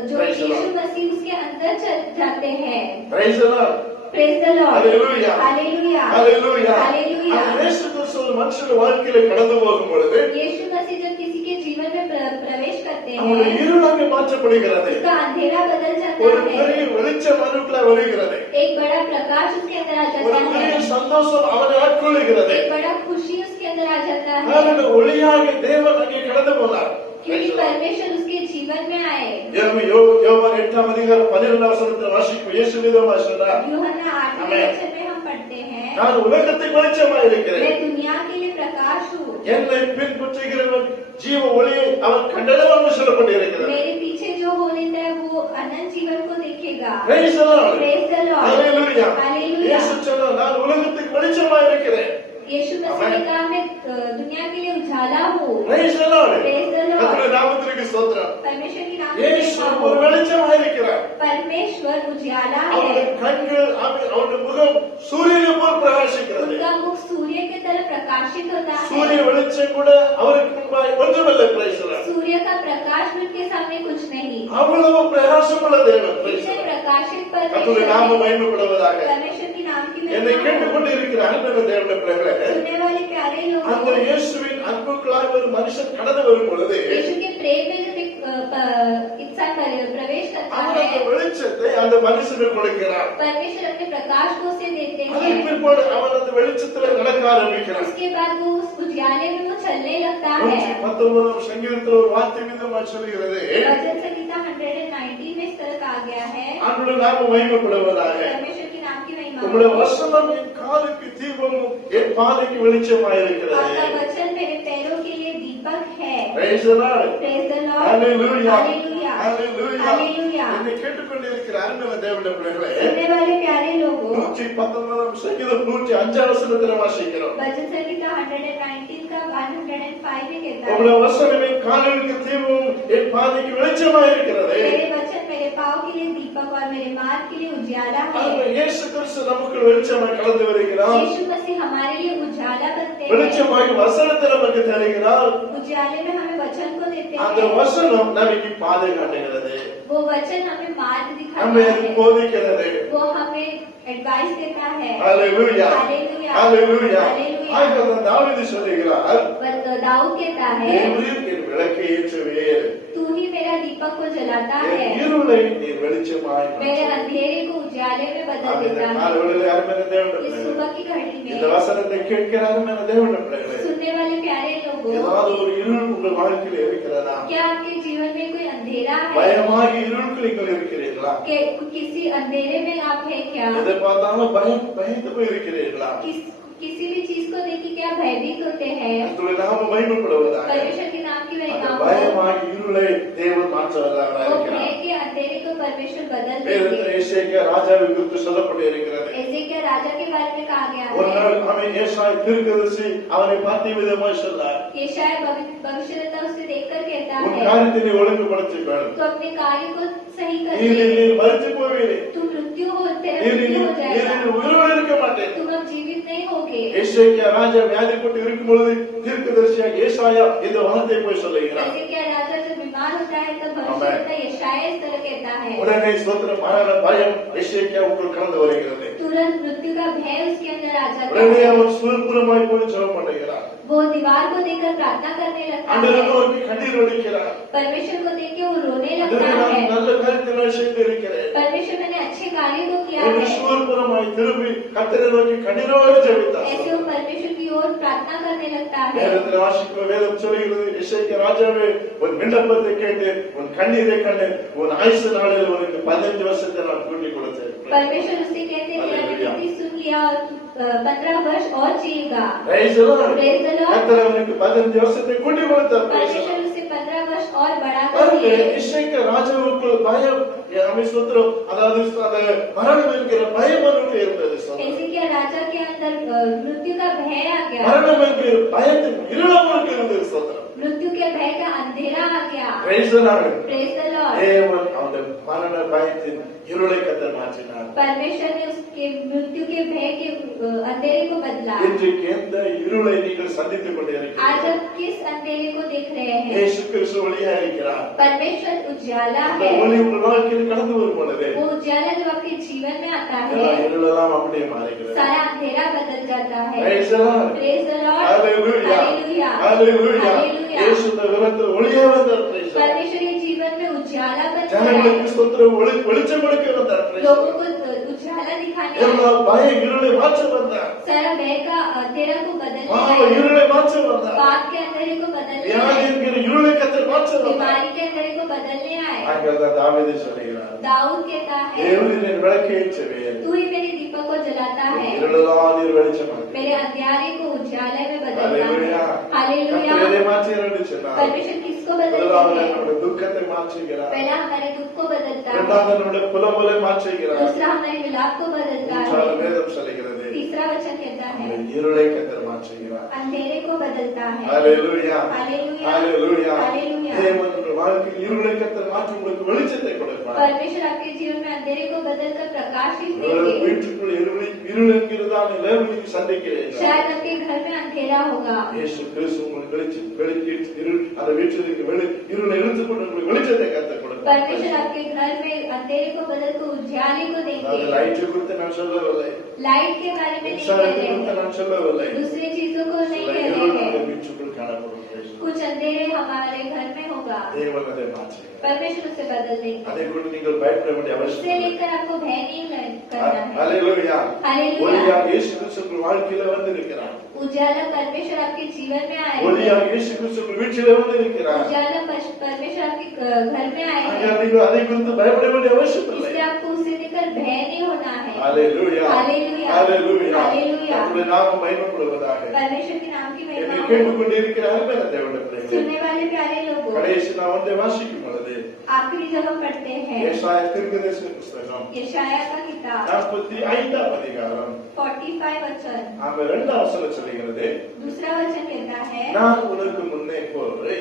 जो Praise the Lord. यीशु मसीह उसके अंदर चल जाते हैं। Praise the Lord. Praise the Lord। Hallelujah. Hallelujah। Hallelujah. Hallelujah। அந்த இயேசு கிறிஸ்து ஒரு மனுஷனுடைய வாழ்க்கையில கடந்து போகும் பொழுது यीशु मसीह जब किसी के जीवन में प्रवेश करते அவனுடைய हैं, இருளாக மாற்றப்படுகிறது. उसका अंधेरा बदल ஒரு जाता பெரிய है, வெளிச்சம் அவனுக்குள்ளாய் வருகிறது. एक बड़ा प्रकाश उसके अंदर आ ஒரு जाता பெரிய है, சந்தோஷம் அவனை ஆட்கொள்ளுகிறது. एक बड़ा खुशी उसके अंदर आ जाता है, காரணம் ஒளியாக தேவன் அங்கே கடந்து போனார். क्योंकि परमेश्वर उसके जीवन में आए। யோவான் 8ஆம் அதிகாரம் 12ஆம் வசனத்தை வாசிக்கும் இயேசு விதமாக சொன்னார், यूहन्ना 8वें Amen. वचन में हम पढ़ते हैं, நான் உலகத்துக்கு வெளிச்சமாக இருக்கிறேன். मैं दुनिया के लिए प्रकाश हूँ, என்னை பின்பற்றுகிறவன் ஜீவ ஒளியை அவன் கண்டளவாக சொல்லப்பட்டிருக்கிறது. मेरे पीछे जो हो लेता है वो अनंत जीवन को देखेगा। Praise the Lord. Praise the Lord। Hallelujah. Hallelujah। இயேசு சொன்னார், நான் உலகத்துக்கு வெளிச்சமாக இருக்கிறேன். यीशु मसीह ने कहा, मैं दुनिया के लिए उजाला हूँ। Praise the Lord. Praise the Lord। கர்த்தருடைய நாமத்திற்கு ஸ்தோத்திரம். परमेश्वर की नाम இயேசு ஒரு வெளிச்சமாக இருக்கிறார். परमेश्वर उजाला அவருடைய है, கண்கள் அவருடைய முகம் சூரியனை போல் பிரகாசிக்கிறது. उनका मुख सूर्य की तरह प्रकाशित होता சூரிய है। வெளிச்சம் கூட அவருக்கு முன்பாய் ஒன்றுமில்லை. Praise the Lord. सूर्य का प्रकाश भी उनके सामने कुछ नहीं। அவ்வளவு பிரகாசமுள்ள தேவன். Praise the इतने Lord. प्रकाशित கர்த்தருடைய परमेश्वर நாமம் है। மகிமைப்படுவதாக. परमेश्वर की नाम की என்னை महिमा हो। கேட்டுக்கொண்டு இருக்கிற அன்புள்ள தேவனுடைய பிள்ளைகளே, सुनने वाले प्यारे அந்த लोगों, இயேசுவின் அன்புக்குள்ளாய் ஒரு மனுஷன் கடந்து வரும் பொழுது यीशु के प्रेम में जब एक इंसान प्रवेश करता அவர் அந்த है, வெளிச்சத்தை அந்த மனுஷனுக்கு கொடுக்கிறார். परमेश्वर अपने प्रकाश को उसे देते அதற்கு हैं। பிற்பாடு அவன் அந்த வெளிச்சத்துல நடக்க ஆரம்பிக்கிறான். उसके बाद वो उस उजाले में वो चलने लगता है। 119 சங்கீதத்தில் ஒரு வார்த்தை விதமாக சொல்கிறது, भजन संहिता 119 में इस तरह कहा गया है, ஆண்டவருடைய நாமம் மகிமைப்படுவதாக. परमेश्वर के नाम की महिमा உம்முடைய हो। வசனம் என் காலுக்கு தீபமும் என் பாதைக்கு வெளிச்சமாய் இருக்கிறது. आपका वचन मेरे पैरों के लिए दीपक है। Praise the Lord. Praise the Lord। Hallelujah. Hallelujah। Hallelujah. Hallelujah। என்னை கேட்டுக்கொண்டிருக்கிற அன்புள்ள தேவனுடைய பிள்ளைகளே, सुनने वाले प्यारे लोगों, 119 சங்கீதம் 105 வசனத்தில் வாசிக்கிறோம். भजन संहिता 119 का 105 में कहता உம்முடைய है, வசனம் என் காலுக்கு தீபமும் என் பாதைக்கு வெளிச்சமாய் இருக்கிறது. मेरे वचन मेरे पाँव के लिए दीपक और मेरे मार्ग के लिए उजाला ஆகவே है। இயேசு கிறிஸ்து நமக்கு வெளிச்சமாய் கடந்து வருகிறார். यीशु मसीह हमारे लिए उजाला बनते हैं। வெளிச்சமாய் வசனத்தை நமக்கு தருகிறார். उजाले में हमें वचन को देते அந்த हैं। வசனம் நமக்கு பாதை காட்டுகிறது, वो वचन हमें मार्ग நம்மை दिखाता அது है, போதிக்கிறது. वो हमें एडवाइस देता है। Hallelujah. Hallelujah. Hallelujah. Hallelujah। ஆகவே தாவீது சொல்லுகிறார், दाऊद कहता है, தேவரீர் என் விளக்கை ஏற்றுவீர், तू ही मेरा दीपक को जलाता என் है, இருளை நீர் வெளிச்சமாய் मेरे अंधेरे को उजाले में बदल ஆமென். देता है। காலையிலே அருமையான தேவனுடைய इस பிள்ளைகளே, सुबह की घड़ी இந்த में வசனத்தை கேட்கிற அருமையான தேவனுடைய பிள்ளைகளே, सुनने वाले प्यारे लोगों, ஏதாவது ஒரு இருள் உங்கள் வாழ்க்கையில் இருக்கிறதா? क्या आपके जीवन में कोई अंधेरा है? பயமாகி இருளுக்கு நீங்கள் இருக்கிறீர்களா? कि किसी अंधेरे में आप है क्या? எதை பார்த்தாலும் பயந்து போய் இருக்கிறீர்களா? किसी भी चीज को देख के क्या भयभीत होते हैं? கர்த்தருடைய நாமம் மகிமைப்படுவதாக. परमेश्वर के नाम की அந்த महिमा हो। பயமாகி இருளை தேவன் மாற்றுவதாக वो இருக்கிறார். भय के अंधेरे को परमेश्वर बदल வேதத்தில் देंगे। எசேக்கியா ராஜாவை குறித்து சொல்லப்பட்டு இருக்கிறது. एजेकिया राजा के बारे में कहा गया ஒரு है, நாள் அவன் ஏசாய் தீர்க்கதரிசி அவனை பார்த்து விதமாய் சொன்னார், यशायाह भविष्यद्वक्ता उसे देखकर कहता உன் है, காரியத்தை நீ ஒழுங்குபடுத்திக்கொள், तो अपने कार्य को सही कर நீ ले, மறித்து போவீரே, तुम मृत्यु हो, तेरा நீ मृत्यु हो जाएगा, உயிரோடு இருக்க மாட்டேன். तुम अब जीवित नहीं होगे। எசேக்கியா ராஜா வியாதிப்பட்டு இருக்கும் பொழுது தீர்க்கதரிசியாக ஏசாயா இந்த வார்த்தையை போய் சொல்லுகிறார். एजेकिया राजा जब बीमार होता है तब भविष्यद्वक्ता यशायाह इस तरह कहता है, உடனே ஸ்தோத்திரம் மரண பயம் எசேக்கியாவுக்குள் கடந்து வருகிறது. तुरंत मृत्यु का भय उसके अंदर आ जाता உடனே है। அவன் சுருப்புறமாய் போய் ஜெபம் பண்ணுகிறார். वो दीवार को देखकर प्रार्थना करने लगता ஆண்டவரை है, நோக்கி கண்ணீர் வடிக்கிறார். परमेश्वर को देख के वो रोने लगता ஆண்டவரே, நான் है, நல்ல காரியத்தை நான் செய்திருக்கிறேன். परमेश्वर मैंने अच्छे कार्य तो ஆத்தரமாய் திரும்பி கர்த்தரை நோக்கி கண்ணீரோடு ஜெபித்தார். ऐसे वो परमेश्वर की ओर प्रार्थना करने लगता है। வேதத்தில் வாசிக்கும் வேதம் சொல்லுகிறது, எசேக்கியா ராஜாவே உன் விண்ணப்பத்தை கேட்டு உன் கண்ணீரை கண்டு உன் ஆயுசு நாளில் உனக்கு 15 வருஷத்தை நான் கூட்டி கொடுத்தேன். परमेश्वर उससे कहते हैं कि मैंने तेरी सुन लिया और 15 वर्ष और जिएगा। Praise the Lord. Praise the Lord. கர்த்தர் அவனுக்கு 15 வருஷத்தை கூட்டி கொடுத்தார். परमेश्वर उसे 15 वर्ष और बढ़ाकर பாருங்க, दिए। எசேக்கியா ராஜாவுக்கு பயம், அமை ஸ்தோத்திரம், அதாவது அந்த மரணம் என்கிற பயம் அவனுக்கு இருந்தது. एसेकिया राजा के अंदर मृत्यु का भय आ गया। மரணம் என்கிற பயத்தின் இருள் அவனுக்கு இருந்தது. ஸ்தோத்திரம். मृत्यु के भय का अंधेरा आ गया। Praise the Lord. Praise the Lord. தேவன் அந்த மரண பயத்தின் இருளை கர்த்தர் மாற்றினார். परमेश्वर ने उसके मृत्यु के भय के अंधेरे को बदला। இன்றைக்கு எந்த இருளை நீங்கள் சந்தித்துக் आज கொண்டிருக்கிறீர்கள்? आप किस अंधेरे को देख रहे हैं? இயேசு கிறிஸ்து ஒளியா இருக்கிறார். परमेश्वर उजाला அந்த है। ஒளி உங்கள் வாழ்க்கையில் கடந்து வரும் பொழுது वो उजाला जब आपके जीवन में आता எல்லா है, இருளெல்லாம் அப்படியே மாறுகிறது. सारा अंधेरा बदल जाता है। Praise the Lord. Praise the Lord. Hallelujah. Hallelujah. Hallelujah. Hallelujah. இயேசு இந்த உலகத்தில் ஒளியா வந்தார். Praise the Lord. परमेश्वर के जीवन में उजाला बन गया। ஜனங்களுக்கு ஸ்தோத்திரம், வெளிச்சம் கொடுக்க வந்தார். Praise the Lord. लोगों को उजाला दिखाने எல்லா பய இருளை மாற்ற வந்தார். सारा भय का अंधेरा को बदलने பாவ आया। இருளை மாற்ற வந்தார். पाप के अंधेरे को बदलने வியாதி आए। என்கிற இருளை கர்த்தர் மாற்ற வந்தார். बीमारी के अंधेरे को बदलने आए। அங்கதான் தாவீது சொல்கிறார், दाऊद कहता है, தேவனின் விளக்கை ஏற்றுவேன், तू ही मेरे दीपक को जलाता है, இருளெல்லாம் நீர் வெளிச்சமாக்கு. मेरे अंधेरे को उजाले में बदलता Hallelujah. है। हालेलुया। கர்த்தர் எதை மாற்றுகிறார் என்று சொன்னார். परमेश्वर किसको முதலாவது बदलता है? நம்முடைய துக்கத்தை மாற்றுகிறார். पहला हमारे दुख को बदलता है, இரண்டாவது நம்முடைய புலம்பலை மாற்றுகிறார். दूसरा हमारे विलाप को बदलता மூன்றாவது है, வேதம் சொல்லுகிறது, तीसरा वचन कहता है இருளை கர்த்தர் மாற்றுகிறார். अंधेरे को बदलता है। Hallelujah. Hallelujah. Hallelujah. Hallelujah. தேவன் உங்கள் வாழ்க்கையில் இருளை கர்த்தர் மாற்றி உங்களுக்கு வெளிச்சத்தை கொடுப்பார். परमेश्वर आपके जीवन में अंधेरे को बदलकर प्रकाशित உங்கள் देंगे। வீட்டுக்குள் இருள் என்கிறதான நிலைமைக்கு சந்திக்கிறீர்கள். शायद आपके घर में अंधेरा होगा। இயேசு கிறிஸ்து உங்களுக்கு வெளிச்சம் இருள் அந்த வீட்டிற்கு இருளை இழுத்துக் கொண்டு உங்களுக்கு வெளிச்சத்தை கர்த்தர் கொடுப்பார். परमेश्वर आपके घर में अंधेरे को बदलकर उजाले को அது देंगे। லைட் குறித்து நான் சொல்லவில்லை, लाइट के बारे में नहीं कह மின்சாரத்தை रहे குறித்து हैं, நான் சொல்லவில்லை. दूसरी चीजों को नहीं சில कह இருள் रहे உங்கள் हैं। வீட்டுக்குள் காணப்படும். कुछ अंधेरे हमारे घर में होगा, தேவன் அதை மாற்றுகிறார். परमेश्वर उसे बदल देंगे। அதை கொண்டு நீங்கள் பயப்பட வேண்டிய उससे அவசியம் இல்லை. लेकर आपको भय नहीं करना है। ஹல்லேலூயா. हालेलुया। ஒளியாக இயேசு கிறிஸ்து உங்கள் வாழ்க்கையில வந்திருக்கிறார். उजाला परमेश्वर आपके जीवन में आए। ஒளியாக இயேசு கிறிஸ்து உங்கள் வீட்டிலே வந்திருக்கிறார். उजाला परमेश्वर आपके घर में आए ஆக हैं। நீங்கள் அதை குறித்து பயப்பட வேண்டிய அவசியம் இல்லை. इसलिए आपको उसे लेकर भय नहीं होना है। ஹல்லேலூயா. हालेलुया। ஹல்லேலூயா. हालेलुया। கர்த்தருடைய நாமம் மகிமைப்படுவதாக. परमेश्वर के नाम की என்னை महिमा हो। கேட்டுக்கொண்டிருக்கிற அருமையான தேவனுடைய பிள்ளைகளே, सुनने वाले प्यारे लोगों, கடைசி நான் ஒன்றை வாசிக்கும் பொழுது आखिरी जब हम पढ़ते हैं ஏசாயா தீர்க்கதரிசி புஸ்தகம் यशाया का किताब 45 அதிகாரம் 45 वचन ஆமென் 2 வசனம் சொல்லுகிறது, दूसरा वचन कहता है, நான் உனக்கு முன்னே போய்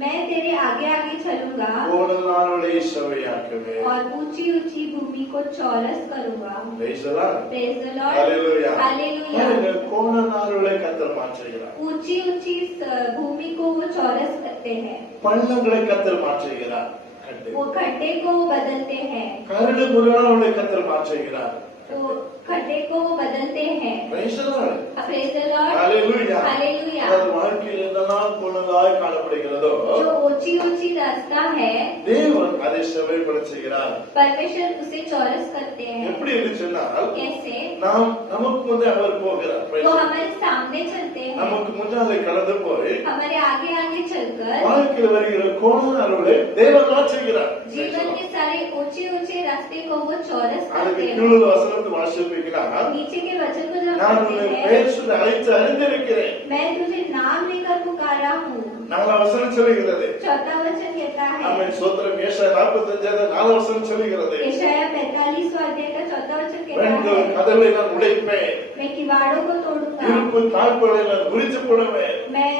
मैं तेरे आगे आगे चलूंगा கோணலானவளை செவ்வையாக்குவேன். और ऊंची ऊंची भूमि को चौरस करूंगा। Praise the Lord. Praise the Lord. Hallelujah. Hallelujah. பாருங்க, கோணலானவளை கர்த்தர் மாற்றுகிறார். ऊंची ऊंची भूमि को वो चौरस करते हैं, பள்ளங்களை கர்த்தர் மாற்றுகிறார். கண்டு वो खड्डे को वो बदलते हैं, கரடு முரடானவளை கர்த்தர் மாற்றுகிறார். वो खड्डे को वो बदलते हैं। Praise the Lord. Praise the Lord. Hallelujah. Hallelujah. அதாவது வாழ்க்கையில் என்னெல்லாம் கோணலாய் காணப்படுகிறதோ जो ऊंची ऊंची रास्ता है, தேவன் அதை செவ்வைப்படுத்துகிறார். परमेश्वर उसे चौरस करते हैं। எப்படி என்று சொன்னால், कैसे? நாம் நமக்கு முன்னே அவர் போகிறார். Praise वो the Lord. हमारे सामने चलते हैं, நமக்கு முன்னாலே கடந்து போய் हमारे आगे आगे चलकर வாழ்க்கையில் வருகிற கோணலானவளை தேவன் மாற்றுகிறார். जीवन के सारे ऊंचे ऊंचे रास्ते को वो चौरस அதுக்கு करते हैं। கீழே வசனத்தை வாசிப்பீங்கன்னா, नीचे के वचन को जब நான் पढ़ते உன்னை हैं, பெயர் சொல்லி அழைத்து அறிந்திருக்கிறேன். मैं तुझे नाम लेकर पुकारा हूँ। 4 வசனம் சொல்லுகிறது. चौथा वचन कहता है, ஆமென். ஸ்தோத்திரம். ஏசாயா 45 4 வசனம் சொல்லுகிறது. यशाया 45वां अध्याय का चौथा वचन कहता பெண்கள் है, கதவை நான் உடைப்பேன், मैं किवाड़ों को तोड़ूंगा, இருப்பு தாழ்பாளை நான் முறித்து போடுவேன். मैं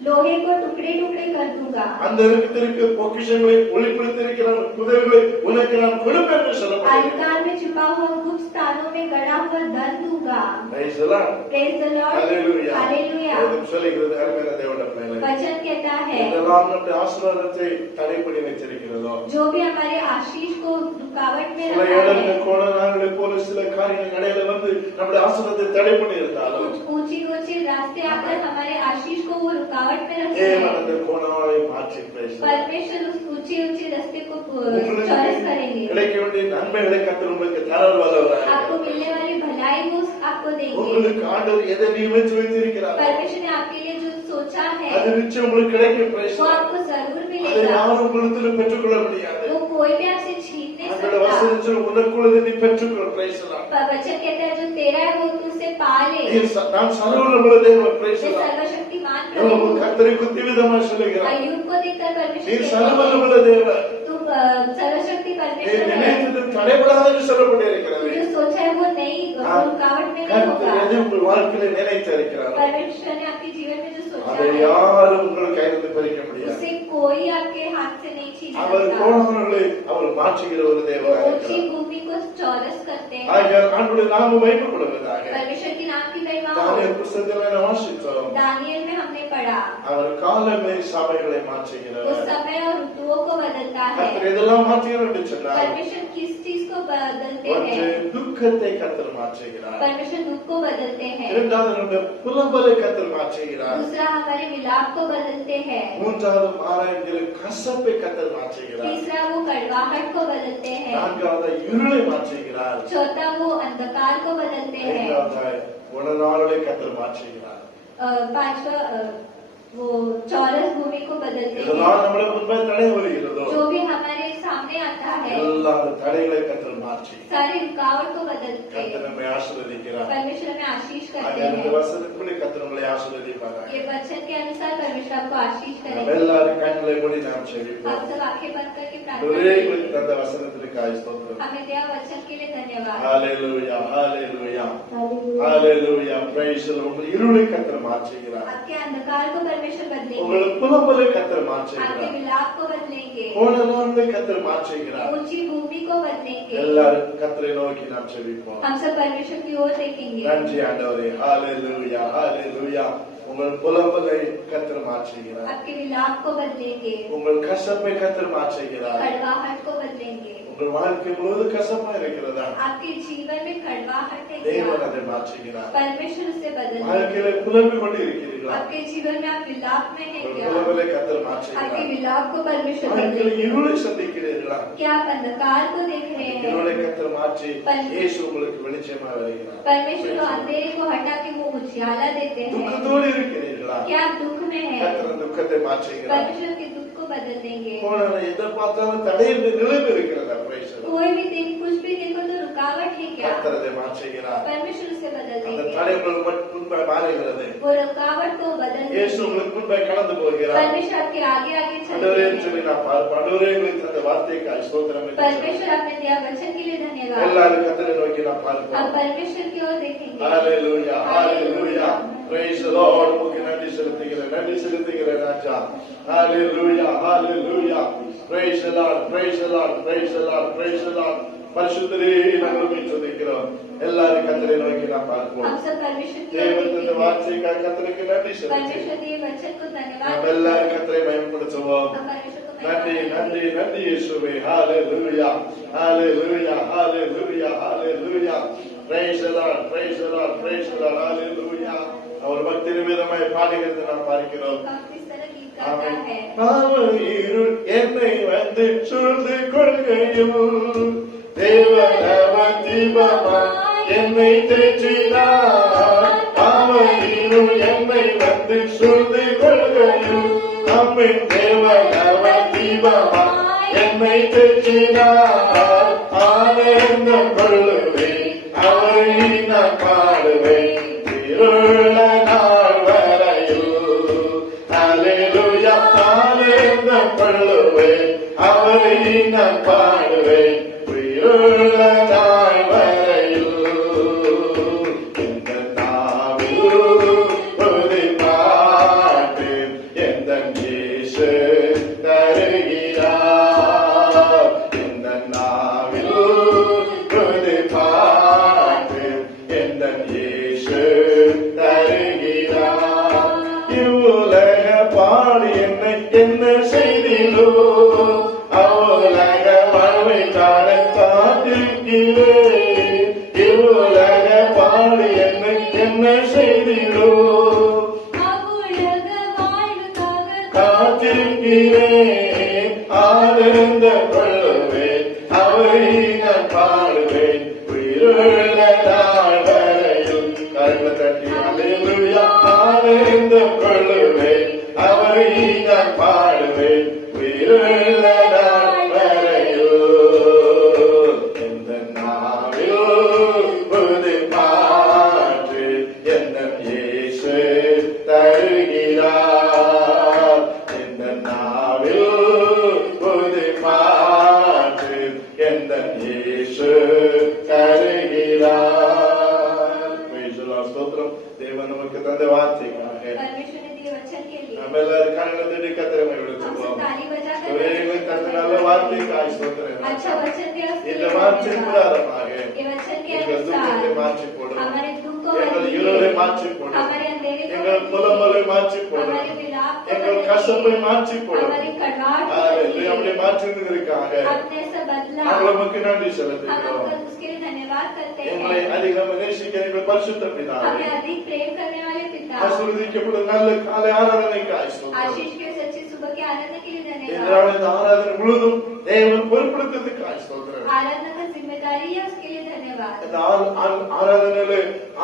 लोहे को टुकड़े टुकड़े कर दूंगा। அந்த இருக்கத்திற்கு பொக்கிஷங்களை ஒளிப்படுத்தியிருக்கிற புதையல்களை உனக்கு நான் கொடுப்பேன் என்று சொல்லப்படுகிறது. अंधकार में छुपा हुआ गुप्त स्थानों में गड़ा हुआ का धन दूंगा। Praise the Lord. Praise the Lord. Hallelujah. Hallelujah. வேதம் சொல்லுகிறது அருமையான தேவனுடைய பிள்ளைகளே, वचन कहता है இதெல்லாம் நம்முடைய ஆசீர்வாதத்தை தடைப்படி வைத்திருக்கிறதோ, जो भी हमारे आशीष को रुकावट में சில रखा இடங்களில் है, கோணலாங்களை போல சில காரியங்கள் இடையில வந்து நம்முடைய ஆசீர்வாதத்தை தடை பண்ணி இருந்தாலும் कुछ ऊंची ऊंची रास्ते आकर हमारे आशीष को वो रुकावट में रखते தேவன் हैं। அந்த கோணலை மாற்றி பேசுகிறார். परमेश्वर उस ऊंचे ऊंचे रास्ते को चौरस करेंगे। கிடைக்க வேண்டிய நன்மைகளை கர்த்தர் உங்களுக்கு தரல் வல்லவராக आपको मिलने वाली भलाई वो आपको देंगे। உங்களுக்கு ஆண்டவர் எதை நியமித்து வைத்திருக்கிறார் परमेश्वर ने आपके लिए जो सोचा है அது நிச்சயம் உங்களுக்கு கிடைக்கும். praise the वो Lord. आपको जरूर அதை मिलेगा। யாரும் உங்களுக்கு பெற்றுக்கொள்ள முடியாது. वो कोई भी आपसे छीन नहीं அவரோட सकता। வசனத்தில் உனக்குள்ளதை நீ பெற்றுக்கொள். praise the Lord. वचन कहता है जो तेरा है वो तुझसे पा ले। நான் சர்வவல்லமுள்ள தேவன். praise the मैं Lord. सर्वशक्तिमान யோபு प्रभु கர்த்தரை குத்தி விதமாக சொல்லுகிறார், अय्यूब को देखकर நீ परमेश्वर कहता है, சர்வவல்லமுள்ள தேவன், तू सर्वशक्ति நீ परमेश्वर है। நினைத்தது தடைபடாது சொல்லப்பட்டிருக்கிறது. जो सोचा है वो नहीं रुकावट में नहीं கர்த்தர் होगा। எதை உங்கள் வாழ்க்கையில நினைத்து இருக்கிறார் परमेश्वर ने आपके जीवन में जो सोचा அதை है யாரும் உங்கள் கையிலிருந்து பறிக்க முடியாது. उसे कोई आपके हाथ से नहीं छीन அவர் सकता। கோணங்களை அவர் மாற்றுகிற ஒரு वो தேவனாக ऊंची இருக்கிறார். भूमि को चौरस करते हैं। ஆகையால் ஆண்டுடைய நாமம் வைக்கப்படுவதாக परमेश्वर के नाम की महिमा हो। தானியேல் புஸ்தகத்தில் நாம் வாசித்தோம், दानियल में हमने पढ़ा அவர் காலங்களை சபைகளை वो மாற்றுகிறவர். समय और ऋतुओं को बदलता है। கர்த்தர் எதெல்லாம் மாற்றுகிறார் என்று சொன்னார், परमेश्वर किस चीज को बदलते ஒன்று हैं? துக்கத்தை கர்த்தர் மாற்றுகிறார், परमेश्वर दुख को बदलते हैं। இரண்டாவது நம்முடைய புலம்பலை கர்த்தர் மாற்றுகிறார், दूसरा हमारे विलाप को बदलते हैं। மூன்றாவது மாறாங்கிற கசப்பை கர்த்தர் மாற்றுகிறார், तीसरा वो कड़वाहट को बदलते हैं। நான்காவது இருளை மாற்றுகிறார், चौथा वो अंधकार को बदलते हैं। ஐந்தாவது உணர்நாளை கர்த்தர் மாற்றுகிறார். पांचवा वो चौरस भूमि को बदलते हैं। இதெல்லாம் நம்முடைய முன்பே தடை வருகிறதோ, जो भी हमारे सामने आता है எல்லா அந்த தடைகளை கர்த்தர் மாற்றி सारी रुकावट को बदलते கர்த்தர் हैं। நம்மை ஆசீர்வதிக்கிறார். परमेश्वर में आशीष करते ஆகையால் இந்த हैं। வசனத்தின்படி கர்த்தர் உங்களை ஆசீர்வதிப்பாராக. ये वचन के अनुसार परमेश्वर आपको आशीष நாம் करेंगे। எல்லாரும் கண்களை மூடி நாம் செவிப்போம். हम सब आंखें बंद करके प्रार्थना ஒரே करेंगे। குறித்த அந்த வசனத்திற்காக ஸ்தோத்திரம். हमें दिया वचन के लिए धन्यवाद। ஹalleluya ஹalleluya ஹalleluya praise the Lord. உங்கள் இருளை கர்த்தர் மாற்றுகிறார், आपके अंधकार को परमेश्वर बदलेंगे। உங்கள் புலம்பலை கர்த்தர் आपके மாற்றுகிறார், विलाप को बदलेंगे। கோணலாங்களை கர்த்தர் மாற்றுகிறார். ऊंची भूमि को बदलेंगे। எல்லாரும் கர்த்தரை நோக்கி நாம் செவிப்போம். हम सब परमेश्वर की ओर देखेंगे। நன்றி ஆண்டவரே. ஹalleluya ஹalleluya. உங்கள் புலம்பலை கர்த்தர் மாற்றுகிறார், आपके विलाप को बदलेंगे। உங்கள் கசப்பை கர்த்தர் மாற்றுகிறார். कड़वाहट को बदलेंगे। உங்கள் வாழ்க்கை முழுவதும் கசப்பா இருக்கிறதா, आपके जीवन में कड़वाहट है தேவன் क्या? அதை மாற்றுகிறார். परमेश्वर उसे बदल வாழ்க்கையில புலம்பிக் கொண்டு இருக்கிறீர்களா, आपके जीवन में आप विलाप में है உங்கள் क्या? புலம்பலை கர்த்தர் आपके மாற்றுகிறார். विलाप को परमेश्वर வாழ்க்கையில बदलेंगे। இருளை சந்திக்கிறீர்களா, क्या आप अंधकार को देख रहे हैं? இருளை கர்த்தர் மாற்றி पर- இயேசு உங்களுக்கு வெளிச்சமா வருகிறார். परमेश्वर को अंधेरे को हटा के वो उजियाला देते हैं। துக்கத்தோடு இருக்கிறீர்களா, क्या आप दुख में है? கர்த்தர் துக்கத்தை மாற்றுகிறார். परमेश्वर के दुख को बदल देंगे। போன எதை பார்த்தாலும் தடையின்றி நிலைமை இருக்கிறதா, praise the Lord. कोई भी देख कुछ भी देखो तो रुकावट है क्या? கர்த்தர் அதை மாற்றுகிறார். परमेश्वर उसे बदल அந்த देंगे। தடை உங்களுக்கு முன்பாக மாறுகிறது, वो रुकावट को बदल இயேசு देंगे। உங்களுக்கு முன்பாக கடந்து போகிறார். परमेश्वर आपके आगे आगे चलते ஆண்டவரே हैं। சொல்லி நான் பார்ப்பேன். ஆண்டவரே உங்களுக்கு அந்த வார்த்தைக்காய் ஸ்தோத்திரம் என்று சொல்லுங்கள். परमेश्वर आपने दिया वचन के लिए धन्यवाद। எல்லாரும் கர்த்தரை நோக்கி நான் अब பார்ப்போம். परमेश्वर की ओर देखेंगे। ஹalleluya ஹalleluya praise the Lord. உங்களுக்கு நன்றி செலுத்துகிறேன் ராஜா. ஹalleluya ஹalleluya praise the Lord praise the Lord praise the Lord praise the Lord. பரிசுத்தரே நாங்கள் உம்மை துதிக்கிறோம். எல்லாரும் கர்த்தரை நோக்கி நாம் பார்ப்போம். हम सब परमेश्वर की ओर தேவன் தந்த देखेंगे। வார்த்தைக்காக கர்த்தருக்கு நன்றி செலுத்தி परमेश्वर दिए वचन को धन्यवाद। நாம் எல்லாரும் கர்த்தரை மகிமைப்படுத்துவோம். हम परमेश्वर को நன்றி धन्यवाद நன்றி நன்றி இயேசுவே. ஹalleluya ஹalleluya ஹalleluya ஹalleluya praise the Lord praise the Lord praise the Lord hallelujah. அவர் பக்தி நிமித்தமாய் பாடுகிறது நாம் பார்க்கிறோம். हम इस तरह गीत गाता है। அவன் இருள் என்னை வந்து சூழ்ந்து கொள்கையில் தேவன் அவன் தீபமாய் என்னை தேற்றினார். அவன் இருள் என்னை வந்து சூழ்ந்து கொள்கையில் நம்மின் தேவன் அவன் தீபமாய் என்னை தேற்றினார். ஆனந்தம் கொள்ளுவேன் அவரை நான் பாடுவேன் இருள நாள் வரையில். ஹalleluya ஆனந்தம் கொள்ளுவேன் அவரை நான் பாடுவேன் இருள நாள் வரையில். இந்த நாவில் ஒரு பாட்டு எந்தன் இயேசு தருகிறார். இந்த நாவில் ஒரு பாட்டு காத்திருக்கிறேன் இவ்வுலக பாடு என்னை என்ன செய்திடும் அவ்வுலக வாழ்வுக்காக காத்திருக்கிறேன் ஆனந்த கொள்ளுவேன் அவரை நான் பாடுவேன் உயிருள்ள நாள் வரையில் கரங்களை தட்டி அல்லேலூயா ஆனந்த கொள்ளுவேன் அவரை நான் பாடுவேன் உயிருள்ள நாள் வரையில் இந்த நாவில் புது பாட்டு என்ன இயேசு தருகிறார் இந்த நாவில் புது பாட்டு என்ன இயேசு தருகிறார் ஸ்தோத்திரம் தேவன் நமக்கு தந்த வார்த்தைக்காக परमेश्वर ने दिए वचन के लिए நம்ம எல்லாரும் கரங்களை தட்டி கத்திரமை हम सब விடுத்துவோம் ताली बजाकर ஒரே தந்த நல்ல வார்த்தைக்காய் ஸ்தோத்திரம் अच्छा वचन दिया उसके இந்த लिए வார்த்தை धन्यवाद। பிரகாரமாக ये वचन के எங்கள் துக்கத்தை अनुसार மாற்றி போடும் हमारे दुख को எங்கள் बदलिए, இருளை மாற்றி போடும் हमारे अंधेरे को எங்கள் புலம்பலை மாற்றி போடும் हमारे विलाप को எங்கள் கசப்பை बदलिए, மாற்றி போடும் हमारी कड़वाहट को அப்படி बदलिए। மாற்றினதற்காக आपने ऐसा बदला நாங்கள் உமக்கு நன்றி हम செலுத்துகிறோம் आपका उसके लिए धन्यवाद करते எங்களை हैं। அதிகம் நேசிக்க எங்கள் பரிசுத்த பிதாவே हमें अधिक प्रेम करने वाले पिता ஆசீர்வதிக்கப்படும் நல்ல காலை ஆராதனைக்காய் ஸ்தோத்திரம் आशीष के सच्ची सुबह के आनंद के लिए धन्यवाद। இன்றான இந்த ஆராதனை முழுதும் தேவன் பொறுப்படுத்ததுக்காய் ஸ்தோத்திரம் आराधना का जिम्मेदारी है उसके लिए धन्यवाद। இந்த ஆராதனையில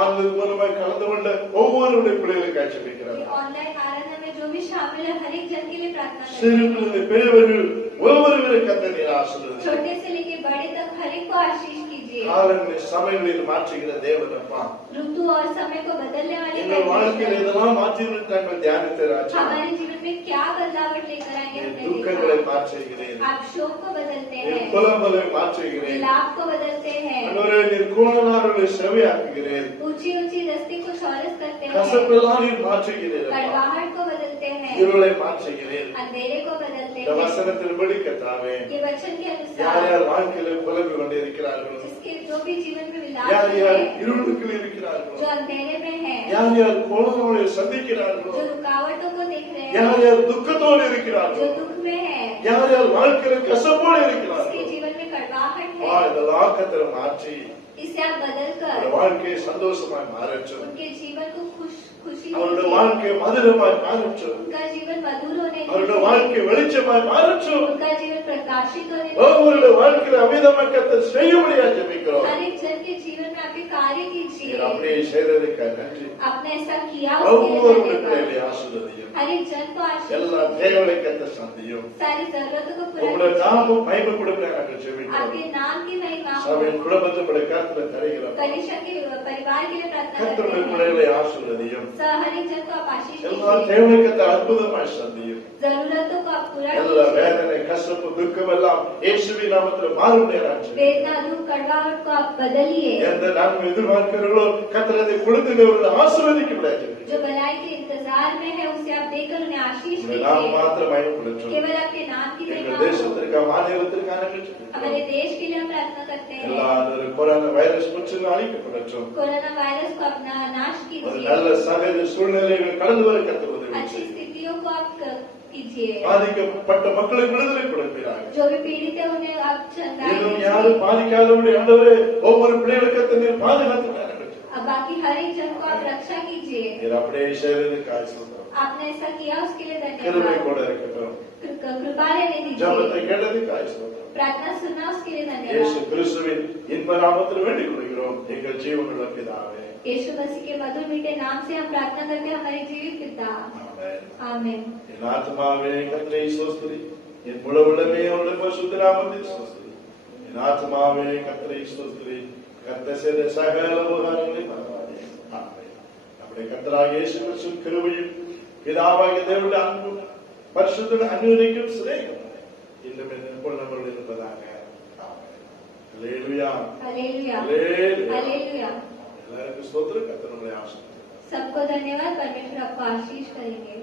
ஆனது மூலமாய் கலந்து கொண்ட ஒவ்வொருடைய பிள்ளைகளுக்காய் ஜெபிக்கிறோம் ये ऑनलाइन आराधना में जो भी शामिल है हर एक जन के लिए प्रार्थना करते हैं। சிறுபிள்ளை பெரியவர்கள் ஒவ்வொருவரை கர்த்தர் ஆசீர்வதித்து छोटे से लेके बड़े तक हर एक को आशीष कीजिए। காலங்களை சமயங்களில் மாற்றுகிற தேவன் அப்பா ऋतु और समय को बदलने वाले எங்கள் வாழ்க்கையில் परमेश्वर, இதெல்லாம் மாற்றிவிட்டு நாங்கள் தியானித்த ராஜா हमारे जीवन में क्या बदलावट लेकर आएंगे हमने துக்கங்களை देखा। மாற்றுகிறேன் आप शोक को बदलते என் हैं, புலம்பலை மாற்றுகிறேன் विलाप को बदलते हैं, அன்றுவரே நீர் கோணலாறுகளை செவியாக்குகிறேன் ऊंची ऊंची रस्ते को चौरस करते हैं, கசப்பெல்லாம் நீர் மாற்றுகிறேன் அப்பா. कड़वाहट को बदलते हैं, இருளை மாற்றுகிறேன் अंधेरे को बदलते இந்த हैं। வசனத்தின்படி கத்தாவே ये वचन के யார் अनुसार யார் வாழ்க்கையில புலம்பி கொண்டிருக்கிறார்களோ जिसके जो भी जीवन में विलाप யார் யார் है, இருளுக்குள் இருக்கிறார்களோ जो अंधेरे में है, யார் யார் கோணலோடு சந்திக்கிறார்களோ जो रुकावटों को देख रहे யார் हैं, யார் துக்கத்தோடு जो இருக்கிறார்களோ दुख में है, யார் யார் வாழ்க்கையில கசப்போடு जिसके இருக்கிறார்களோ जीवन में कड़वाहट வா, है, இதெல்லாம் கத்தரை மாற்றி इसे आप बदल அவருடைய कर வாழ்க்கையை சந்தோஷமாய் மாறட்டும் उनके जीवन को खुशी அவருடைய दीजिए। வாழ்க்கையை மதுரமாய் மாறட்டும் उनका जीवन मधुर होने அவருடைய दीजिए, வாழ்க்கை வெளிச்சமாய் மாறட்டும் उनका जीवन प्रकाशित होने ஒவ்வொருடைய दीजिए। வாழ்க்கையில அமிதமாக கத்தர் செய்யும்படியா ஜெபிக்கிறோம் हर एक जन के जीवन में आपके कार्य कीजिए। நீர் அப்படியே செய்ததற்காக நன்றி आपने ऐसा किया उसके लिए ஒவ்வொருடைய धन्यवाद। பிள்ளைகளை ஆசீர்வதியும் हर एक जन को आशीष எல்லா दीजिए। தேவனை கத்தர் சந்தியும் सारी जरूरतों को पूरा உங்களுடைய कीजिए। நாமம் மகிமைப்படும்படியா நாங்கள் ஜெபிக்கிறோம் आपके नाम की महिमा हो। சபையின் குடும்பத்தை கருத்துல தருகிறோம் कनिष्ठा के परिवार के लिए प्रार्थना கத்தருடைய करते हैं। பிள்ளைகளை ஆசீர்வதியும் हर एक जन को आप आशीष எல்லா दीजिए। தேவனை கத்தர் அற்புதமாய் சந்தியும் जरूरतों को आप पूरा எல்லா कीजिए। வேதனை கசப்பு துக்கம் எல்லாம் இயேசுவின் நாமத்தில் மாறும்படியா ஜெபிக்கிறோம். वेदना दुख कड़वाहट को आप बदलिए। எந்த நாம் எதிர்பார்க்கிறீர்களோ கத்தர் அதை கொடுத்து ஆசீர்வதிக்கப்படியா ஜெபிக்கிறோம். जो भलाई के इंतजार में है उसे आप देकर उन्हें आशीष உங்களுடைய நாமம் दीजिए। மாத்திரம் மகிமைப்படட்டும். केवल आपके नाम की महिमा எங்கள் हो। தேசத்திற்கு மாநிலத்திற்கான ஜெபிக்கிறோம். हमारे देश के लिए हम प्रार्थना करते हैं। எல்லா அந்த கொரோனா வைரஸ் முற்றிலும் அழிக்கப்படட்டும். कोरोना वायरस को अपना नाश ஒரு कीजिए। நல்ல சகஜ சூழ்நிலைகள் கடந்து வர கத்தர் உதவி अच्छी செய்யும். स्थितियों को आप कीजिए। பாதிக்கப்பட்ட மக்களுக்கு விடுதலை கொடுக்கிறாங்க. जो भी पीड़ित है उन्हें आप चंगाई இன்னும் दीजिए। யாரும் பாதிக்காதபடி ஆண்டவரே ஒவ்வொரு பிள்ளைகளுக்கு கத்தர் பாதுகாத்து अब बाकी हर एक जन को आप रक्षा कीजिए। நீர் அப்படியே செய்வதற்காக சொல்றோம். आपने ऐसा किया उसके लिए கிருபை धन्यवाद। கூட இருக்கட்டும். कृपा लेने ஜெபத்தை दीजिए। கேட்டதுக்காக சொல்றோம். प्रार्थना सुनना उसके लिए இயேசு धन्यवाद। கிறிஸ்துவின் இன்ப நாமத்தில் வேண்டிக் கொள்கிறோம் எங்கள் ஜீவனுள்ள பிதாவே. यीशु मसीह के मधुर मीठे नाम से हम प्रार्थना करते हैं हमारे जीवित पिता। ஆமென். आमीन। என் ஆத்மாவே கர்த்தரை ஸ்தோத்திரி, என் முழு உள்ளமே அவருடைய பரிசுத்த நாமத்தில் ஸ்தோத்திரி. என் ஆத்மாவே கர்த்தரை ஸ்தோத்திரி, கர்த்தர் செய்த சகல உபகாரங்களை மறவாதே. ஆமென். நம்முடைய கர்த்தராகிய இயேசு கிறிஸ்துவின் கிருபையும் பிதாவாகிய தேவனுடைய அன்பும் பரிசுத்த அன்பிற்கும் சிநேகமும் இன்னும் எப்பொழுதும் நம்மளோடு இருப்பதாக. ஆமென். அல்லேலூயா. हालेलुया। हालेलुया। हालेलुया। எல்லாருக்கும் ஸ்தோத்திரம். கர்த்தர் நம்மளை ஆசீர்வதிப்பார். सबको धन्यवाद। परमेश्वर आपको आशीष करेंगे।